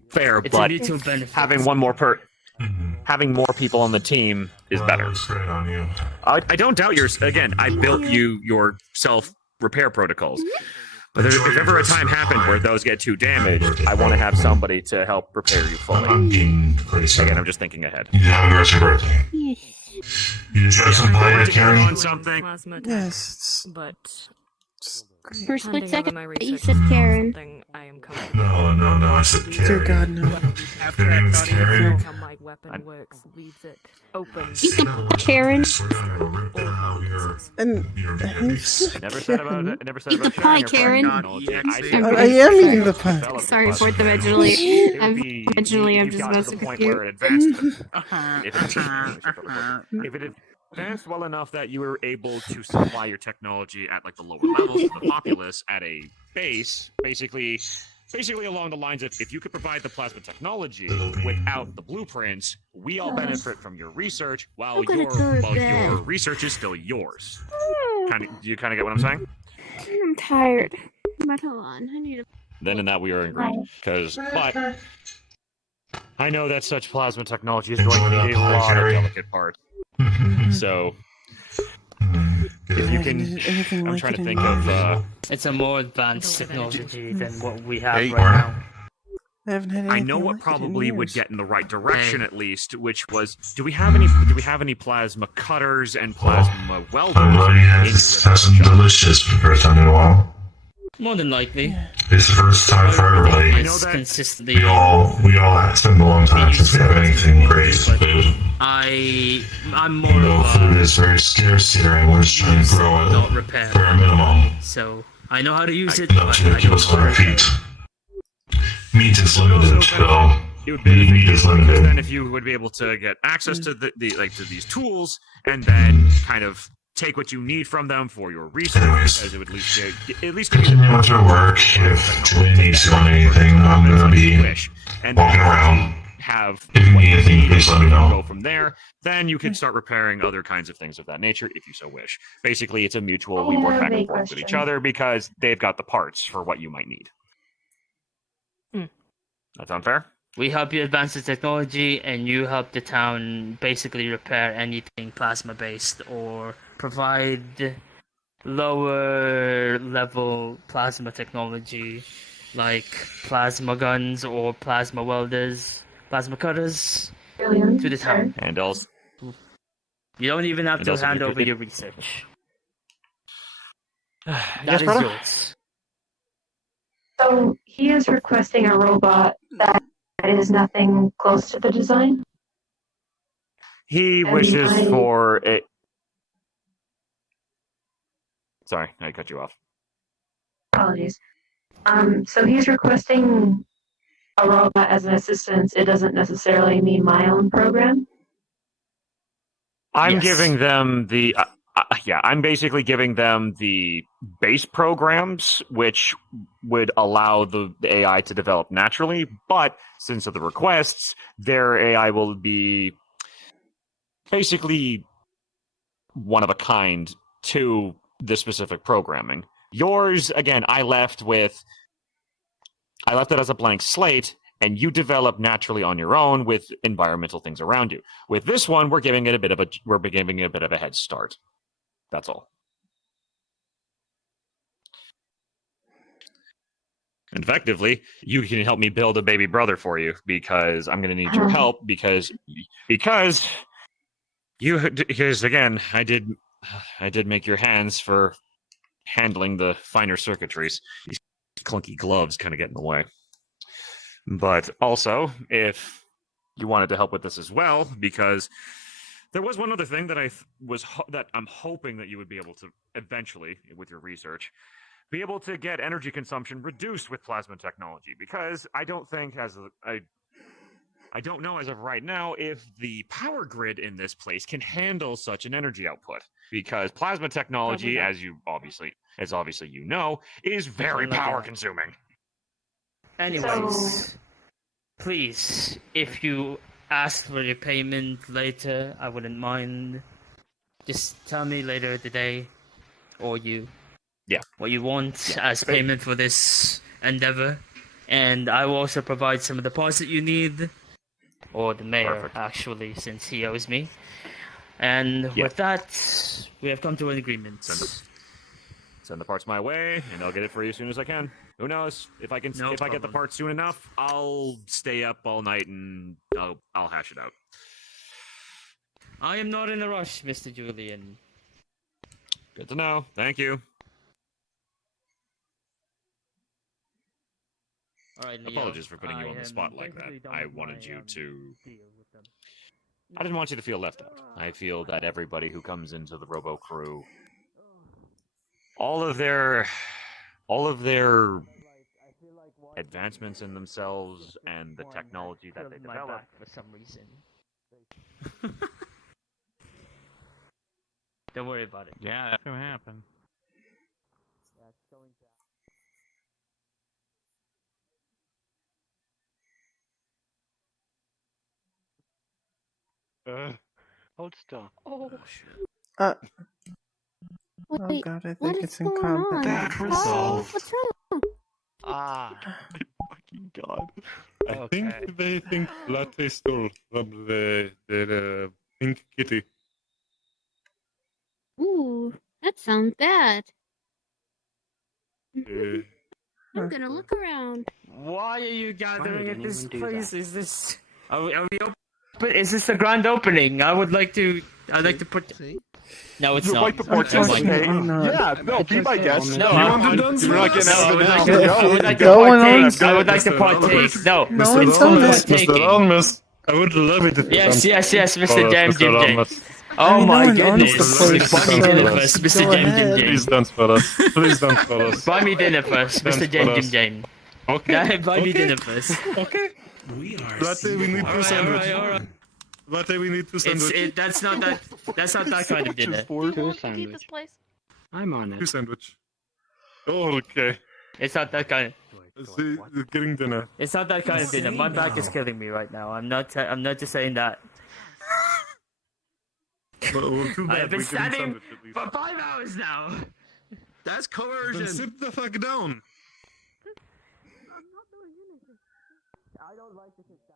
fair, It's a but mutual benefit. having having more people on the team is better. I don't doubt yours. Again, I built you your self-repair protocols. But if ever a time happened where those get too damaged, I want to have somebody to help repair you fully. Again, I'm just thinking ahead. Happy birthday. You just have some pie to carry? On something? Yes. But For a split second, my you research said is Karen. something I am No, I said Dear Carrie. God, no. Your name is Carrie? how my weapon works leaves it open. Karen. And Never said about Eat the pie, Karen. I am eating the pie. Sorry, fourth originally. I'm just messing with you. If it advanced well enough that you were able to supply your technology at like the lower levels of the populace at a base, basically along the lines of if you could provide the plasma technology without the blueprints, we all benefit from your research while your research is still yours. Do you kind of get what I'm saying? I'm tired. But hold on, I need a... Then in that we are agreed. But I know that such plasma technology is going to need a lot of delicate parts. So if you can, I'm trying to think of. It's a more advanced technology than what we have Hey, right now. I haven't had I anything know what like it in probably would years. get in the right direction at least, which was do we have any plasma cutters and plasma welders? Everybody has had some delicious for the first time in a while. More than likely. It's the first time for everybody. It's consistently. We all spend a long time since we have anything great food. I'm more You know, of food is very scarce here, and we're just trying to grow it not repair. for a minimum. So I know how to use it. Not to keep us on our feet. Meat is limited, so It would be meat is limited. then if you would be able to get access to to these tools and then kind of take what you need from them for your research, because it would at least Continue with your work. If Julie needs to run anything, I'm gonna be walking around. If you need anything, please let me know. Go from there. Then you can start repairing other kinds of things of that nature if you so wish. Basically, it's a mutual. We work back and forth with each other because they've got the parts for what you might need. That sound fair? We help you advance the technology, and you help the town basically repair anything plasma-based or provide lower level plasma technology like plasma guns or plasma welders, plasma cutters to the town. And also, you don't even have and to also hand if- over if- your research. Yes, That is brother? yours. So he is requesting a robot that is nothing close to the design. He And wishes I- for a. Sorry, I cut you off. Apologies. So he's requesting a robot as an assistant. It doesn't necessarily mean my own program. I'm Yes. giving them the. I'm basically giving them the base programs, which would allow the AI to develop naturally. But since of the requests, their AI will be basically one of a kind to the specific programming. Yours, again, I left it as a blank slate, and you develop naturally on your own with environmental things around you. With this one, we're giving it a bit of a head start. That's all. And effectively, you can help me build a baby brother for you because I'm going to need your help because again, I did make your hands for handling the finer circuitries. These clunky gloves kind of get in the way. But also, if you wanted to help with this as well, because there was one other thing that that I'm hoping that you would be able to eventually, with your research, be able to get energy consumption reduced with plasma technology. Because I don't think, I I don't know as of right now if the power grid in this place can handle such an energy output, because plasma technology, as obviously you know, is very power consuming. Anyways, please, if you ask for your payment later, I wouldn't mind. Just tell me later today, or what you want as payment for this endeavor, and I will also provide some of the parts that you need, or the mayor actually, since he owes me. And with that, we have come to an agreement. Send the parts my way, and I'll get it for you as soon as I can. Who knows? If I get the parts soon enough, I'll stay up all night and I'll hash it out. I am not in a rush, Mr. Julian. Good to know. Thank you. All right, Leo, Apologies for putting you on the spot like that. I wanted you to. I didn't want you to feel left out. I feel that everybody who comes into the Robo crew, all of their advancements in themselves and the technology that they develop for some reason. Don't worry about it. Yeah, that's gonna happen. Hold still. Oh, Oh Wait, god, I what think is it's in going combat. on? That Oh, resolved. what's wrong? Fucking god. I think they think Latte stole from their pink kitty. Ooh, that sounds bad. Uh, I'm gonna look around. Why are you gathering did at this anyone do place? that? Is this? Are we open? Is this the grand opening? I'd like to put. No, it's You'd not. like to participate? Yeah, no, be my guest. No, you I'm want to not You're not getting out of it now. I would like to Going on. partake. I would like to partake. No, No, it's it's not not. partaking. Almas, I would love it if Yes, you Mr. Jam Jim James. I Oh mean, no my one owns goodness. the place, Buy me so dinner first, Mr. go Jam Jim ahead. James. Please don't for us. Please don't for us. Buy me dinner first, Dance Mr. for Jam us. Jim James. Okay. Buy me Okay. dinner first. Okay. We are. Latte, we need two sandwiches. Alright. Latte, we need two sandwiches. That's not that kind of dinner. Two sandwich. I'm on Two it. sandwich. Oh, okay. It's not that kind. See, you're getting dinner. It's not that kind of dinner. My back is killing me right now. I'm not just saying that. Well, too I bad. have been We're getting standing sandwich at least. for 5 hours now. That's Then coercion. sit the fuck down. I'm not doing anything. I don't like to sit down.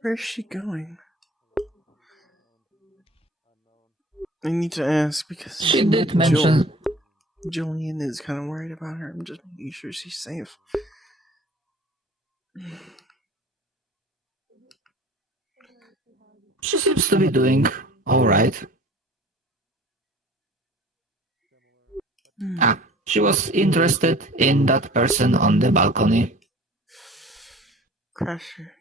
Where's she going? I need to ask because She did mention. Julian is kind of worried about her. I'm just making sure she's safe. She seems to be doing alright. She was interested in that person on the balcony. Crusher.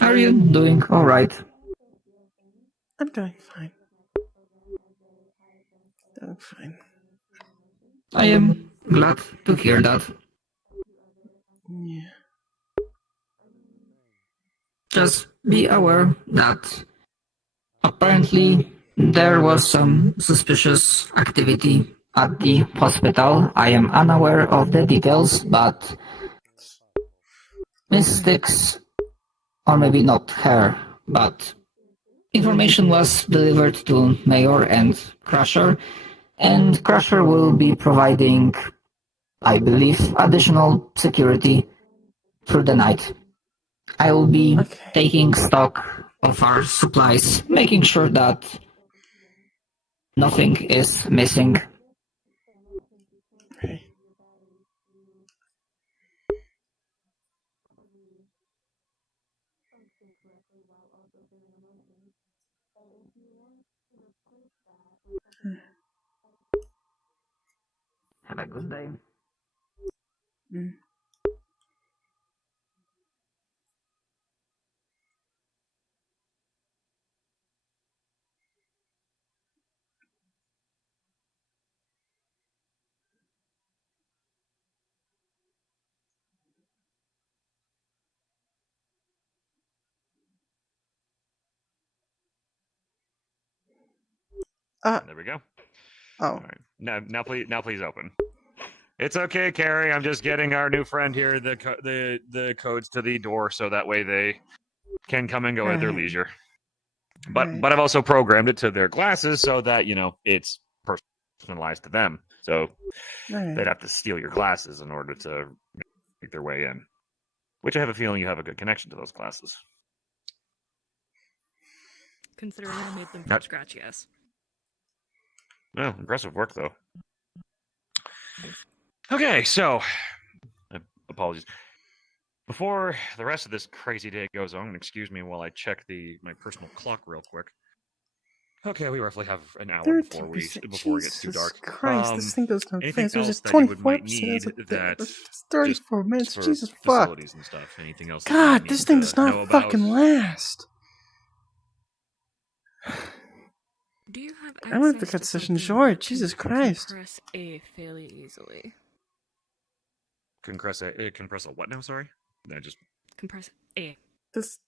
Are you doing alright? I'm doing fine. Doing fine. I am glad to hear that. Yeah. Just be aware that apparently there was some suspicious activity at the hospital. I am unaware of the details, but Mystics, or maybe not her, but information was delivered to Mayor and Crusher will be providing, I believe, additional security through the night. I will be taking stock of our supplies, making sure that nothing is missing. Have a good day. There we go. Oh. All right. Now please open. It's okay, Carrie. I'm just getting our new friend here the codes to the door so that way they can come and go at their leisure. But I've also programmed it to their glasses so that it's personalized to them. So they'd have to steal your glasses in order to make their way in. Which I have a feeling you have a good connection to those glasses. Considering I made them from scratch, yes. Well, impressive work though. Okay, so apologies. Before the rest of this crazy day goes on, excuse me while I check my personal clock real quick. Okay, we roughly have an hour before it gets too dark. Christ, this thing goes down Anything fast. There's else just that you 24 might need That's 34 minutes. for Jesus fuck. facilities and stuff? Anything else? God, this thing does not fucking last. Do you have I want to access cut to session something short. that Jesus can Christ. compress A fairly easily? Compress a what now? Sorry, Compress A. This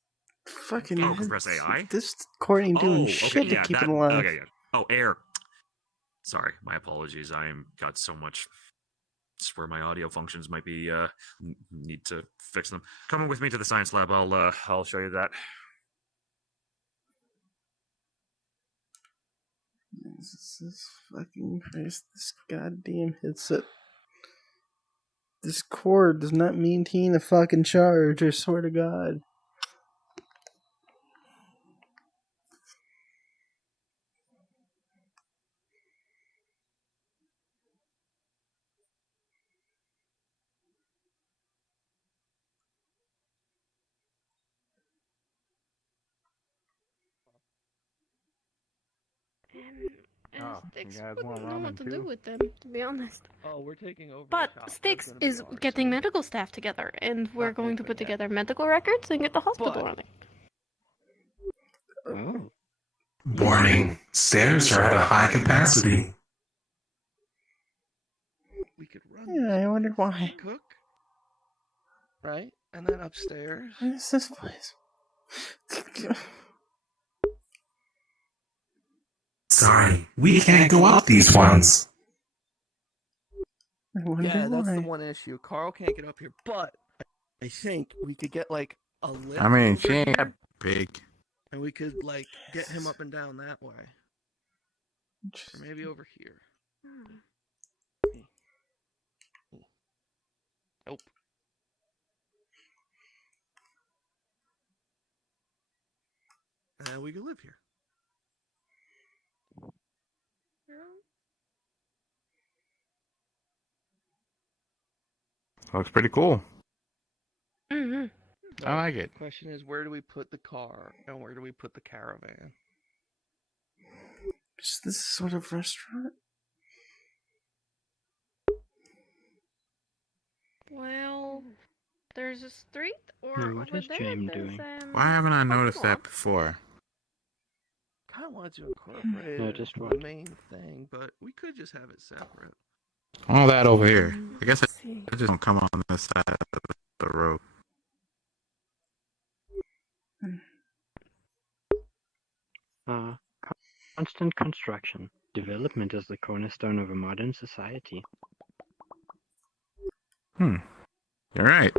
fucking compress AI. This cord ain't doing okay, shit to keep it alive. Okay, yeah. Oh, air. Sorry, my apologies. Got so much. It's where my audio functions might be. Need to fix them. Come with me to the science lab. I'll show you that. This fucking Christ. This goddamn headset. This cord does not maintain a fucking charge. I swear to God. Sticks you guys wouldn't want know ramen what to too? do with them, to be honest. Oh, we're taking over. But the shop. Sticks That's gonna be is ours getting soon. medical staff together, and we're Not going to open put yet. together medical records and get the hospital But- running. Oh. Warning, stairs are at a high capacity. We could run. Yeah, I wonder why. Cook. Right? And then upstairs. What is this place? Sorry, we can't go up these ones. I wonder Yeah, that's why. the one issue. Carl can't get up here, but I think we could get like a lift. I mean, over she ain't here, that big. and we could like get him up and down that way. Or maybe over here. Nope. And we could live here. Looks pretty cool. Mm-hmm. I like it. Question is, where do we put the car and where do we put the caravan? Is this sort of restaurant? Well, there's a street, or Hey, what over is there Jam there's, doing? Why haven't I noticed parking that lot. before? Kind of wanted to incorporate No, it just into what? the main thing, but we could just have it separate. All that over here. I guess see. I just don't come on this side of the road. Constant construction. Development is the cornerstone of a modern society. You're right.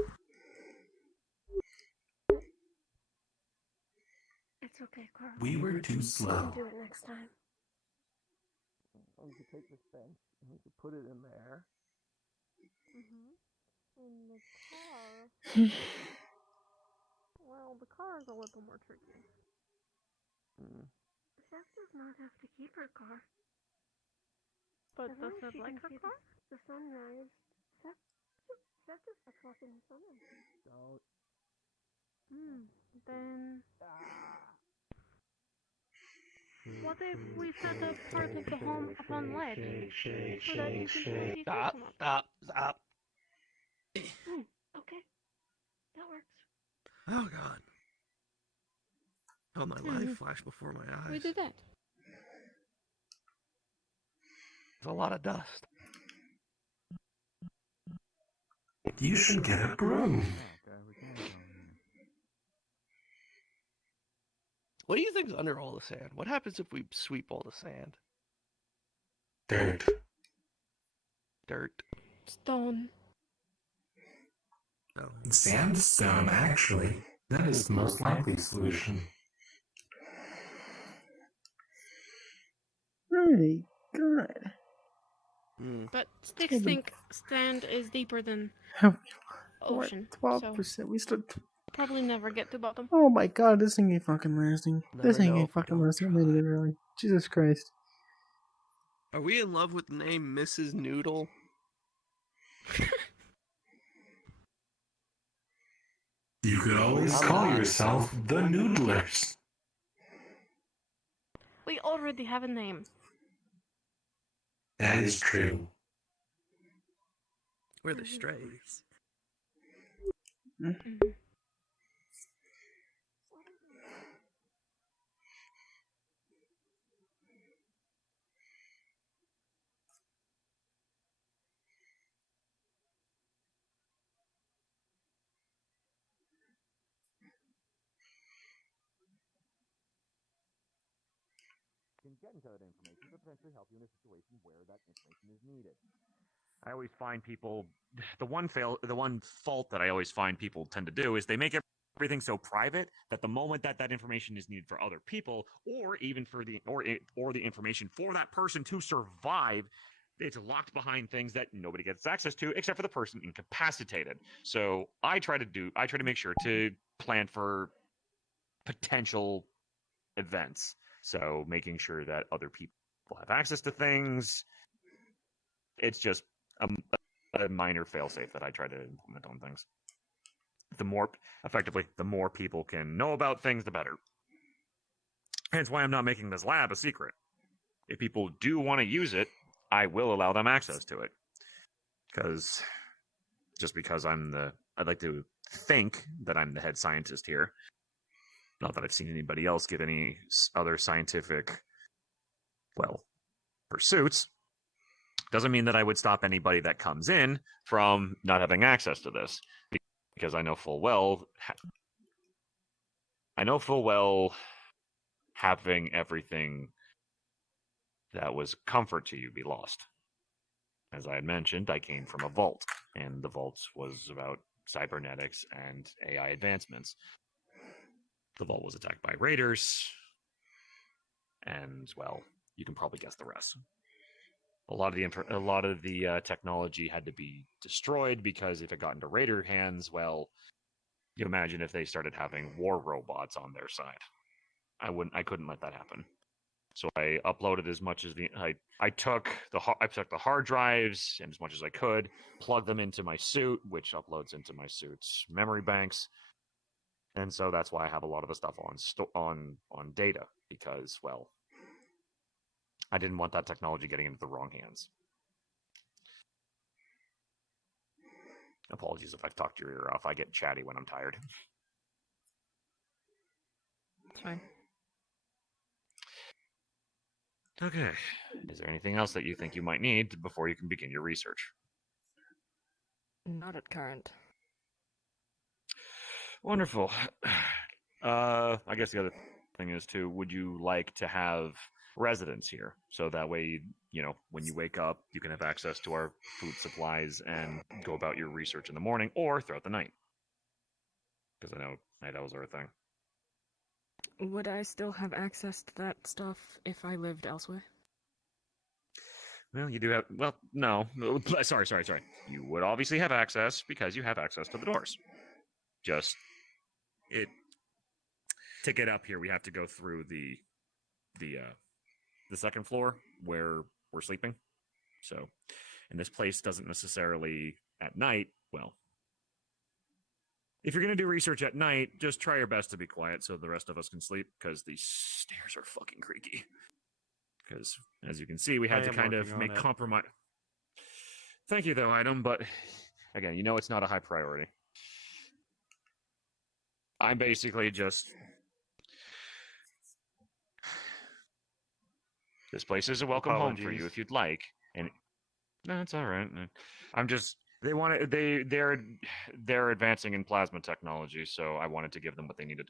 It's okay, Carl. We were too We slow. can do it next time. We could take this bench and we could put it in there. And the car... well, the car is a little more tricky. Seth does not have to keep her car. But does Seth like her car? The sunrise. Seth just likes watching the sunrise. Don't. Then... What if we set up part of the home up on ledge so that you can see Stop, come up? stop. Okay, that works. Oh god. Oh, my life flashed before my eyes. We did that. There's a lot of dust. You should get a broom. What do you think's under all the sand? What happens if we sweep all the sand? Dirt. Dirt. Stone. Oh. Sandstone, actually. That is the most likely solution. Right, God. But sticks think sand is deeper than ocean. 12%. We still. Probably never get to bottom. Oh my God, this thing ain't fucking lasting. This Never thing know ain't if we fucking don't lasting. I'm ending it really. Jesus Christ. Are we in love with the name Mrs. Noodle? You could always call yourself the Noodlers. We already have a name. That is true. We're the strays. Can get into that information to potentially help you in a situation where that information is needed. I always find people The one fault that I always find people tend to do is they make everything so private that the moment that information is needed for other people, or even for the information for that person to survive, it's locked behind things that nobody gets access to except for the person incapacitated. So I try to make sure to plan for potential events. So making sure that other people have access to things. It's just a minor failsafe that I try to implement on things. The more people can know about things, the better. Hence why I'm not making this lab a secret. If people do want to use it, I will allow them access to it. Because I'd like to think that I'm the head scientist here. Not that I've seen anybody else give any other scientific, pursuits. Doesn't mean that I would stop anybody that comes in from not having access to this. Because I know full well having everything that was comfort to you be lost. As I had mentioned, I came from a vault, and the vault was about cybernetics and AI advancements. The vault was attacked by raiders, and you can probably guess the rest. A lot of the technology had to be destroyed because if it got into raider hands, you imagine if they started having war robots on their side. I couldn't let that happen. So I uploaded as much as I took the hard drives and as much as I could, plugged them into my suit, which uploads into my suit's memory banks. And so that's why I have a lot of the stuff on data, because I didn't want that technology getting into the wrong hands. Apologies if I've talked your ear off. I get chatty when I'm tired. It's fine. Okay. Is there anything else that you think you might need before you can begin your research? Not at current. Wonderful. I guess the other thing is too, would you like to have residents here? So that way, when you wake up, you can have access to our food supplies and go about your research in the morning or throughout the night. Because I know night owls are a thing. Would I still have access to that stuff if I lived elsewhere? Well, you do have... Well, no. Sorry. You would obviously have access because you have access to the doors. Just... To get up here, we have to go through the second floor where we're sleeping. So, and this place doesn't necessarily, at night, if you're going to do research at night, just try your best to be quiet so the rest of us can sleep, because these stairs are fucking creaky. Because, as you can see, we had to kind of make compromise. Thank you, though, Item, but again, you know it's not a high priority. I'm basically just... This place is a welcome home for you if you'd like. And no, it's all right. I'm just... They're advancing in plasma technology, so I wanted to give them what they needed.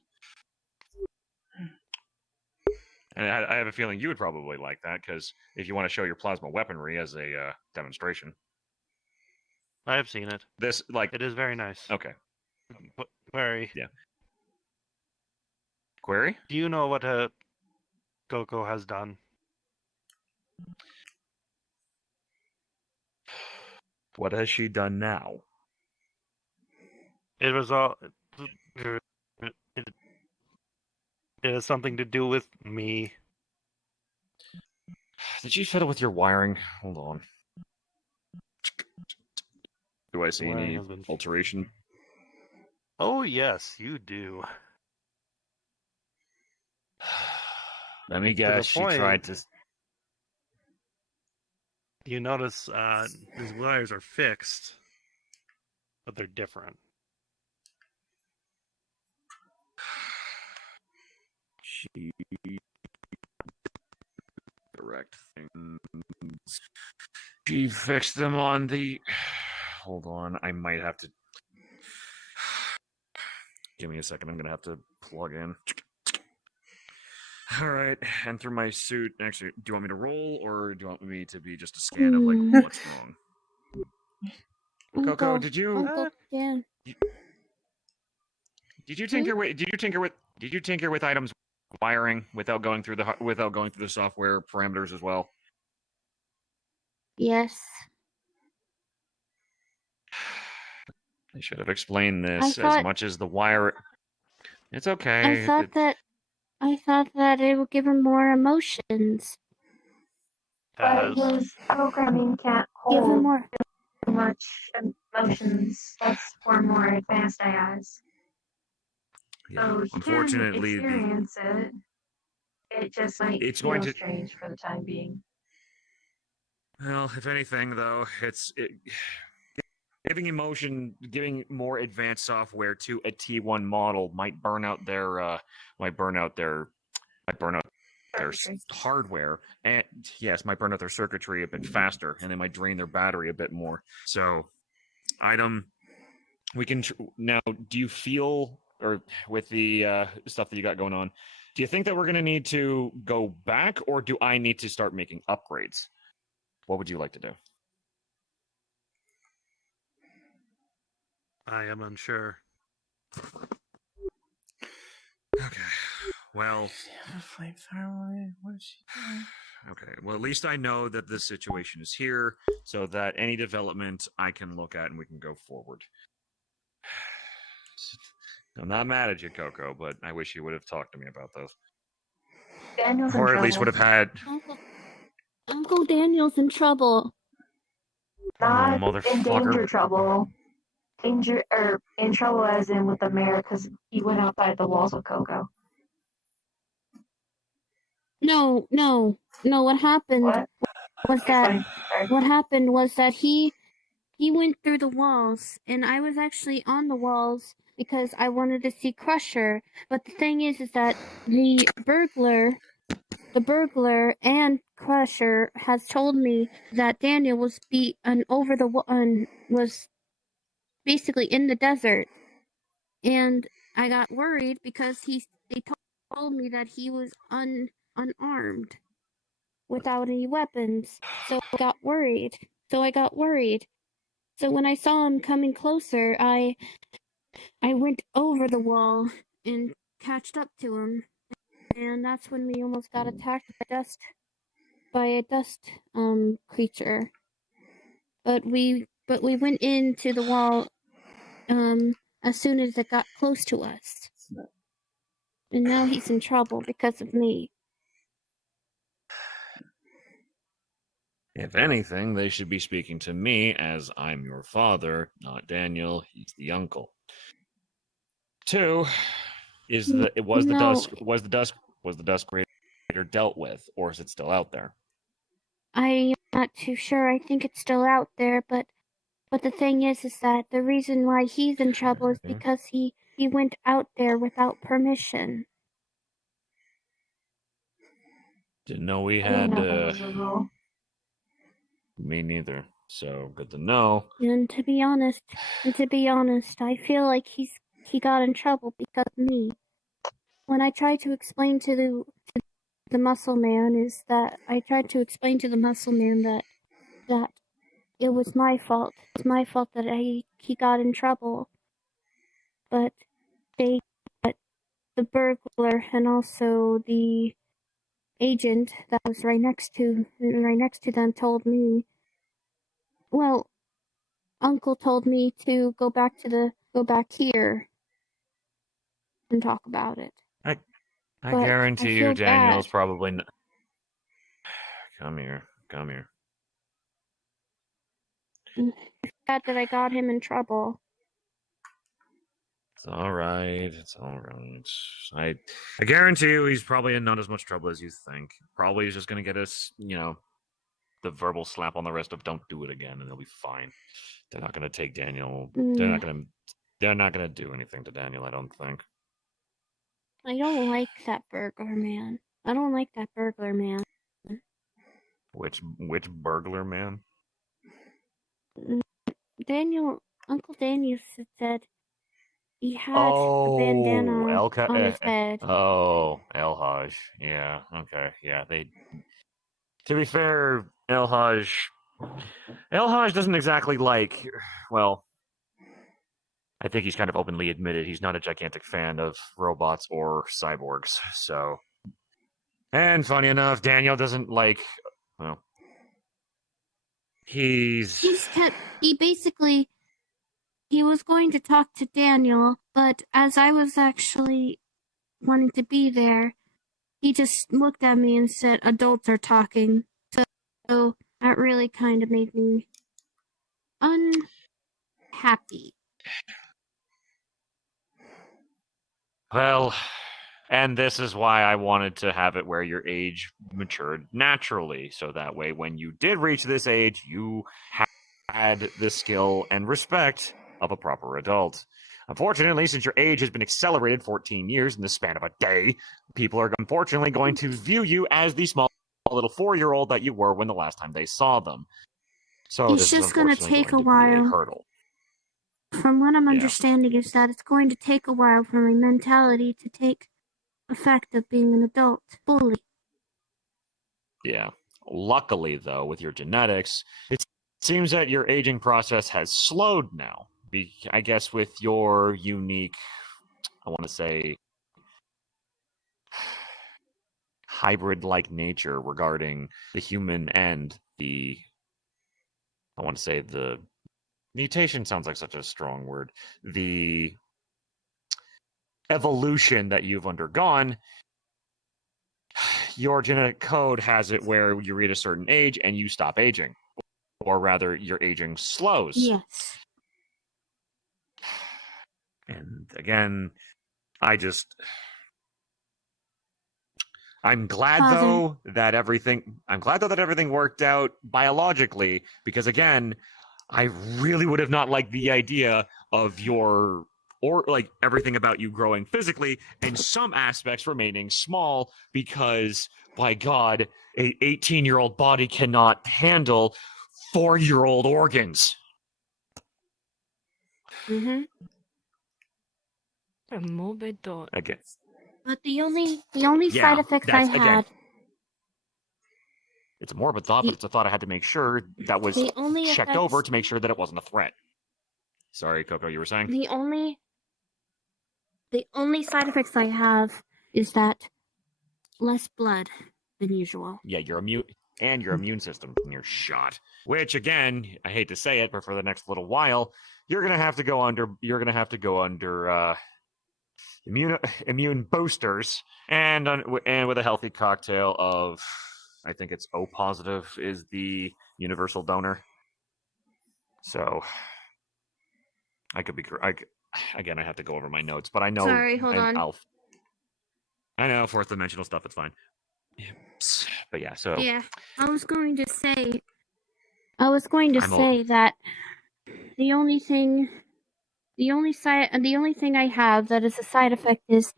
And I have a feeling you would probably like that, because if you want to show your plasma weaponry as a demonstration. I have seen it. It is very nice. Okay. Query. Yeah. Query? Do you know what Coco has done? What has she done now? It was all... It has something to do with me. Did you fiddle with your wiring? Hold on. Do I see any alteration? Oh, yes, you do. Let me guess, she tried to... You notice his wires are fixed, but they're different. She... Correct things. She fixed them on the... Hold on, I might have to... Give me a second, I'm going to have to plug in. Alright, and through my suit... Actually, do you want me to roll, or do you want me to be just a scan of, like, what's wrong? Coco, did you... Uncle Dan. Did you tinker with items wiring without going through the software parameters as well? Yes. They should have explained this as much as the wire. It's okay. I thought that it would give him more emotions. But his programming can't Give him hold more. too much emotions. That's for more advanced AIs. So he unfortunately, can experience it. It just might it's feel going to- strange for the time being. Well, if anything, though, giving more advanced software to a T1 model might burn out their hardware, and yes, might burn out their circuitry a bit faster, and they might drain their battery a bit more. So, Item, we can now. Do you feel, or with the stuff that you got going on, do you think that we're going to need to go back, or do I need to start making upgrades? What would you like to do? I am unsure. Okay. Well. What is she doing? Okay. Well, at least I know that this situation is here, so that any development I can look at and we can go forward. I'm not mad at you, Coco, but I wish you would have talked to me about those. Daniel's or in at least would trouble. have had. Uncle Daniel's in trouble. Not in motherfucker. danger trouble. In trouble as in with the mayor because he went outside the walls with Coco. No. What happened was that he went through the walls, and I was actually on the walls because I wanted to see Crusher. But the thing is that the burglar and Crusher has told me that Daniel was was basically in the desert, and I got worried because they told me that he was unarmed, without any weapons. So I got worried. So when I saw him coming closer, I went over the wall and catched up to him, and that's when we almost got attacked by a dust creature. But we went into the wall as soon as it got close to us. And now he's in trouble because of me. If anything, they should be speaking to me as I'm your father, not Daniel. He's the uncle. 2 is the dust greater dealt with, or is it still out there? I'm not too sure. I think it's still out there, but the thing is that the reason why he's in trouble is because he went out there without permission. Didn't know we I didn't had. know that was a rule. Me neither. So good to know. And to be honest, I feel like he got in trouble because of me. When I tried to explain to the muscle man that it was my fault. It's my fault that he got in trouble. But the burglar and also the agent that was right next to them told me. Well, Uncle told me to go back here and talk about it. I But guarantee I you, feel Daniel's bad. probably. Come here. It's bad that I got him in trouble. It's all right. I guarantee you, he's probably in not as much trouble as you think. Probably he's just gonna get us, the verbal slap on the wrist of "don't do it again," and he'll be fine. They're not gonna take Daniel. They're not gonna do anything to Daniel. I don't think. I don't like that burglar man. Which burglar man? Uncle Daniel said he had a bandana on his head. Oh, El Haj. Yeah. Okay. Yeah. To be fair, El Haj doesn't exactly like. Well, I think he's kind of openly admitted he's not a gigantic fan of robots or cyborgs. So, and funny enough, Daniel doesn't like. Well, he was going to talk to Daniel, but as I was actually wanting to be there, he just looked at me and said, "Adults are talking." So that really kind of made me unhappy. Well, and this is why I wanted to have it where your age matured naturally, so that way when you did reach this age, you had the skill and respect of a proper adult. Unfortunately, since your age has been accelerated 14 years in the span of a day, people are unfortunately going to view you as the small little 4-year-old that you were when the last time they saw them. So it's just going to take a while. Hurdle. From what I'm understanding is that it's going to take a while for my mentality to take effect of being an adult fully. Yeah. Luckily, though, with your genetics, it seems that your aging process has slowed now. I guess with your unique, I want to say, hybrid-like nature regarding the human and the, I want to say the mutation sounds like such a strong word. The evolution that you've undergone, your genetic code has it where you reach a certain age and you stop aging. Or rather, your aging slows. Yes. And again, I'm glad though that everything worked out biologically, because again, I really would have not liked the idea of everything about you growing physically and some aspects remaining small, because by God, a 18-year-old body cannot handle 4-year-old organs. Mm-hmm. A morbid thought. Again. But the only side effects I had. Again, it's a morbid thought, but it's a thought I had to make sure that was checked over to make sure that it wasn't a threat. Sorry, Coco, you were saying? The only side effects I have is that less blood than usual. Yeah, your immune system when you're shot. Which again, I hate to say it, but for the next little while, you're gonna have to go under immune boosters, and with a healthy cocktail of, I think it's O positive is the universal donor. So I again, I have to go over my notes, but I know. Sorry, hold on. I know fourth dimensional stuff. It's fine. But yeah, so Yeah, I was going to say that the only thing I have that is a side effect is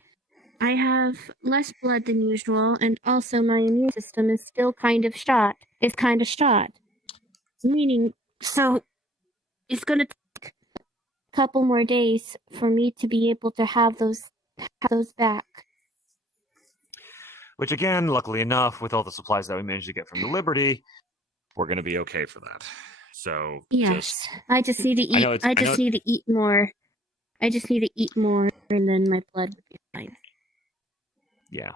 I have less blood than usual, and also my immune system is still kind of shot. Meaning, so it's gonna take a couple more days for me to be able to have those back. which again, luckily enough, with all the supplies that we managed to get from the Liberty, we're gonna be okay for that. So Yes, I just need to eat. I just need to eat more. I just need to eat more, and then my blood will be fine. Yeah.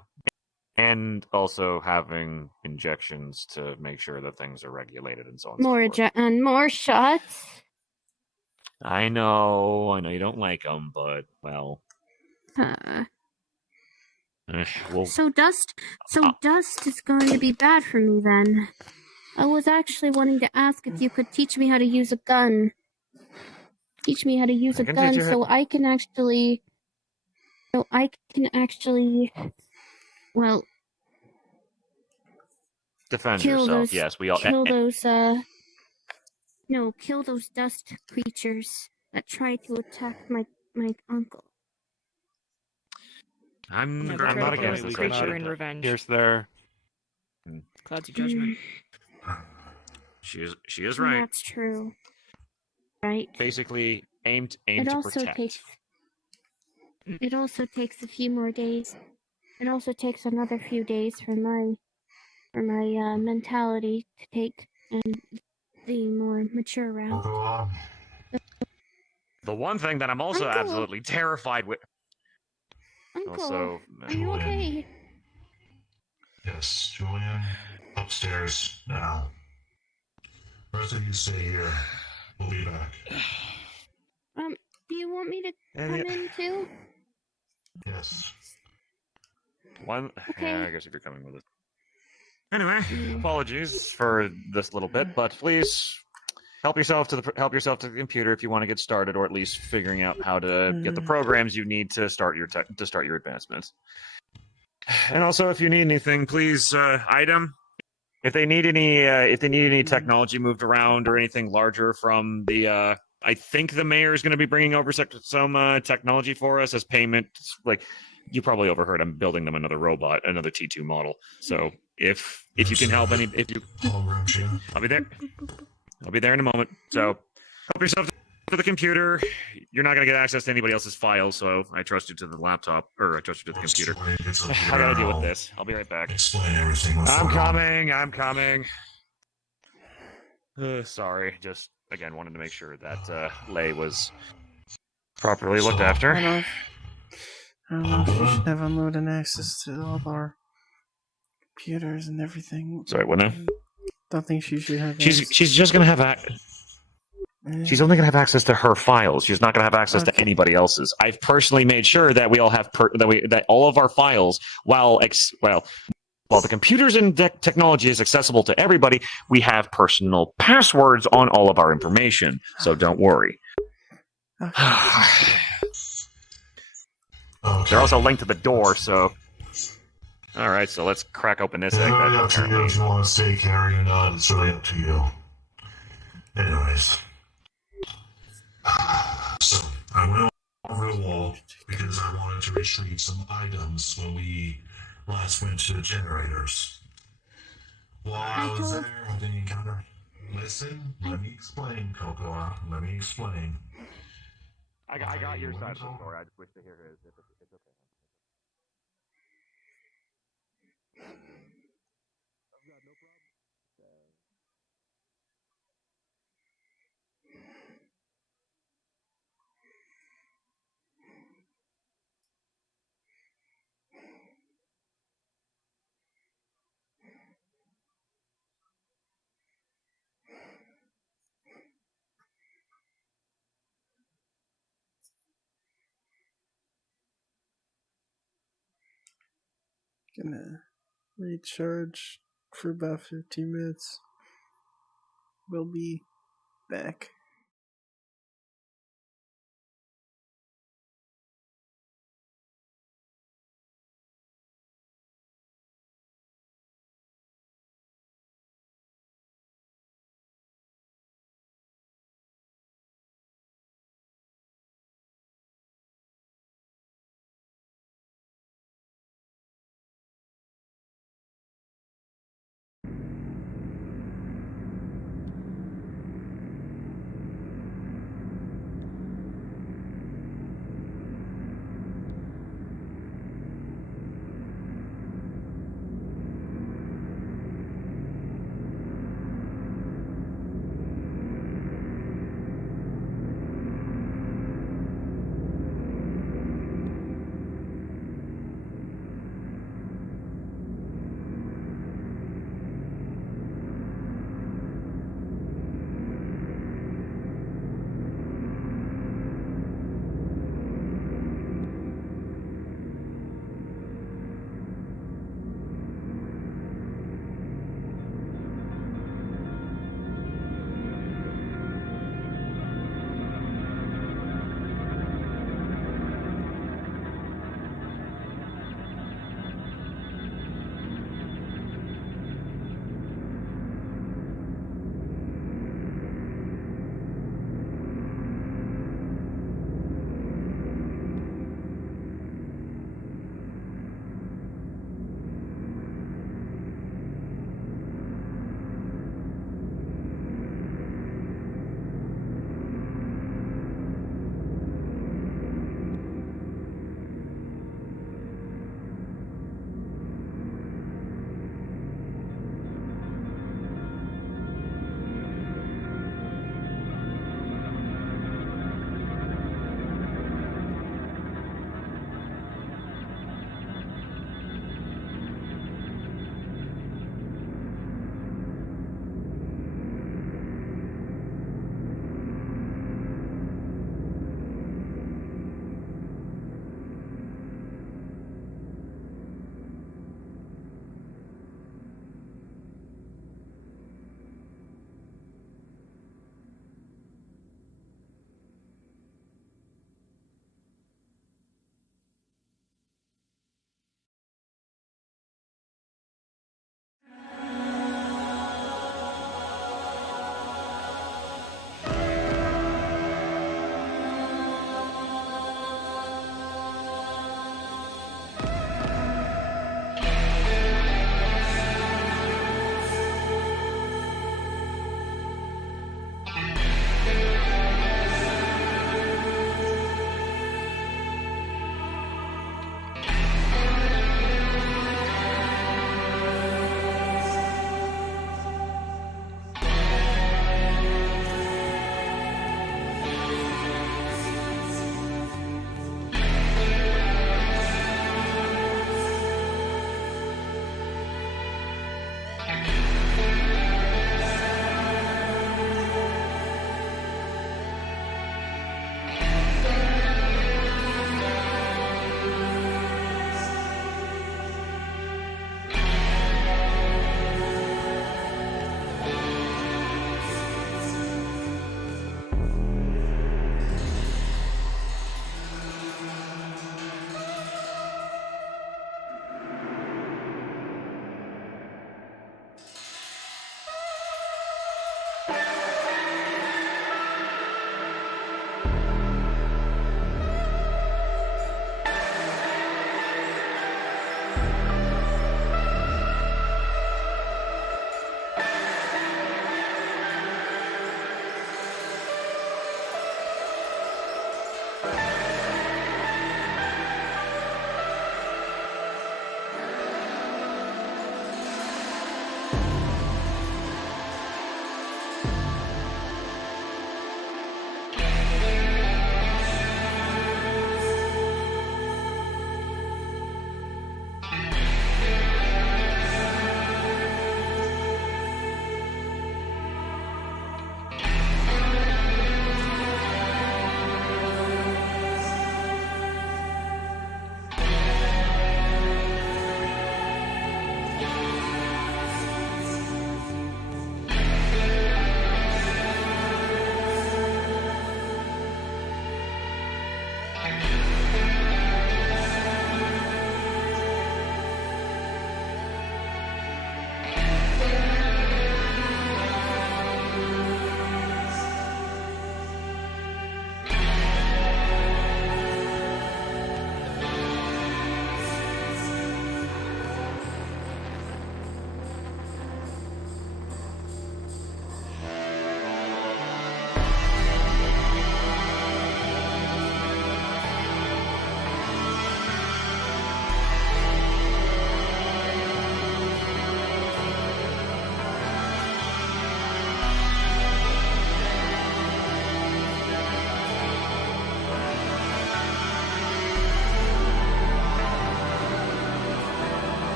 And also having injections to make sure that things are regulated and so on. And more shots. I know you don't like them, but well. So dust is going to be bad for me then. I was actually wanting to ask if you could teach me how to use a gun. Teach me how to use a gun so I can actually. Well. Defend yourself. Yes, we all kill those dust creatures that try to attack my uncle. I'm Yeah, not against this. Creature in revenge. Here's there. Clouds of judgment. She is right. That's true. Right. Basically, aimed to protect. It also takes a few more days. It also takes another few days for my mentality to take and the more mature route. The one thing that I'm also absolutely terrified with. Uncle, are you okay? Yes, Julian, upstairs now. Rest of you stay here. We'll be back. Do you want me to come in too? Yes. One. Okay. Yeah, I guess if you're coming with us. Anyway, apologies for this little bit, but please help yourself to the computer if you want to get started, or at least figuring out how to get the programs you need to start your advancements. And also, if you need anything, please item. If they need any technology moved around or anything larger from the, I think the mayor is going to be bringing over some technology for us as payment. Like you probably overheard, I'm building them another robot, another T2 model. So if you can help I'll be there. I'll be there in a moment. So help yourself to the computer. You're not going to get access to anybody else's files, so I trust you to the laptop, or I trust you to the computer. I got to deal with this. I'll be right back. Explain everything. I'm coming. Sorry, just again wanted to make sure that Lei was properly looked after. I don't know if you should have unlimited access to all of our computers and everything. Sorry, what now? Don't think she should have. She's just gonna have She's only gonna have access to her files. She's not gonna have access to anybody else's. I've personally made sure that we all have that all of our files, while the computers and technology is accessible to everybody, we have personal passwords on all of our information. So don't worry. They're also linked to the door, so. All right, so let's crack open this egg. Really up to you if you want to stay carry or not. It's really up to you. Anyways. So, I went over the wall because I wanted to retrieve some items when we last went to the generators. While I was there, I didn't encounter... Listen, let me explain, Cocoa. Let me explain. I got your side of the story. I just wish to hear his. It's okay. Gonna recharge for about 15 minutes. We'll be back.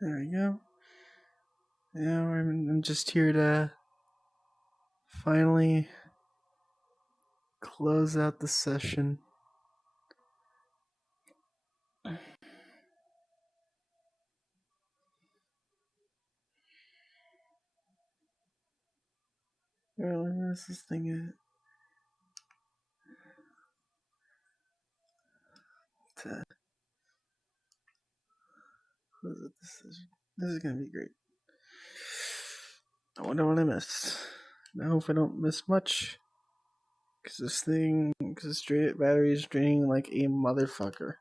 There we go. Now I'm just here to finally close out the session. Where's this thing at? Close out the session. This is gonna be great. I wonder what I missed. I hope I don't miss much. Cause this battery is draining like a motherfucker.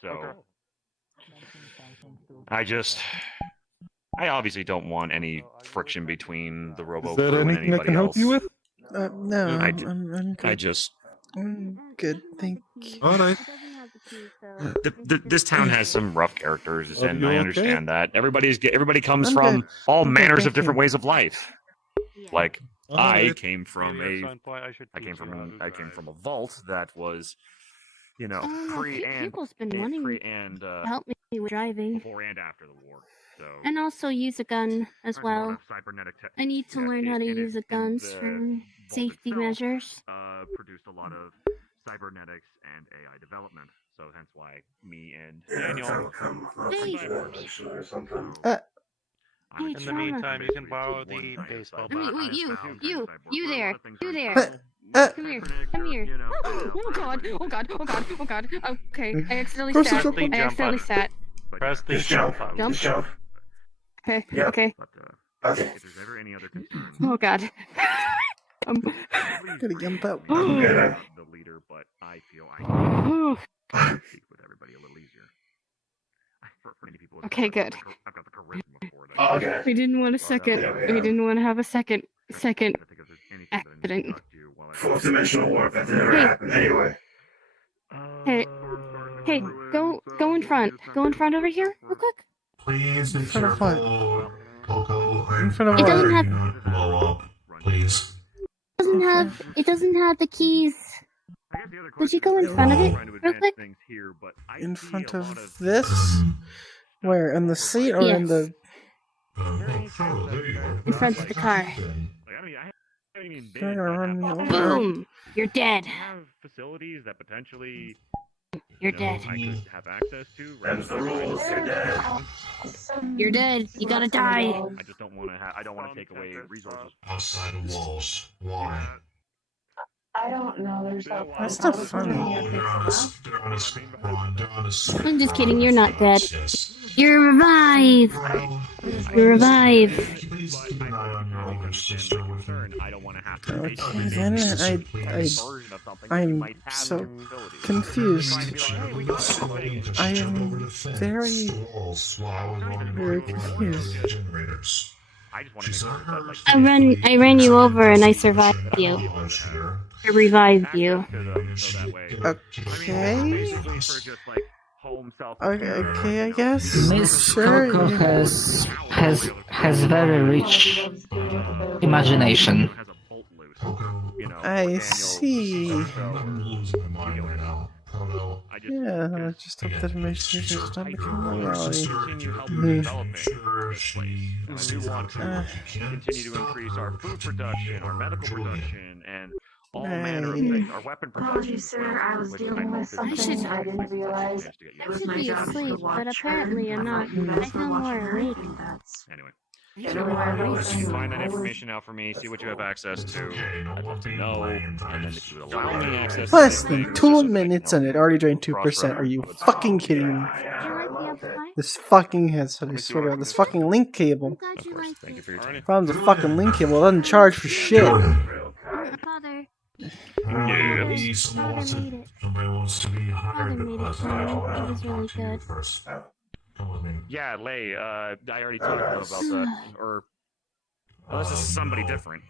So, I obviously don't want any friction between the robo Is there crew and anything I anybody can help else. you with? No, I I'm good. I'm good, thank you. Alright. This town has some rough characters, Are and you I okay? understand that. Everybody comes I'm from good. all I'm good, manners thank of different you. ways of life. Like I Alright. came from Maybe at a some point I should teach you how to I came drive. from a vault that was, you know, People's been wanting to help me with driving. before and after the war. So And also use a gun as there's a lot well. of cybernetic I need to learn how to use the guns for safety measures. produced a lot of cybernetics and AI development. So hence why me and Daniel Hey. Hey, In the Trauma. meantime, you can borrow the baseball bat. Wait, you there, you there. Uh, Come here. Oh god, oh god, oh god, oh god. Okay, I accidentally Press the sat. jump I button. accidentally sat. Press the jump button. Jump. Okay, okay. If there's ever any other concern, Oh god. Gotta jump out. the leader, but I feel I can speak with everybody a little easier. For many people, Okay, good. I've got the charisma for it. Okay. We didn't want a second. We didn't want to have a second accident. Fourth-dimensional warp. That never happened anyway. Hey, go in front. Go in front over here, real quick. Please be In front of what? careful. Coco, In front of It what? doesn't have. do not blow up. Please. It doesn't have the keys. Would you go in front of it, real quick? In front of this? Where? In the seat or in Yes. the? In front of the car. They're gonna run me over. Boom! You're dead. Facilities that potentially You're dead. I could have access to. That's the rules. You're dead. You're dead. You gotta die. I just don't want to. I don't want to take away resources Outside the walls. Why? I don't know. There's no That's not funny. Oh, they're on a run. They're on a I'm just kidding. You're not dead. Yes. You're revived. You're revived. Please keep an eye on your older sister with me. I don't want to have to. Okay, then I'm so confused. I am very confused. Generators. I just want to make sure that, I ran you over and I survived you. I revived you. Okay. Okay, I guess. Miss Sure. Coco yeah. has very rich imagination. I see. I'm losing my mind right now. Proto. Yeah, I just hope that imagination is not becoming a reality. sure she continue to increase our food production, our medical production, and all manner of things. Our weapon production. Apologies, sir. I was dealing with something I didn't realize. It was should my be job asleep, to but watch apparently her. I'm not. You I guys feel were more watching her, awake. and that's... Anyway. You know where I was. You find that information out for me, see what you have access to. I'd love to know, and then if you would allow me access to Less anything, than 2 minutes and it already drained 2%. Are you fucking kidding me? This fucking headset, I swear to God, this fucking link cable. Thank you for your time. Problem's a fucking link cable, it doesn't charge for shit. Father. Maybe somebody wants to be hired because I told It them was to really talk to you good. first. Come with me. Yeah, Lay, I already talked about that. Or, unless this is somebody different.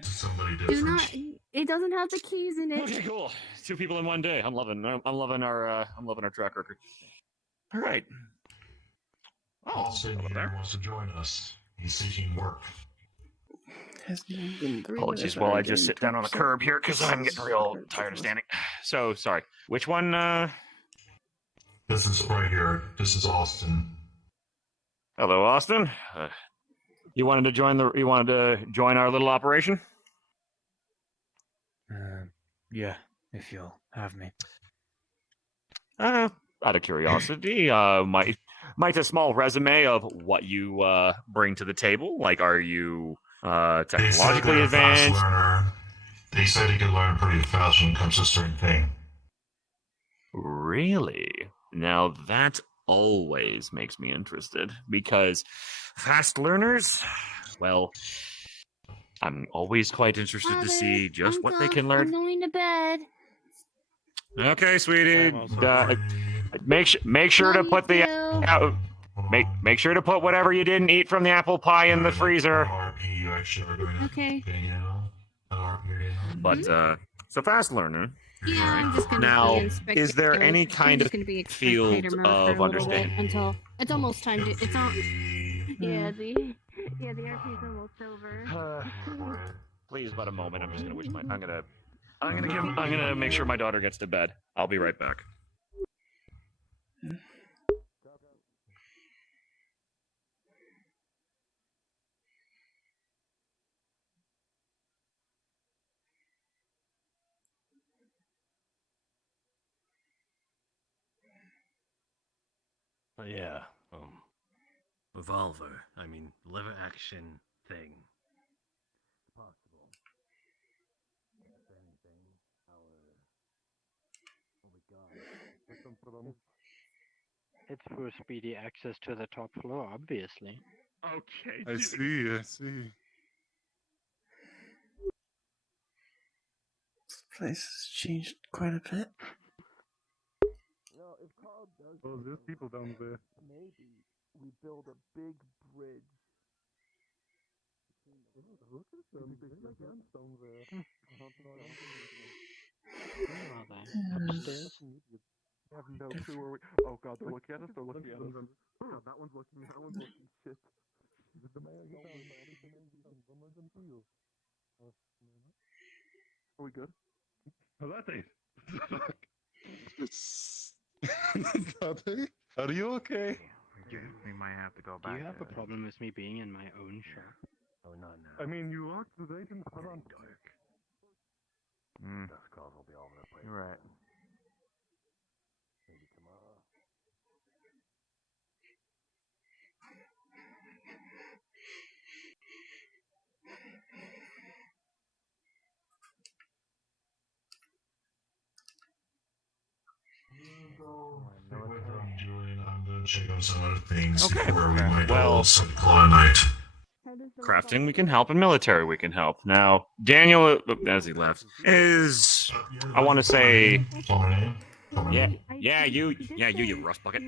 Somebody Do different. not. It doesn't have the keys in it. Okay, cool. 2 people in one day. I'm loving our track record. All right. Austin here wants to join us. He's seeking work. Hasn't even been 3 Apologies minutes, while I already just sit down on the 20%. curb here because I'm getting real tired of standing. So, sorry. Which one, This is right here. This is Austin. Hello, Austin. You wanted to join our little operation? Yeah, if you'll have me. Out of curiosity, might a small resume of what you bring to the table? Like, are you technologically They said they're a fast advanced? learner. They said he could learn pretty fast when it comes to a certain thing. Really? Now that always makes me interested, because fast learners, well, I'm always quite interested to see just what they can I'm learn. going to bed. Okay, sweetie. Make sure to put the make sure to put whatever you didn't eat from the apple pie in the freezer. Okay. But it's a fast learner. Yeah, I'm just gonna Now, be in spectator. is there any I'm kind just of gonna be in field spectator mode of for a little bit understanding? until it's almost time to. It's on. Yeah, the RP's almost over. Please, but a moment. I'm just gonna wish my. I'm gonna make sure my daughter gets to bed. I'll be right back. Yeah, revolver. I mean, lever action thing. Possible. If anything, It's for speedy access to the top floor, obviously. Okay. I see. This place has changed quite a bit. If Carl does Oh, there's people down there. maybe we build a big bridge. Look at them. They got guns down there. Where are they? Upstairs? I have no clue where we. Oh god, they're looking at us. They're looking at us. Oh god, that one's looking. That one's looking. Shit. The man you found, don't let them see you. Are we good? Oh, that ain't. Daddy, are you okay? We might have to go back. Do you have a problem with me being in my own shop? Oh, not now. I mean, you walked the day in front on dark. Dust calls will be all over the place. You're right. Maybe tomorrow. I'm going to check on some other things Okay. before we might Well- all call it night. Crafting, we can help, and military, we can help. Now, Daniel, as he left, is I want to say, you rust bucket.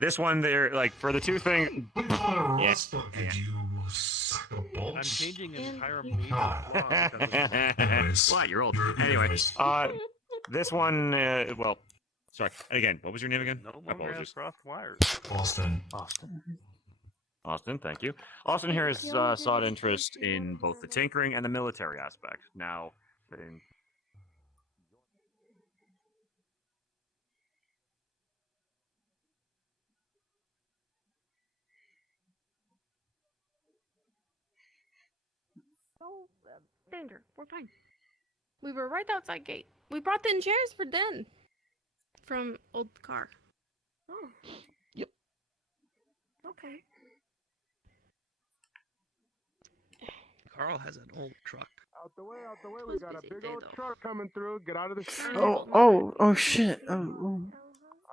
This one there, like for the two thing. Yeah. I'm changing an entire major What? You're old. Anyway, this one, well, sorry. And again, what was your name again? No longer has Apologies. crossed wires. Austin, thank you. Austin here has sought interest in both the tinkering and the military aspect. Now, Oh, danger. We're fine. We were right outside gate. We brought in chairs for Den. From old car. Oh. Yep. Okay. Carl has an old truck. Out the way, we got a big old truck coming through. Get out of the street. Oh shit. Oh.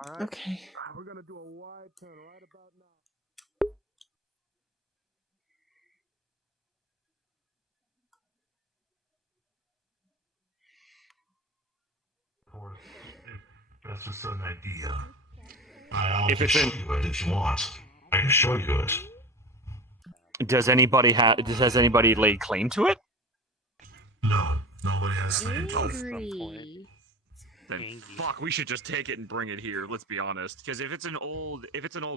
Alright. Okay. We're gonna do a wide turn right about now. Of course, if that's just an idea. I'll If it's show in- you it if you want. I can show you it. has anybody laid claim to it? No, nobody has claim to it. Then fuck, we should just take it and bring it here. Let's be honest, because if it's an old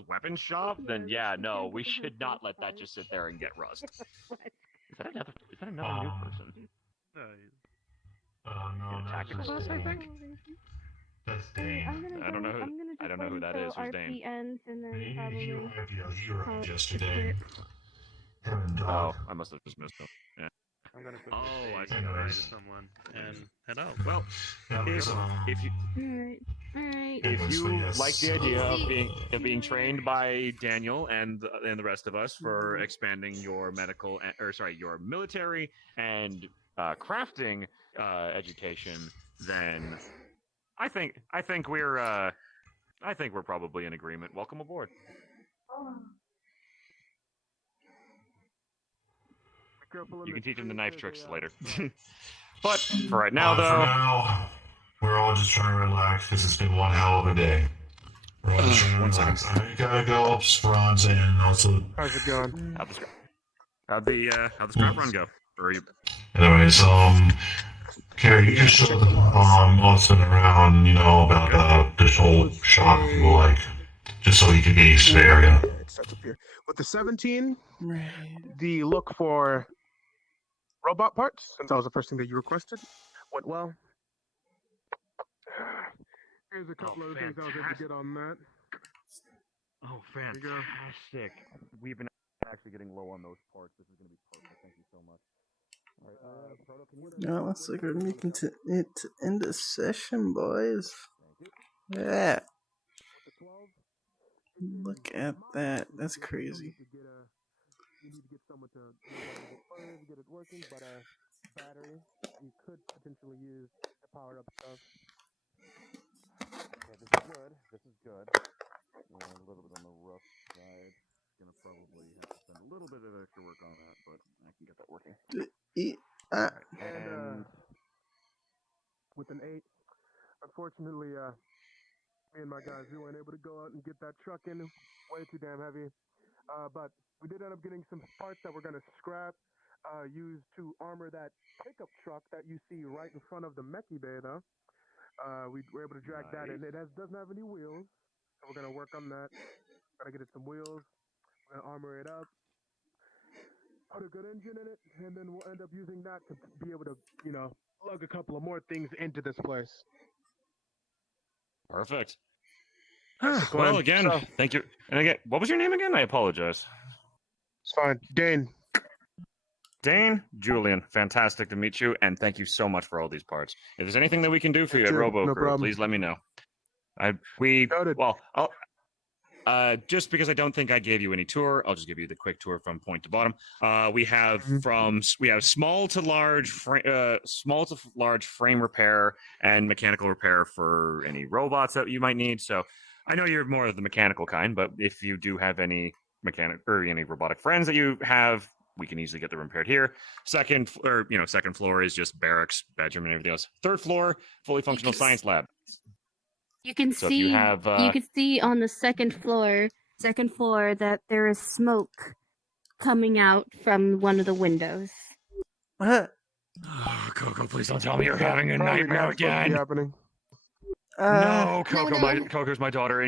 weapons shop, then yeah, no, we should not let that just sit there and get rust. Is that another new person? No, Tactical that's bus, I think. That's Dane. I don't know who that is. Who's Dane? Ends and then He probably arrived yesterday. Him and Dog. Oh, I must have just missed him. Yeah. I'm gonna put I see. hi to someone and head out. Well, if you Alright. if you like the idea of being trained by Daniel and the rest of us for expanding your your military and crafting education, then I think we're probably in agreement. Welcome aboard. You can teach him the knife tricks later. But for right now, though, we're all just trying to relax because it's been one hell of a day. We're all just trying to relax. I gotta go, Franz, and also. How's it going? How'd the scrap run go? Or are you? Anyways, Carrie, you can show the Austin around, about this whole shop if you like, just so he can get used to the area. It starts up here. With the 17, the look for robot parts, since that was the first thing that you requested, went well. Here's a couple of things I was able to get on that. Oh, fantastic! We've been actually getting low on those parts. This is going to be perfect. Thank you so much. All right, Proto, can you... Now looks like we're making it to end the session, boys. Yeah. Look at that. That's crazy. You need to get someone to get it working, but battery you could potentially use to power up stuff. Okay, this is good. This is good. A little bit on the rough side. Gonna probably have to spend a little bit of extra work on that, but I can get that working. Right. And with an 8, unfortunately, me and my guys, we weren't able to go out and get that truck in. Way too damn heavy. But we did end up getting some parts that we're going to scrap, use to armor that pickup truck that you see right in front of the Mechie Bay, though. We were able to drag that in. It doesn't have any wheels, so we're going to work on that. Got to get it some wheels. We're going to armor it up. Put a good engine in it, and then we'll end up using that to be able to, lug a couple of more things into this place. Perfect. Well, again, thank you. And again, what was your name again? I apologize. It's fine. Dane. Julian, fantastic to meet you, and thank you so much for all these parts. If there's anything that we can do for you at RoboCrew, please let me know. Just because I don't think I gave you any tour, I'll just give you the quick tour from point to bottom. We have small to large frame repair and mechanical repair for any robots that you might need. So I know you're more of the mechanical kind, but if you do have any any robotic friends that you have, we can easily get them repaired here. Second floor is just barracks, bedroom, and everything else. Third floor, fully functional science lab. You can So see. if you have, you can see on the second floor that there is smoke coming out from one of the windows. Oh, Coco, please don't tell me you're having a nightmare again. Happening. No, Coco, No. Coco's my daughter.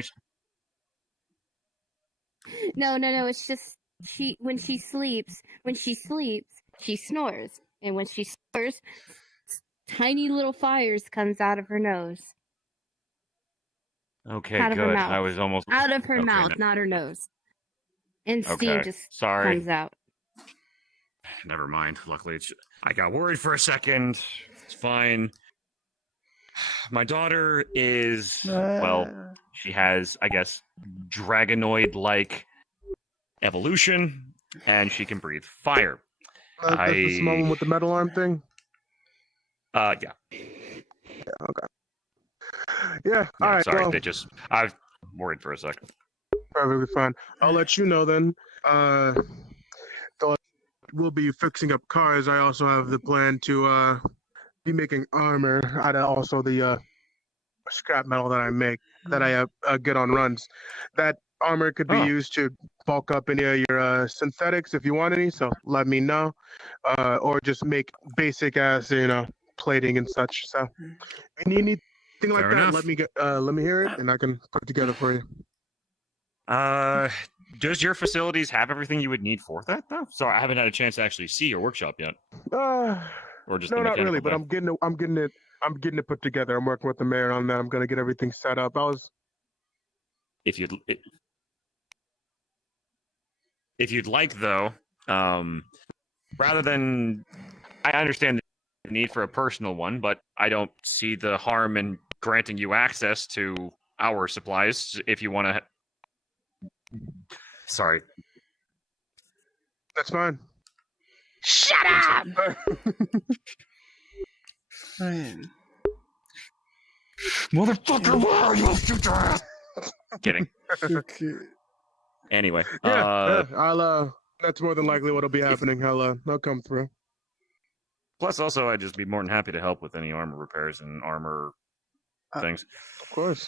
No. It's just when she sleeps, she snores, and when she snores, tiny little fires comes out of her nose. Okay, Out of her good. mouth. I was almost Out of her mouth, no- not her nose. And steam just comes out. Never mind. Luckily, I got worried for a second. It's fine. My daughter is, she has, I guess, dragonoid-like evolution, and she can breathe fire. That's the small one with the metal arm thing? Yeah. Okay. Yeah, all right. Sorry, well, I was worried for a second. Perfectly fine. I'll let you know then. We'll be fixing up cars. I also have the plan to be making armor out of also the scrap metal that I make, that I get on runs. That armor could be used to bulk up any of your synthetics if you want any, so let me know. Or just make basic ass, plating and such. So if you need anything like Fair that, enough. let me hear it, and I can put it together for you. Does your facilities have everything you would need for that, though? Sorry, I haven't had a chance to actually see your workshop yet. Or just no, the not really, but mechanical I'm getting it put together. I'm working with the mayor on that. I'm gonna get everything set up. If you'd like, though, rather than, I understand the need for a personal one, but I don't see the harm in granting you access to our supplies if you want to. Sorry. That's fine. Shut up! Man. Motherfucker, where are you, future ass? Kidding. Okay. Anyway. I'll that's more than likely what'll be happening. I'll come through. Plus, also, I'd just be more than happy to help with any armor repairs and armor things. Of course.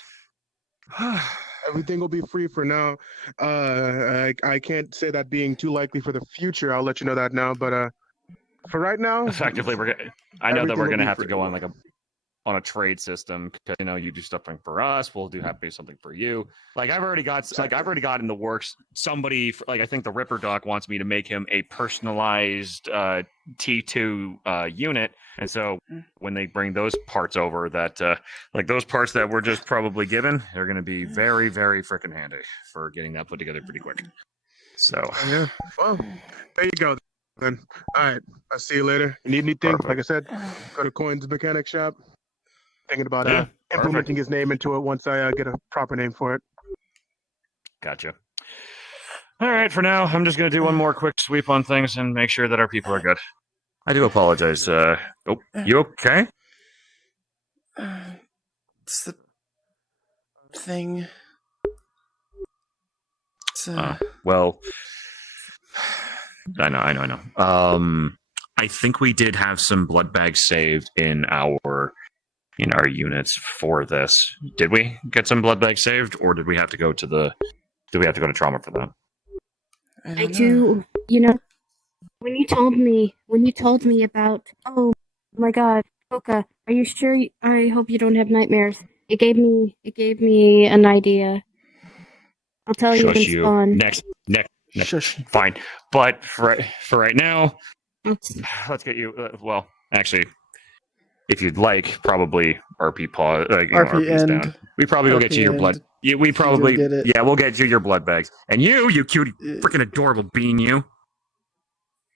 Everything will be free for now. I can't say that being too likely for the future. I'll let you know that now. But for right now, Effectively, I know that everything we're will gonna be have to free. go on a trade system because you do something for us, we'll have to do something for you. Like I've already got in the works somebody I think the Ripper Doc wants me to make him a personalized T2 unit, and so when they bring those parts over, that those parts that we're just probably given, they're going to be very, very freaking handy for getting that put together pretty quick. So yeah, well, there you go. Then all right, I'll see you later. You need anything? Perfect. Like I said, go to Coin's mechanic shop. Thinking about Yeah, implementing his name into it once I get a proper name for it. Gotcha. All right, for now, I'm just going to do one more quick sweep on things and make sure that our people are good. I do apologize. You okay? It's the thing. It's, well, I know. I think we did have some blood bags saved in our units for this. Did we get some blood bags saved, or did we have to go to trauma for that? I do. When you told me about, oh my God, Coca, are you sure? I hope you don't have nightmares. It gave me an idea. I'll tell you when spawn. Next. Shush. Fine. But for right now, let's get you. Well, actually, if you'd like, probably RP pause. RP's down. We probably go get you your blood. We probably we'll get you your blood bags. And you cute, freaking adorable bean. You.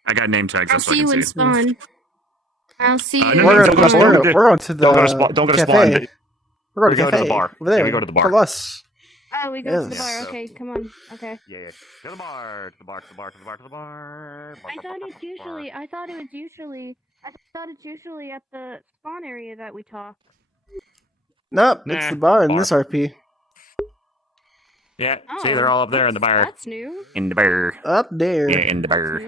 I got name tags. I'll see you in spawn. I'll see you. We're going to the don't go to spawn. Don't go to spawn. We're going to go to the bar. Over there. Yeah, we go to the bar. For us. Oh, we go to the bar. Okay, come on. Okay. Yeah. To the bar. To the bar. I thought it's usually at the spawn area that we talk. Nope, it's the bar in this RP. Yeah, see, they're all up there in the bar. That's new. In the bar. Up there. Yeah, in the bar.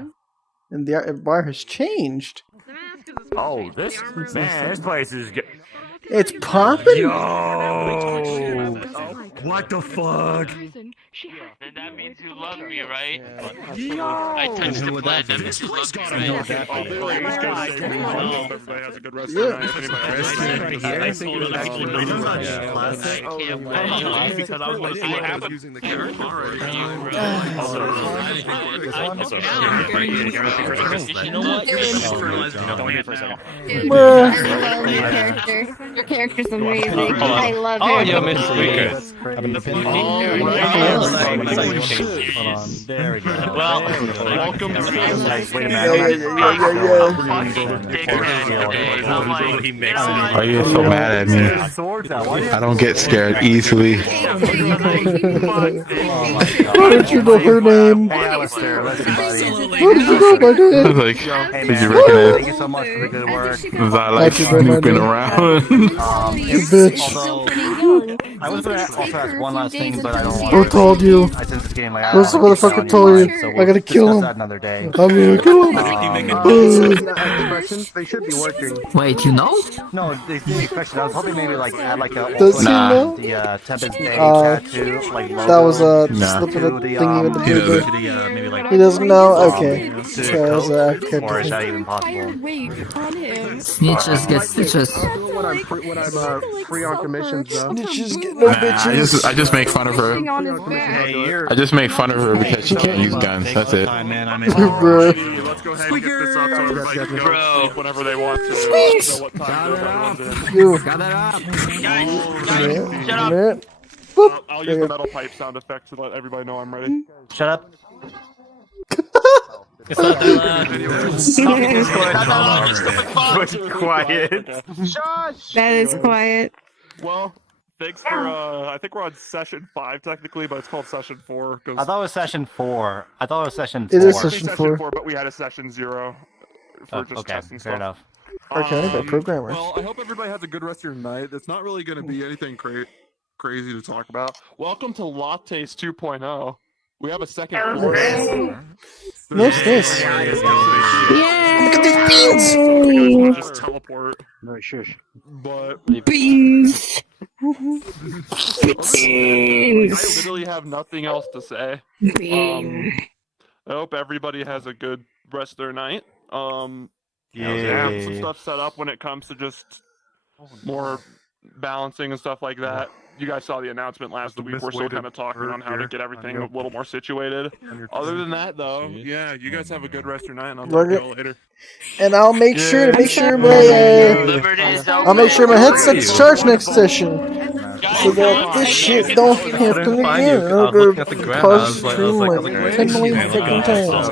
And the bar has changed. Oh, this place is good. It's popping. Yo, what the fuck? Then that means you love me, right? Yo! I touched the blood. That means you love me, right? Everybody has a good rest of the night. I think it was actually pretty much classic. Because I was going to see what happens using the character. You know what? Don't leave for a second. I love your character. Your character's amazing. I love it. Oh, yo, Miss Squeaker. There we go. Well, welcome to Why are you so mad at me? I don't get scared easily. Why don't you know her name? Hey, Alyssa, listen, buddy. Why did you know my name? I was like, did you recognize? Thank you so much for the good work. Was I like snooping around? Bitch. I was going to also ask one last thing, but I don't want Who told you? I since it's getting late. What's the motherfucker told you? I gotta kill him. That another day. I'm gonna kill him. Expressions, they should be working. Wait, you know? No, the expression. I was hoping maybe like add like a Does he know? the Tempest Bay tattoo, like logo. That was a slip of the thingy with the blue. He doesn't know? Okay. So it's or is that even possible? Snitches get stitches. When I'm free on commissions, though. Snitches get no bitches. I just make fun of her. I just make fun of her because she can't use guns. That's it. Let's go ahead and get this up so everybody can go whenever they want to. Squeeze! Got it up. Guys, shut up. I'll use the metal pipe sound effect to let everybody know I'm ready. Shut up. It's not that Quiet. That is quiet. Well, thanks for, I think we're on session 5 technically, but it's called session 4. I thought it was session 4. I thought it was session 4. It is session 4. But we had a session 0 for just okay, testing fair stuff. enough. Organic by programmers. Well, I hope everybody has a good rest of your night. It's not really going to be anything crazy to talk about. Welcome to Lattes 2.0. We have a second floor. Nice, nice. Yay! Look at these beans! Just teleport. No, shush. But Beans! I literally have nothing else to say. I hope everybody has a good rest of their night. We're getting some stuff set up when it comes to just more balancing and stuff like that. You guys saw the announcement last week. We're still kind of talking on how to get everything a little more situated. Other than that, though, yeah, you guys have a good rest of your night, and I'll talk to you all later. And I'll make sure my I'll make sure my headset's charged next session, so that this shit don't happen again. I was looking at the ground. I was like, 10 million freaking times.